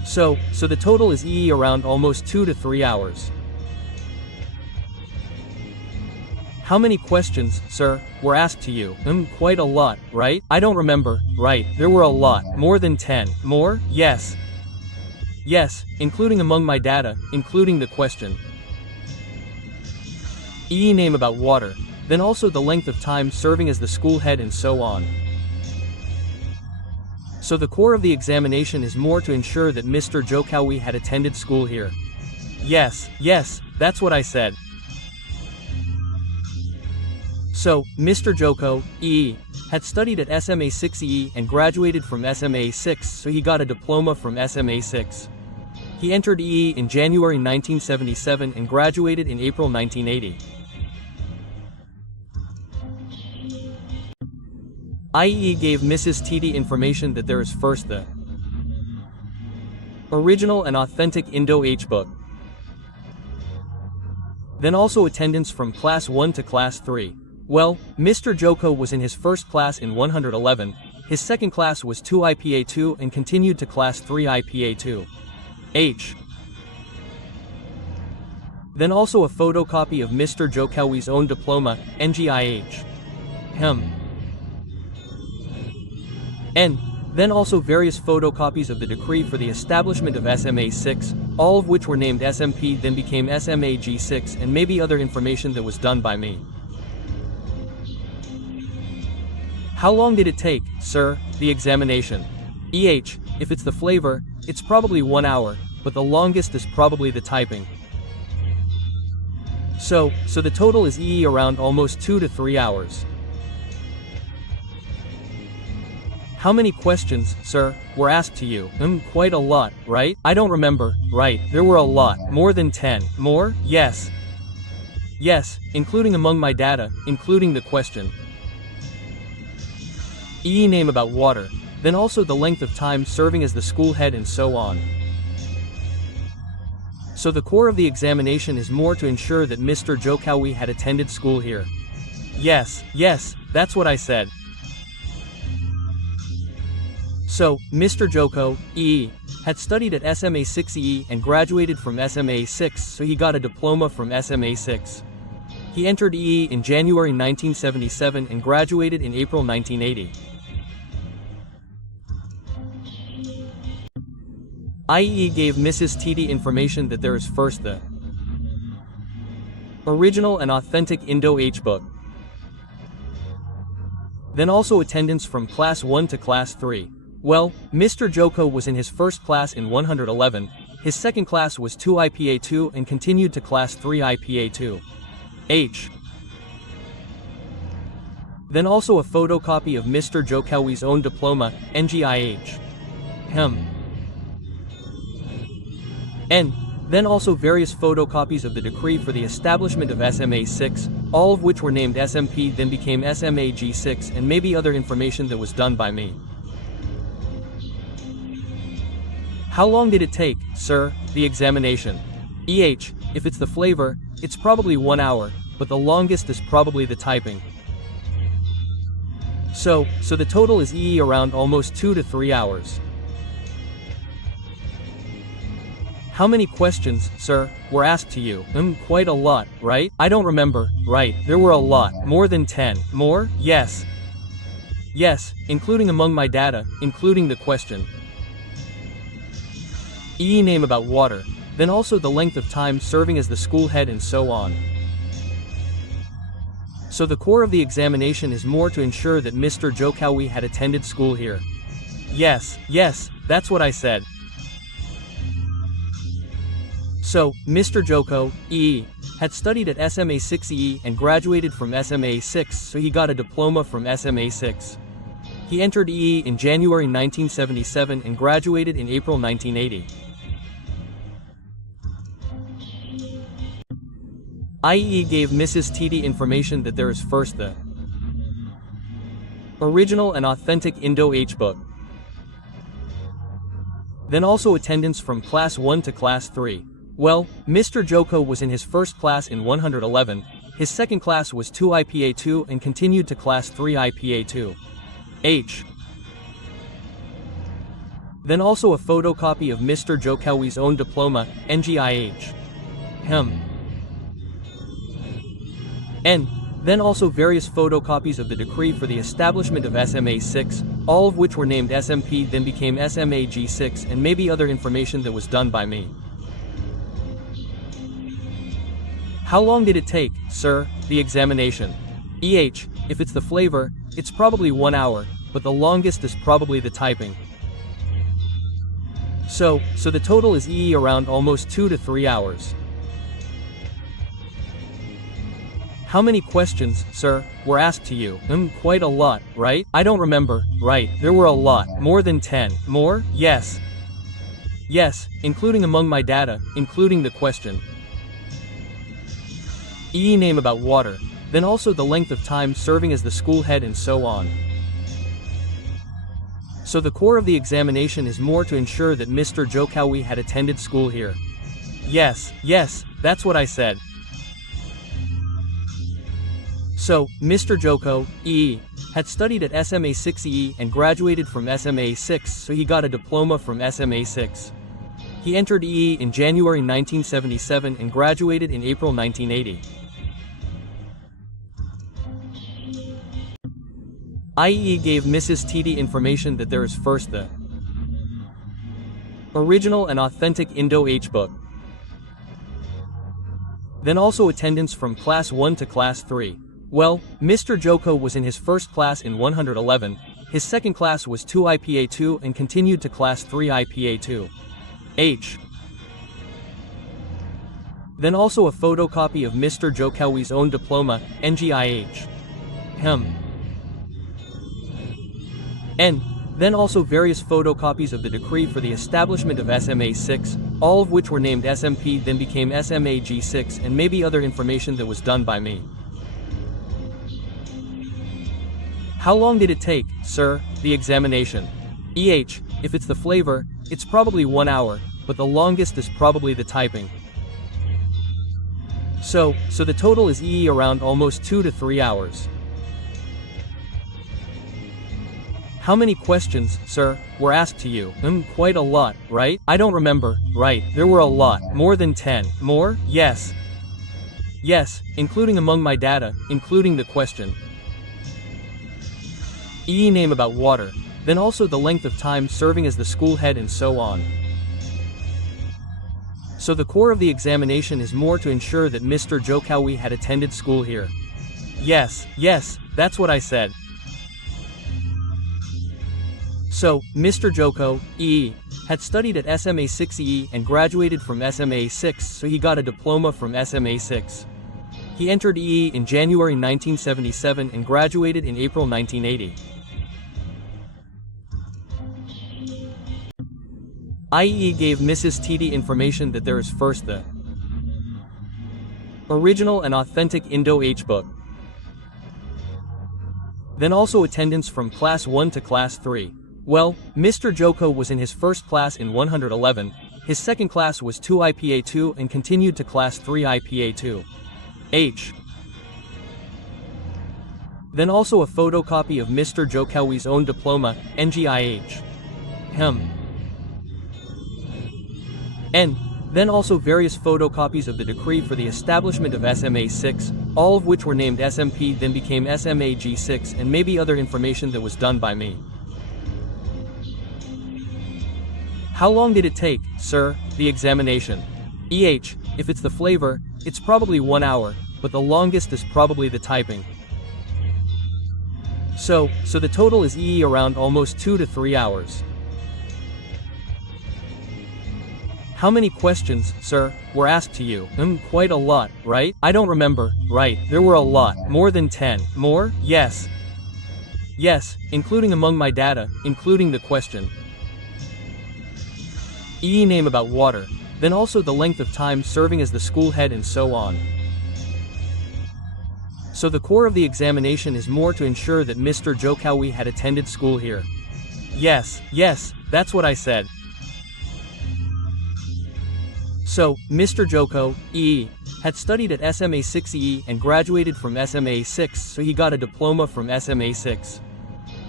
So the total is around almost 2 to 3 hours. How many questions, sir, were asked to you? Quite a lot, right? I don't remember. Right, there were a lot. More than 10. More? Yes. Yes, including among my data, including the question. Name about water, then also the length of time serving as the school head and so on. So the core of the examination is more to ensure that Mr. Jokowi had attended school here. Yes, that's what I said. So, Mr. Jokowi had studied at SMA 6E and graduated from SMA 6, so he got a diploma from SMA 6. He entered in January 1977 and graduated in April 1980. IE gave Mrs. TD information that there is first the original and authentic Indo-H book, then also attendance from class 1 to class 3. Well, Mr. Joko was in his first class in 111, his second class was 2 IPA 2 and continued to class 3 IPA 2. H. Then also a photocopy of Mr. Jokowi's own diploma, NGIH. And then also various photocopies of the decree for the establishment of SMA 6, all of which were named SMP then became SMA G6 and maybe other information that was done by me. How long did it take, sir, the examination? If it's the flavor, it's probably 1 hour, but the longest is probably the typing. So the total is around almost 2 to 3 hours. How many questions, sir, were asked to you? Quite a lot, right? I don't remember. Right, there were a lot. More than 10. More? Yes. Yes, including among my data, including the question. Name about water, then also the length of time serving as the school head and so on. So the core of the examination is more to ensure that Mr. Jokowi had attended school here. Yes, that's what I said. So, Mr. Jokowi had studied at SMA 6E and graduated from SMA 6, so he got a diploma from SMA 6. He entered in January 1977 and graduated in April 1980. IE gave Mrs. TD information that there is first the original and authentic Indo-H book, then also attendance from class 1 to class 3. Well, Mr. Joko was in his first class in 111, his second class was 2 IPA 2 and continued to class 3 IPA 2. H. Then also a photocopy of Mr. Jokowi's own diploma, NGIH. And then also various photocopies of the decree for the establishment of SMA 6, all of which were named SMP then became SMA G6 and maybe other information that was done by me. How long did it take, sir, the examination? If it's the flavor, it's probably 1 hour, but the longest is probably the typing. So the total is around almost 2 to 3 hours. How many questions, sir, were asked to you? Quite a lot, right? I don't remember. Right, there were a lot. More than 10. More? Yes. Yes, including among my data, including the question. Name about water, then also the length of time serving as the school head and so on. So the core of the examination is more to ensure that Mr. Jokowi had attended school here. Yes, that's what I said. So, Mr. Jokowi had studied at SMA 6E and graduated from SMA 6, so he got a diploma from SMA 6. He entered in January 1977 and graduated in April 1980. IE gave Mrs. TD information that there is first the original and authentic Indo-H book, then also attendance from class 1 to class 3. Well, Mr. Joko was in his first class in 111, his second class was 2 IPA 2 and continued to class 3 IPA 2. H. then also a photocopy of Mr. Jokowi's own diploma, NGIH. And then also various photocopies of the decree for the establishment of SMA 6, all of which were named SMP then became SMA G6, and maybe other information that was done by me. How long did it take, sir, the examination? If it's the flavor, it's probably 1 hour, but the longest is probably the typing. So the total is around almost 2 to 3 hours. How many questions, sir, were asked to you? Quite a lot, right? I don't remember. Right, there were a lot. More than 10. More? Yes. Yes, including among my data, including the question. Name about water, then also the length of time serving as the school head and so on. So the core of the examination is more to ensure that Mr. Jokowi had attended school here. Yes, that's what I said. So, Mr. Jokowi had studied at SMA 6 and graduated from SMA 6, so he got a diploma from SMA 6. He entered in January 1977 and graduated in April 1980. IE gave Mrs. TD information that there is first the original and authentic Indo-H book, then also attendance from Class 1 to Class 3. Well, Mr. Joko was in his first class in 111, his second class was 2 IPA 2 and continued to Class 3 IPA 2. Then also a photocopy of Mr. Jokowi's own diploma, NGIH. And then also various photocopies of the decree for the establishment of SMA 6, all of which were named SMP then became SMA G6, and maybe other information that was done by me. How long did it take, sir, the examination? If it's the flavor, it's probably 1 hour, but the longest is probably the typing. So the total is around almost 2 to 3 hours. How many questions, sir, were asked to you? Quite a lot, right? I don't remember. Right, there were a lot. More than 10. More? Yes. Yes, including among my data, including the question. Name about water, then also the length of time serving as the school head and so on. So the core of the examination is more to ensure that Mr. Jokowi had attended school here. Yes, that's what I said. So, Mr. Jokowi had studied at SMA 6 and graduated from SMA 6, so he got a diploma from SMA 6. He entered in January 1977 and graduated in April 1980. IE gave Mrs. TD information that there is first the original and authentic Indo-H book, then also attendance from Class 1 to Class 3. Well, Mr. Joko was in his first class in 111, his second class was 2 IPA 2 and continued to Class 3 IPA 2. Then also a photocopy of Mr. Jokowi's own diploma, NGIH. And then also various photocopies of the decree for the establishment of SMA 6, all of which were named SMP then became SMA G6, and maybe other information that was done by me. How long did it take, sir, the examination? If it's the flavor, it's probably 1 hour, but the longest is probably the typing. So the total is around almost 2 to 3 hours. How many questions, sir, were asked to you? Quite a lot, right? I don't remember. Right, there were a lot. More than 10. More? Yes. Yes, including among my data, including the question. Name about water, then also the length of time serving as the school head and so on. So the core of the examination is more to ensure that Mr. Jokowi had attended school here. Yes, that's what I said. So, Mr. Jokowi had studied at SMA 6 and graduated from SMA 6, so he got a diploma from SMA 6.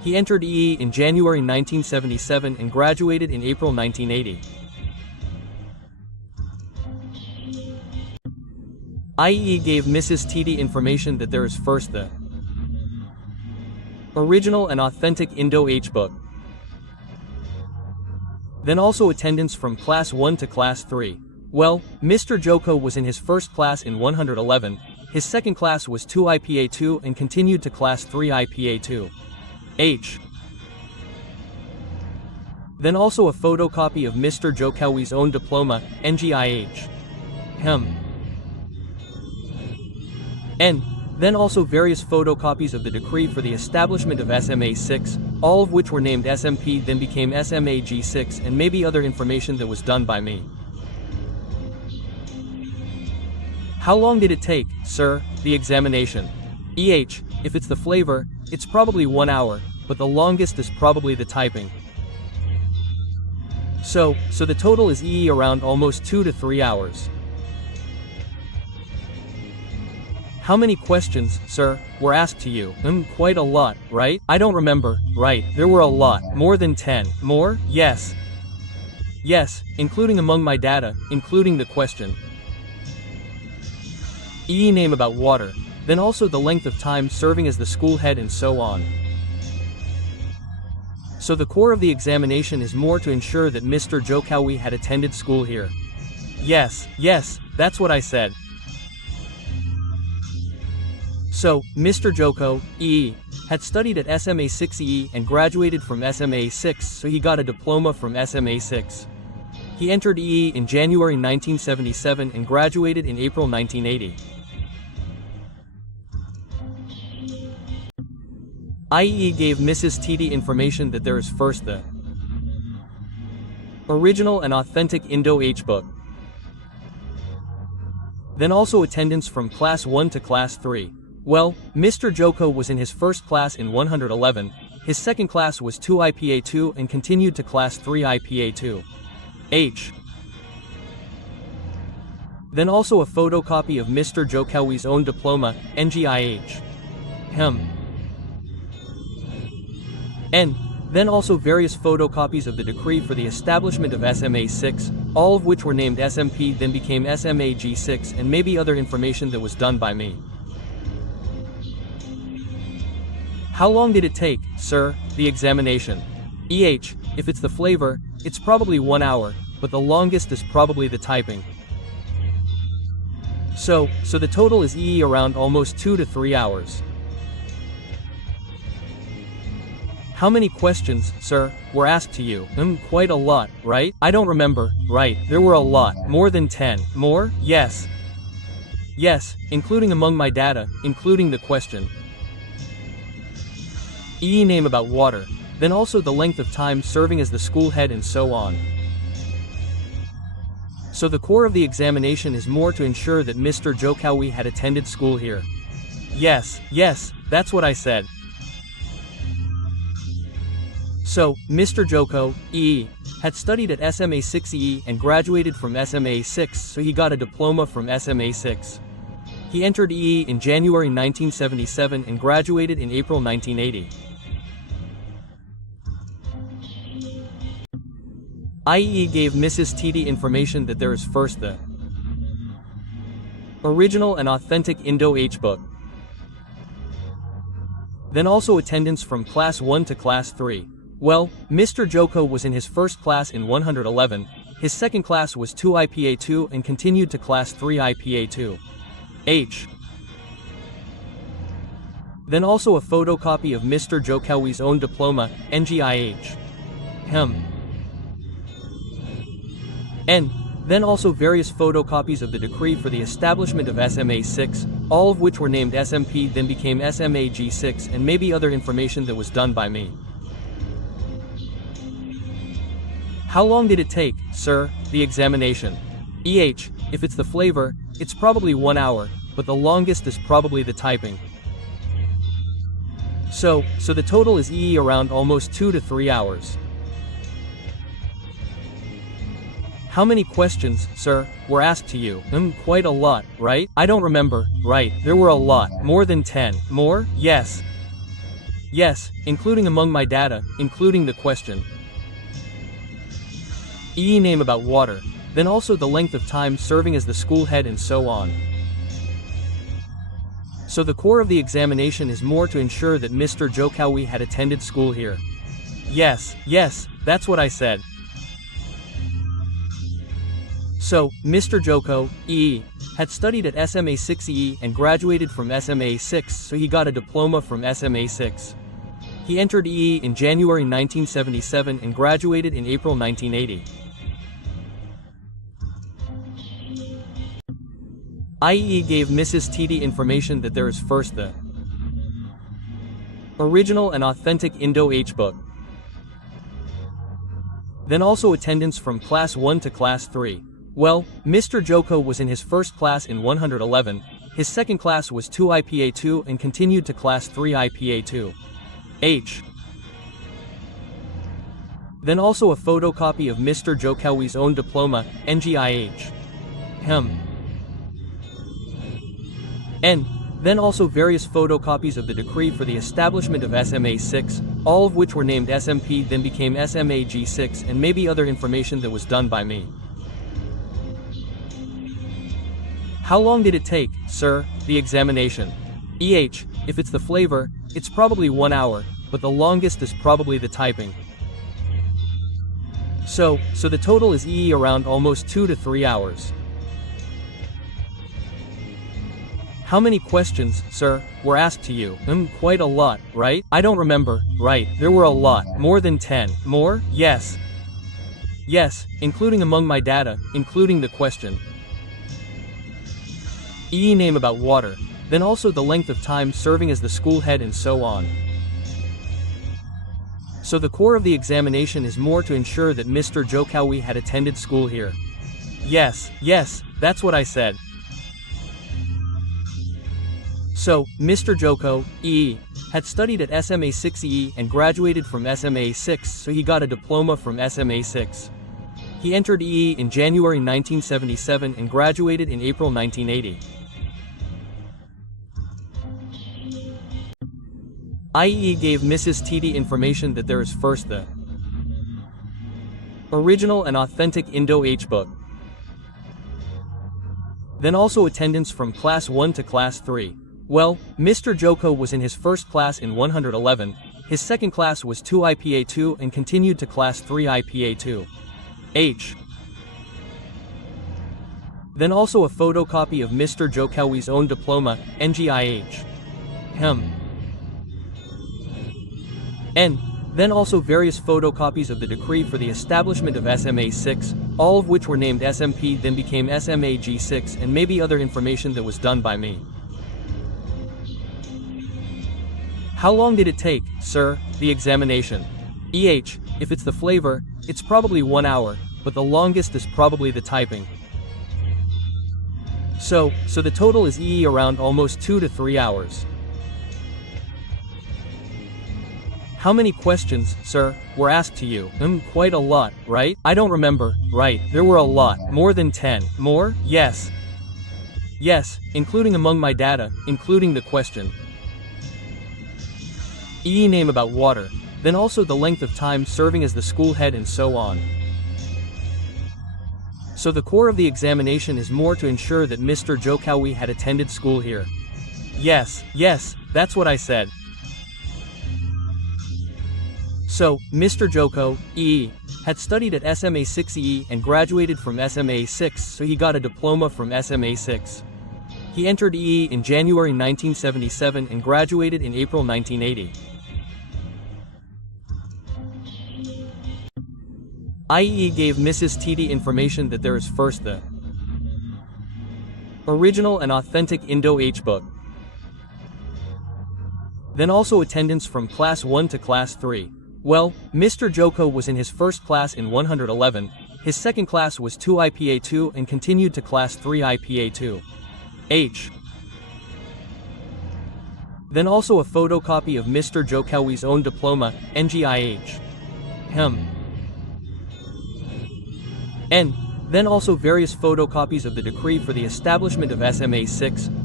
He entered EE in January 1977 and graduated in April 1980. IE gave Mrs. TD information that there is first the original and authentic Indo-H book, then also attendance from Class 1 to Class 3. Well, Mr. Joko was in his first class in 111, his second class was 2 IPA 2 and continued to Class 3 IPA 2. H. Then also a photocopy of Mr. Jokowi's own diploma, NGIH. N. Then also various photocopies of the decree for the establishment of SMA 6, all of which were named SMP then became SMA G6 and maybe other information that was done by me. How long did it take, sir, the examination? EH, if it's the flavor, it's probably 1 hour, but the longest is probably the typing. So the total is EE around almost 2 to 3 hours. How many questions, sir, were asked to you? Quite a lot, right? I don't remember, right? There were a lot, more than 10. More? Yes. Yes, including among my data, including the question. EE name about water, then also the length of time serving as the school head and so on. So the core of the examination is more to ensure that Mr. Jokowi had attended school here. Yes, that's what I said. So, Mr. Joko, EE, had studied at SMA 6E and graduated from SMA 6, so he got a diploma from SMA 6. He entered EE in January 1977 and graduated in April 1980. IE gave Mrs. TD information that there is first the original and authentic Indo-H book, then also attendance from Class 1 to Class 3. Well, Mr. Joko was in his first class in 111, his second class was 2 IPA 2 and continued to Class 3 IPA 2. H. Then also a photocopy of Mr. Jokowi's own diploma, NGIH. N. Then also various photocopies of the decree for the establishment of SMA 6, all of which were named SMP then became SMA G6 and maybe other information that was done by me. How long did it take, sir, the examination? EH, if it's the flavor, it's probably 1 hour, but the longest is probably the typing. So the total is EE around almost 2 to 3 hours. How many questions, sir, were asked to you? Quite a lot, right? I don't remember, right? There were a lot, more than 10. More? Yes. Yes, including among my data, including the question. EE name about water, then also the length of time serving as the school head and so on. So the core of the examination is more to ensure that Mr. Jokowi had attended school here. Yes, that's what I said. So, Mr. Joko, EE, had studied at SMA 6E and graduated from SMA 6, so he got a diploma from SMA 6. He entered EE in January 1977 and graduated in April 1980. IE gave Mrs. TD information that there is first the original and authentic Indo-H book, then also attendance from Class 1 to Class 3. Well, Mr. Joko was in his first class in 111, his second class was 2 IPA 2 and continued to Class 3 IPA 2. H. Then also a photocopy of Mr. Jokowi's own diploma, NGIH. N. Then also various photocopies of the decree for the establishment of SMA 6, all of which were named SMP then became SMA G6 and maybe other information that was done by me. How long did it take, sir, the examination? EH, if it's the flavor, it's probably 1 hour, but the longest is probably the typing. So the total is EE around almost 2 to 3 hours. How many questions, sir, were asked to you? Quite a lot, right? I don't remember, right? There were a lot, more than 10. More? Yes. yes, including among my data, including the question. Name about water, then also the length of time serving as the school head and so on. So the core of the examination is more to ensure that Mr. Jokowi had attended school here. Yes, that's what I said. So, Mr. Jokowi had studied at SMA 6E and graduated from SMA 6, so he got a diploma from SMA 6. He entered EE in January 1977 and graduated in April 1980. IE gave Mrs. TD information that there is first the original and authentic Indo-H book, then also attendance from Class 1 to Class 3. Well, Mr. Joko was in his first class in 111, his second class was 2 IPA 2 and continued to Class 3 IPA 2. H. Then also a photocopy of Mr. Jokowi's own diploma, NGIH. And then also various photocopies of the decree for the establishment of SMA 6, all of which were named SMP then became SMA G6 and maybe other information that was done by me. How long did it take, sir, the examination? If it's the flavor, it's probably 1 hour, but the longest is probably the typing. So the total is around almost 2 to 3 hours. How many questions, sir, were asked to you? Quite a lot, right? I don't remember, right? There were a lot, more than 10. More? Yes, including among my data, including the question. Name about water, then also the length of time serving as the school head and so on. So the core of the examination is more to ensure that Mr. Jokowi had attended school here. Yes, that's what I said. So, Mr. Jokowi had studied at SMA 6E and graduated from SMA 6, so he got a diploma from SMA 6. He entered EE in January 1977 and graduated in April 1980. IE gave Mrs. TD information that there is first the original and authentic Indo-H book, then also attendance from Class 1 to Class 3. Well, Mr. Joko was in his first class in 111, his second class was 2 IPA 2 and continued to Class 3 IPA 2. H. Then also a photocopy of Mr. Jokowi's own diploma, NGIH. And then also various photocopies of the decree for the establishment of SMA 6, all of which were named SMP then became SMA G6 and maybe other information that was done by me. How long did it take, sir, the examination? If it's the flavor, it's probably 1 hour, but the longest is probably the typing. So the total is around almost 2 to 3 hours. How many questions, sir, were asked to you? Quite a lot, right? I don't remember, right? There were a lot, more than 10. More? Yes, including among my data, including the question. Name about water, then also the length of time serving as the school head and so on. So the core of the examination is more to ensure that Mr. Jokowi had attended school here. Yes, that's what I said. So, Mr. Jokowi had studied at SMA 6E and graduated from SMA 6, so he got a diploma from SMA 6. He entered EE in January 1977 and graduated in April 1980. IE gave Mrs. TD information that there is first the original and authentic Indo-H book, then also attendance from Class 1 to Class 3. Well, Mr. Joko was in his first class in 111, his second class was 2 IPA 2 and continued to Class 3 IPA 2. H. Then also a photocopy of Mr. Jokowi's own diploma, NGIH. And then also various photocopies of the decree for the establishment of SMA 6,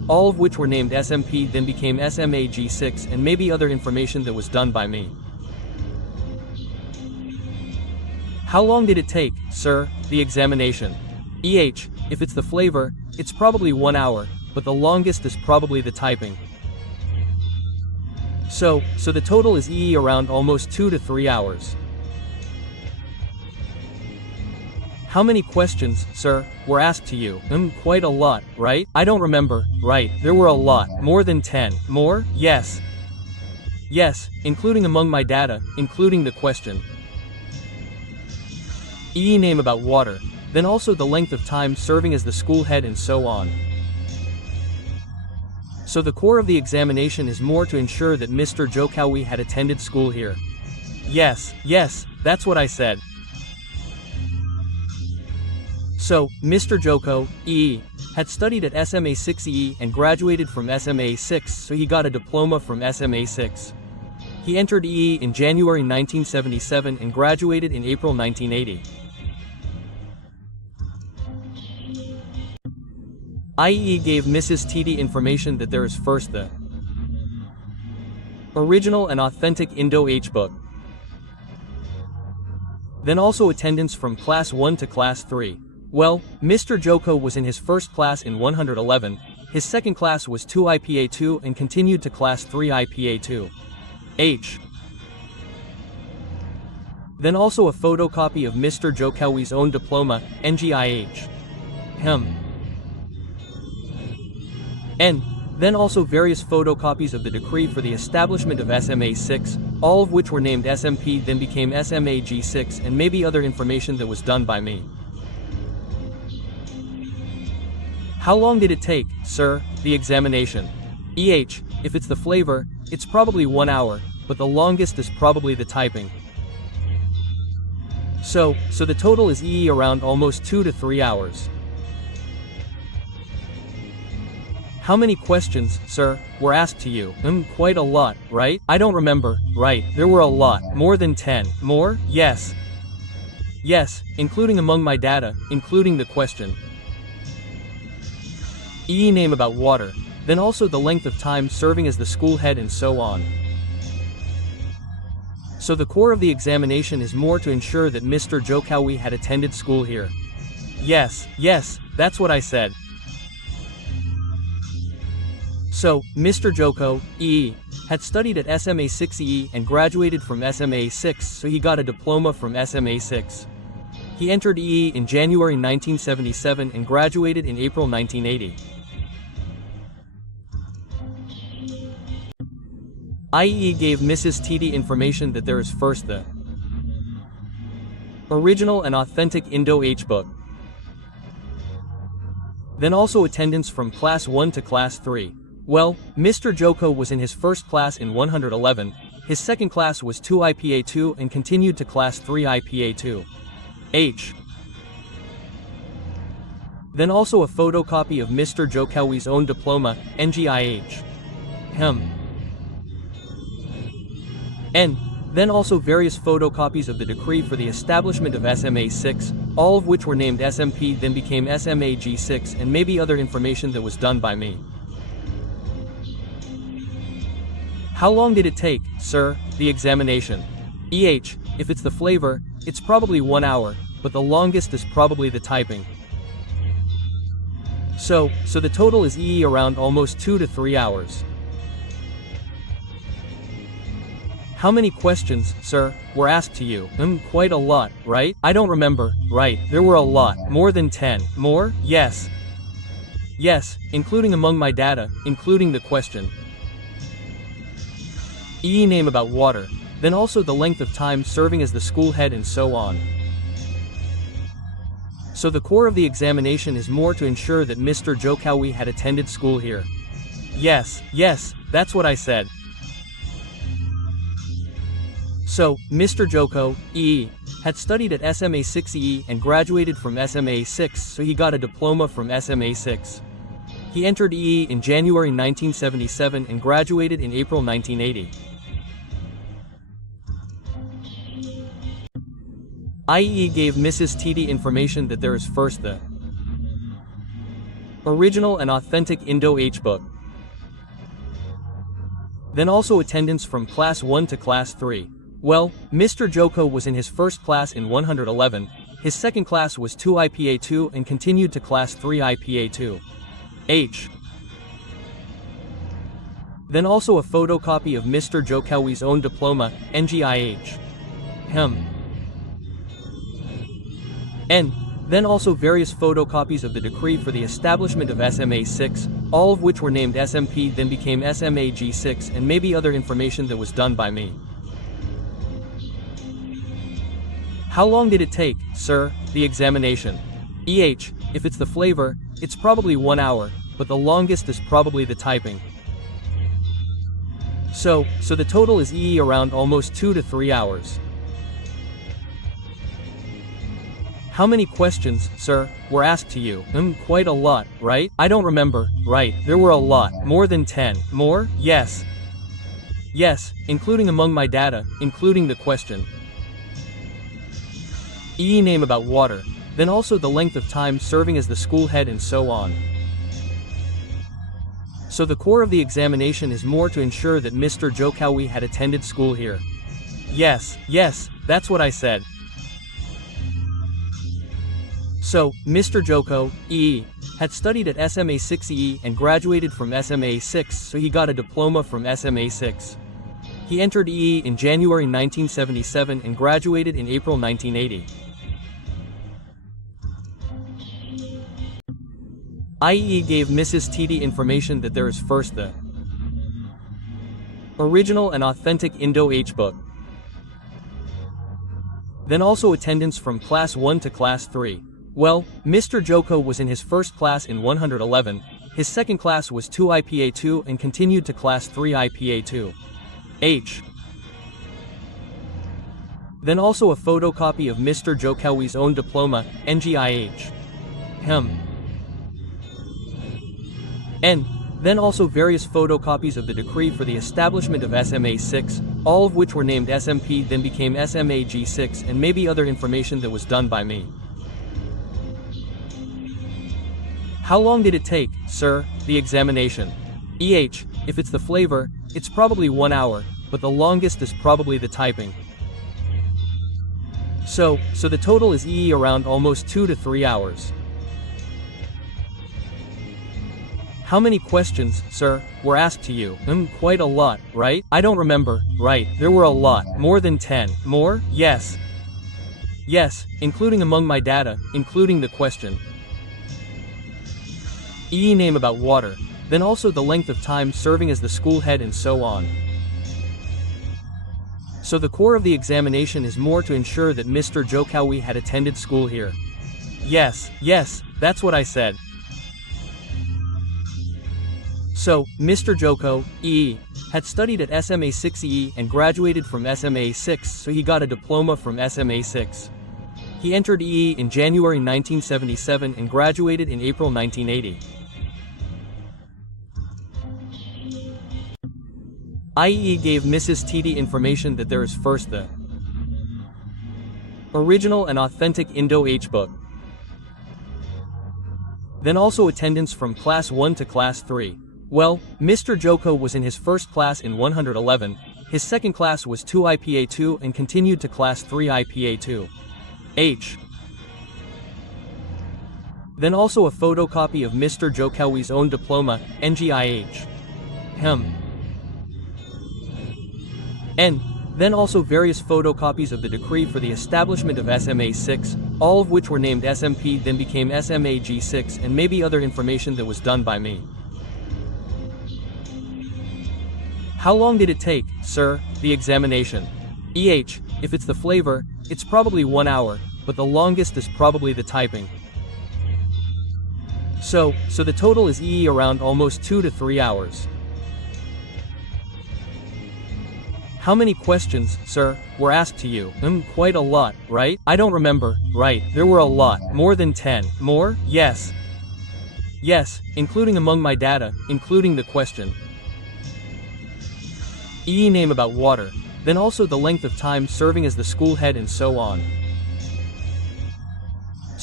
all of which were named SMP then became SMA G6 and maybe other information that was done by me. How long did it take, sir, the examination? If it's the flavor, it's probably 1 hour, but the longest is probably the typing. So the total is around almost 2 to 3 hours. How many questions, sir, were asked to you? Quite a lot, right? I don't remember, right? There were a lot, more than 10. More? Yes. Yes, including among my data, including the question. Name about water, then also the length of time serving as the school head and so on. So the core of the examination is more to ensure that Mr. Jokowi had attended school here. Yes, that's what I said. So, Mr. Jokowi had studied at SMA 6E and graduated from SMA 6, so he got a diploma from SMA 6. He entered in January 1977 and graduated in April 1980. IE gave Mrs. TD information that there is first the original and authentic Indo-H book, then also attendance from class 1 to class 3. Well, Mr. Joko was in his first class in 111, his second class was 2 IPA 2 and continued to class 3 IPA 2. H. Then also a photocopy of Mr. Jokowi's own diploma, NGIH. And then also various photocopies of the decree for the establishment of SMA 6, all of which were named SMP then became SMA G6 and maybe other information that was done by me. How long did it take, sir, the examination? If it's the flavor, it's probably 1 hour, but the longest is probably the typing. So the total is around almost 2 to 3 hours. How many questions, sir, were asked to you? Quite a lot, right? I don't remember, right? There were a lot, more than 10. More? Yes. Yes, including among my data, including the question. Name about water, then also the length of time serving as the school head and so on. So the core of the examination is more to ensure that Mr. Jokowi had attended school here. Yes, that's what I said. So, Mr. Jokowi had studied at SMA 6E and graduated from SMA 6, so he got a diploma from SMA 6. He entered in January 1977 and graduated in April 1980. IE gave Mrs. TD information that there is first the original and authentic Indo-H book, then also attendance from class 1 to class 3. Well, Mr. Joko was in his first class in 111, his second class was 2 IPA 2 and continued to class 3 IPA 2. H. Then also a photocopy of Mr. Jokowi's own diploma, NGIH. And then also various photocopies of the decree for the establishment of SMA 6, all of which were named SMP then became SMA G6 and maybe other information that was done by me. How long did it take, sir, the examination? If it's the flavor, it's probably 1 hour, but the longest is probably the typing. So the total is around almost 2 to 3 hours. How many questions, sir, were asked to you? Quite a lot, right? I don't remember, right? There were a lot, more than 10. More? Yes. Yes, including among my data, including the question. Name about water, then also the length of time serving as the school head and so on. So the core of the examination is more to ensure that Mr. Jokowi had attended school here. Yes, that's what I said. So, Mr. Jokowi had studied at SMA 6E and graduated from SMA 6, so he got a diploma from SMA 6. He entered in January 1977 and graduated in April 1980. IE gave Mrs. TD information that there is first the Original and authentic Indo-H book. Then also attendance from class 1 to class 3. Well, Mr. Joko was in his first class in 111, his second class was 2 IPA 2 and continued to class 3 IPA 2. H. Then also a photocopy of Mr. Jokowi's own diploma, NGIH. N. Then also various photocopies of the decree for the establishment of SMA 6, all of which were named SMP then became SMA G6 and maybe other information that was done by me. How long did it take, sir, the examination? EH, if it's the flavor, it's probably 1 hour, but the longest is probably the typing. So the total is around almost 2 to 3 hours. How many questions, sir, were asked to you? Quite a lot, right? I don't remember, right? There were a lot, more than 10. More? Yes. Yes, including among my data, including the question. Name about water, then also the length of time serving as the school head and so on. So the core of the examination is more to ensure that Mr. Jokowi had attended school here. Yes, that's what I said. So, Mr. Joko, had studied at SMA 6 and graduated from SMA 6, so he got a diploma from SMA 6. He entered in January 1977 and graduated in April 1980. IE gave Mrs. TD information that there is first the original and authentic Indo-H book. Then also attendance from class 1 to class 3. Well, Mr. Joko was in his first class in 111, his second class was 2 IPA 2 and continued to class 3 IPA 2. H. Then also a photocopy of Mr. Jokowi's own diploma, NGIH. N. Then also various photocopies of the decree for the establishment of SMA 6, all of which were named SMP then became SMA G6 and maybe other information that was done by me. How long did it take, sir, the examination? EH, if it's the flavor, it's probably 1 hour, but the longest is probably the typing. So the total is around almost 2 to 3 hours. How many questions, sir, were asked to you? Quite a lot, right? I don't remember, right? There were a lot, more than 10. More? Yes. Yes, including among my data, including the question. Name about water, then also the length of time serving as the school head and so on. So the core of the examination is more to ensure that Mr. Jokowi had attended school here. Yes, that's what I said. So, Mr. Joko, had studied at SMA 6 and graduated from SMA 6, so he got a diploma from SMA 6. He entered in January 1977 and graduated in April 1980. IE gave Mrs. TD information that there is first the original and authentic Indo-H book. Then also attendance from class 1 to class 3. Well, Mr. Joko was in his first class in 111, his second class was 2 IPA 2 and continued to class 3 IPA 2. H. Then also a photocopy of Mr. Jokowi's own diploma, NGIH. N. Then also various photocopies of the decree for the establishment of SMA 6, all of which were named SMP then became SMA G6 and maybe other information that was done by me. How long did it take, sir, the examination? EH, if it's the flavor, it's probably 1 hour, but the longest is probably the typing. So the total is around almost 2 to 3 hours. How many questions, sir, were asked to you? Quite a lot, right? I don't remember, right? There were a lot, more than 10. More? Yes. Yes, including among my data, including the question. Name about water, then also the length of time serving as the school head and so on.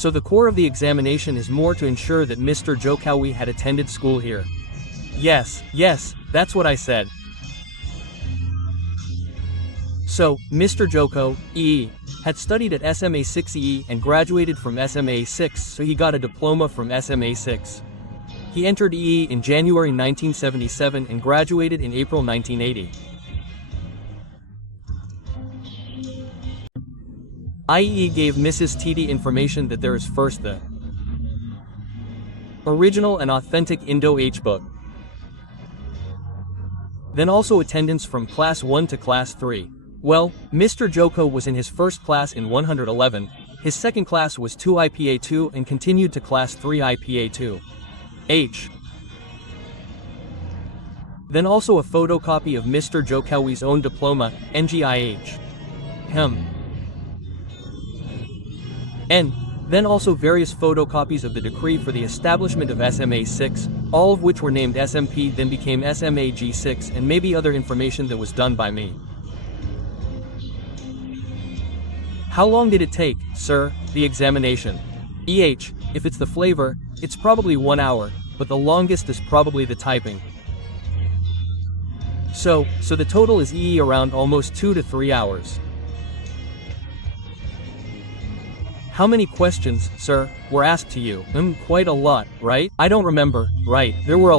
So the core of the examination is more to ensure that Mr. Jokowi had attended school here. Yes, that's what I said. So, Mr. Jokowi had studied at SMA 6E and graduated from SMA 6, so he got a diploma from SMA 6. He entered EE in January 1977 and graduated in April 1980. IE gave Mrs. TD information that there is first the original and authentic Indo-H book, then also attendance from Class 1 to Class 3. Well, Mr. Joko was in his first class in 111, his second class was 2 IPA 2 and continued to Class 3 IPA 2. H. Then also a photocopy of Mr. Jokowi's own diploma, NGIH. And then also various photocopies of the decree for the establishment of SMA 6, all of which were named SMP then became SMA G6 and maybe other information that was done by me. How long did it take, sir, the examination? EH, if it's the flavor, it's probably 1 hour, but the longest is probably the typing. So the total is EE around almost 2 to 3 hours. How many questions, sir, were asked to you? Quite a lot, right? I don't remember, right? There were a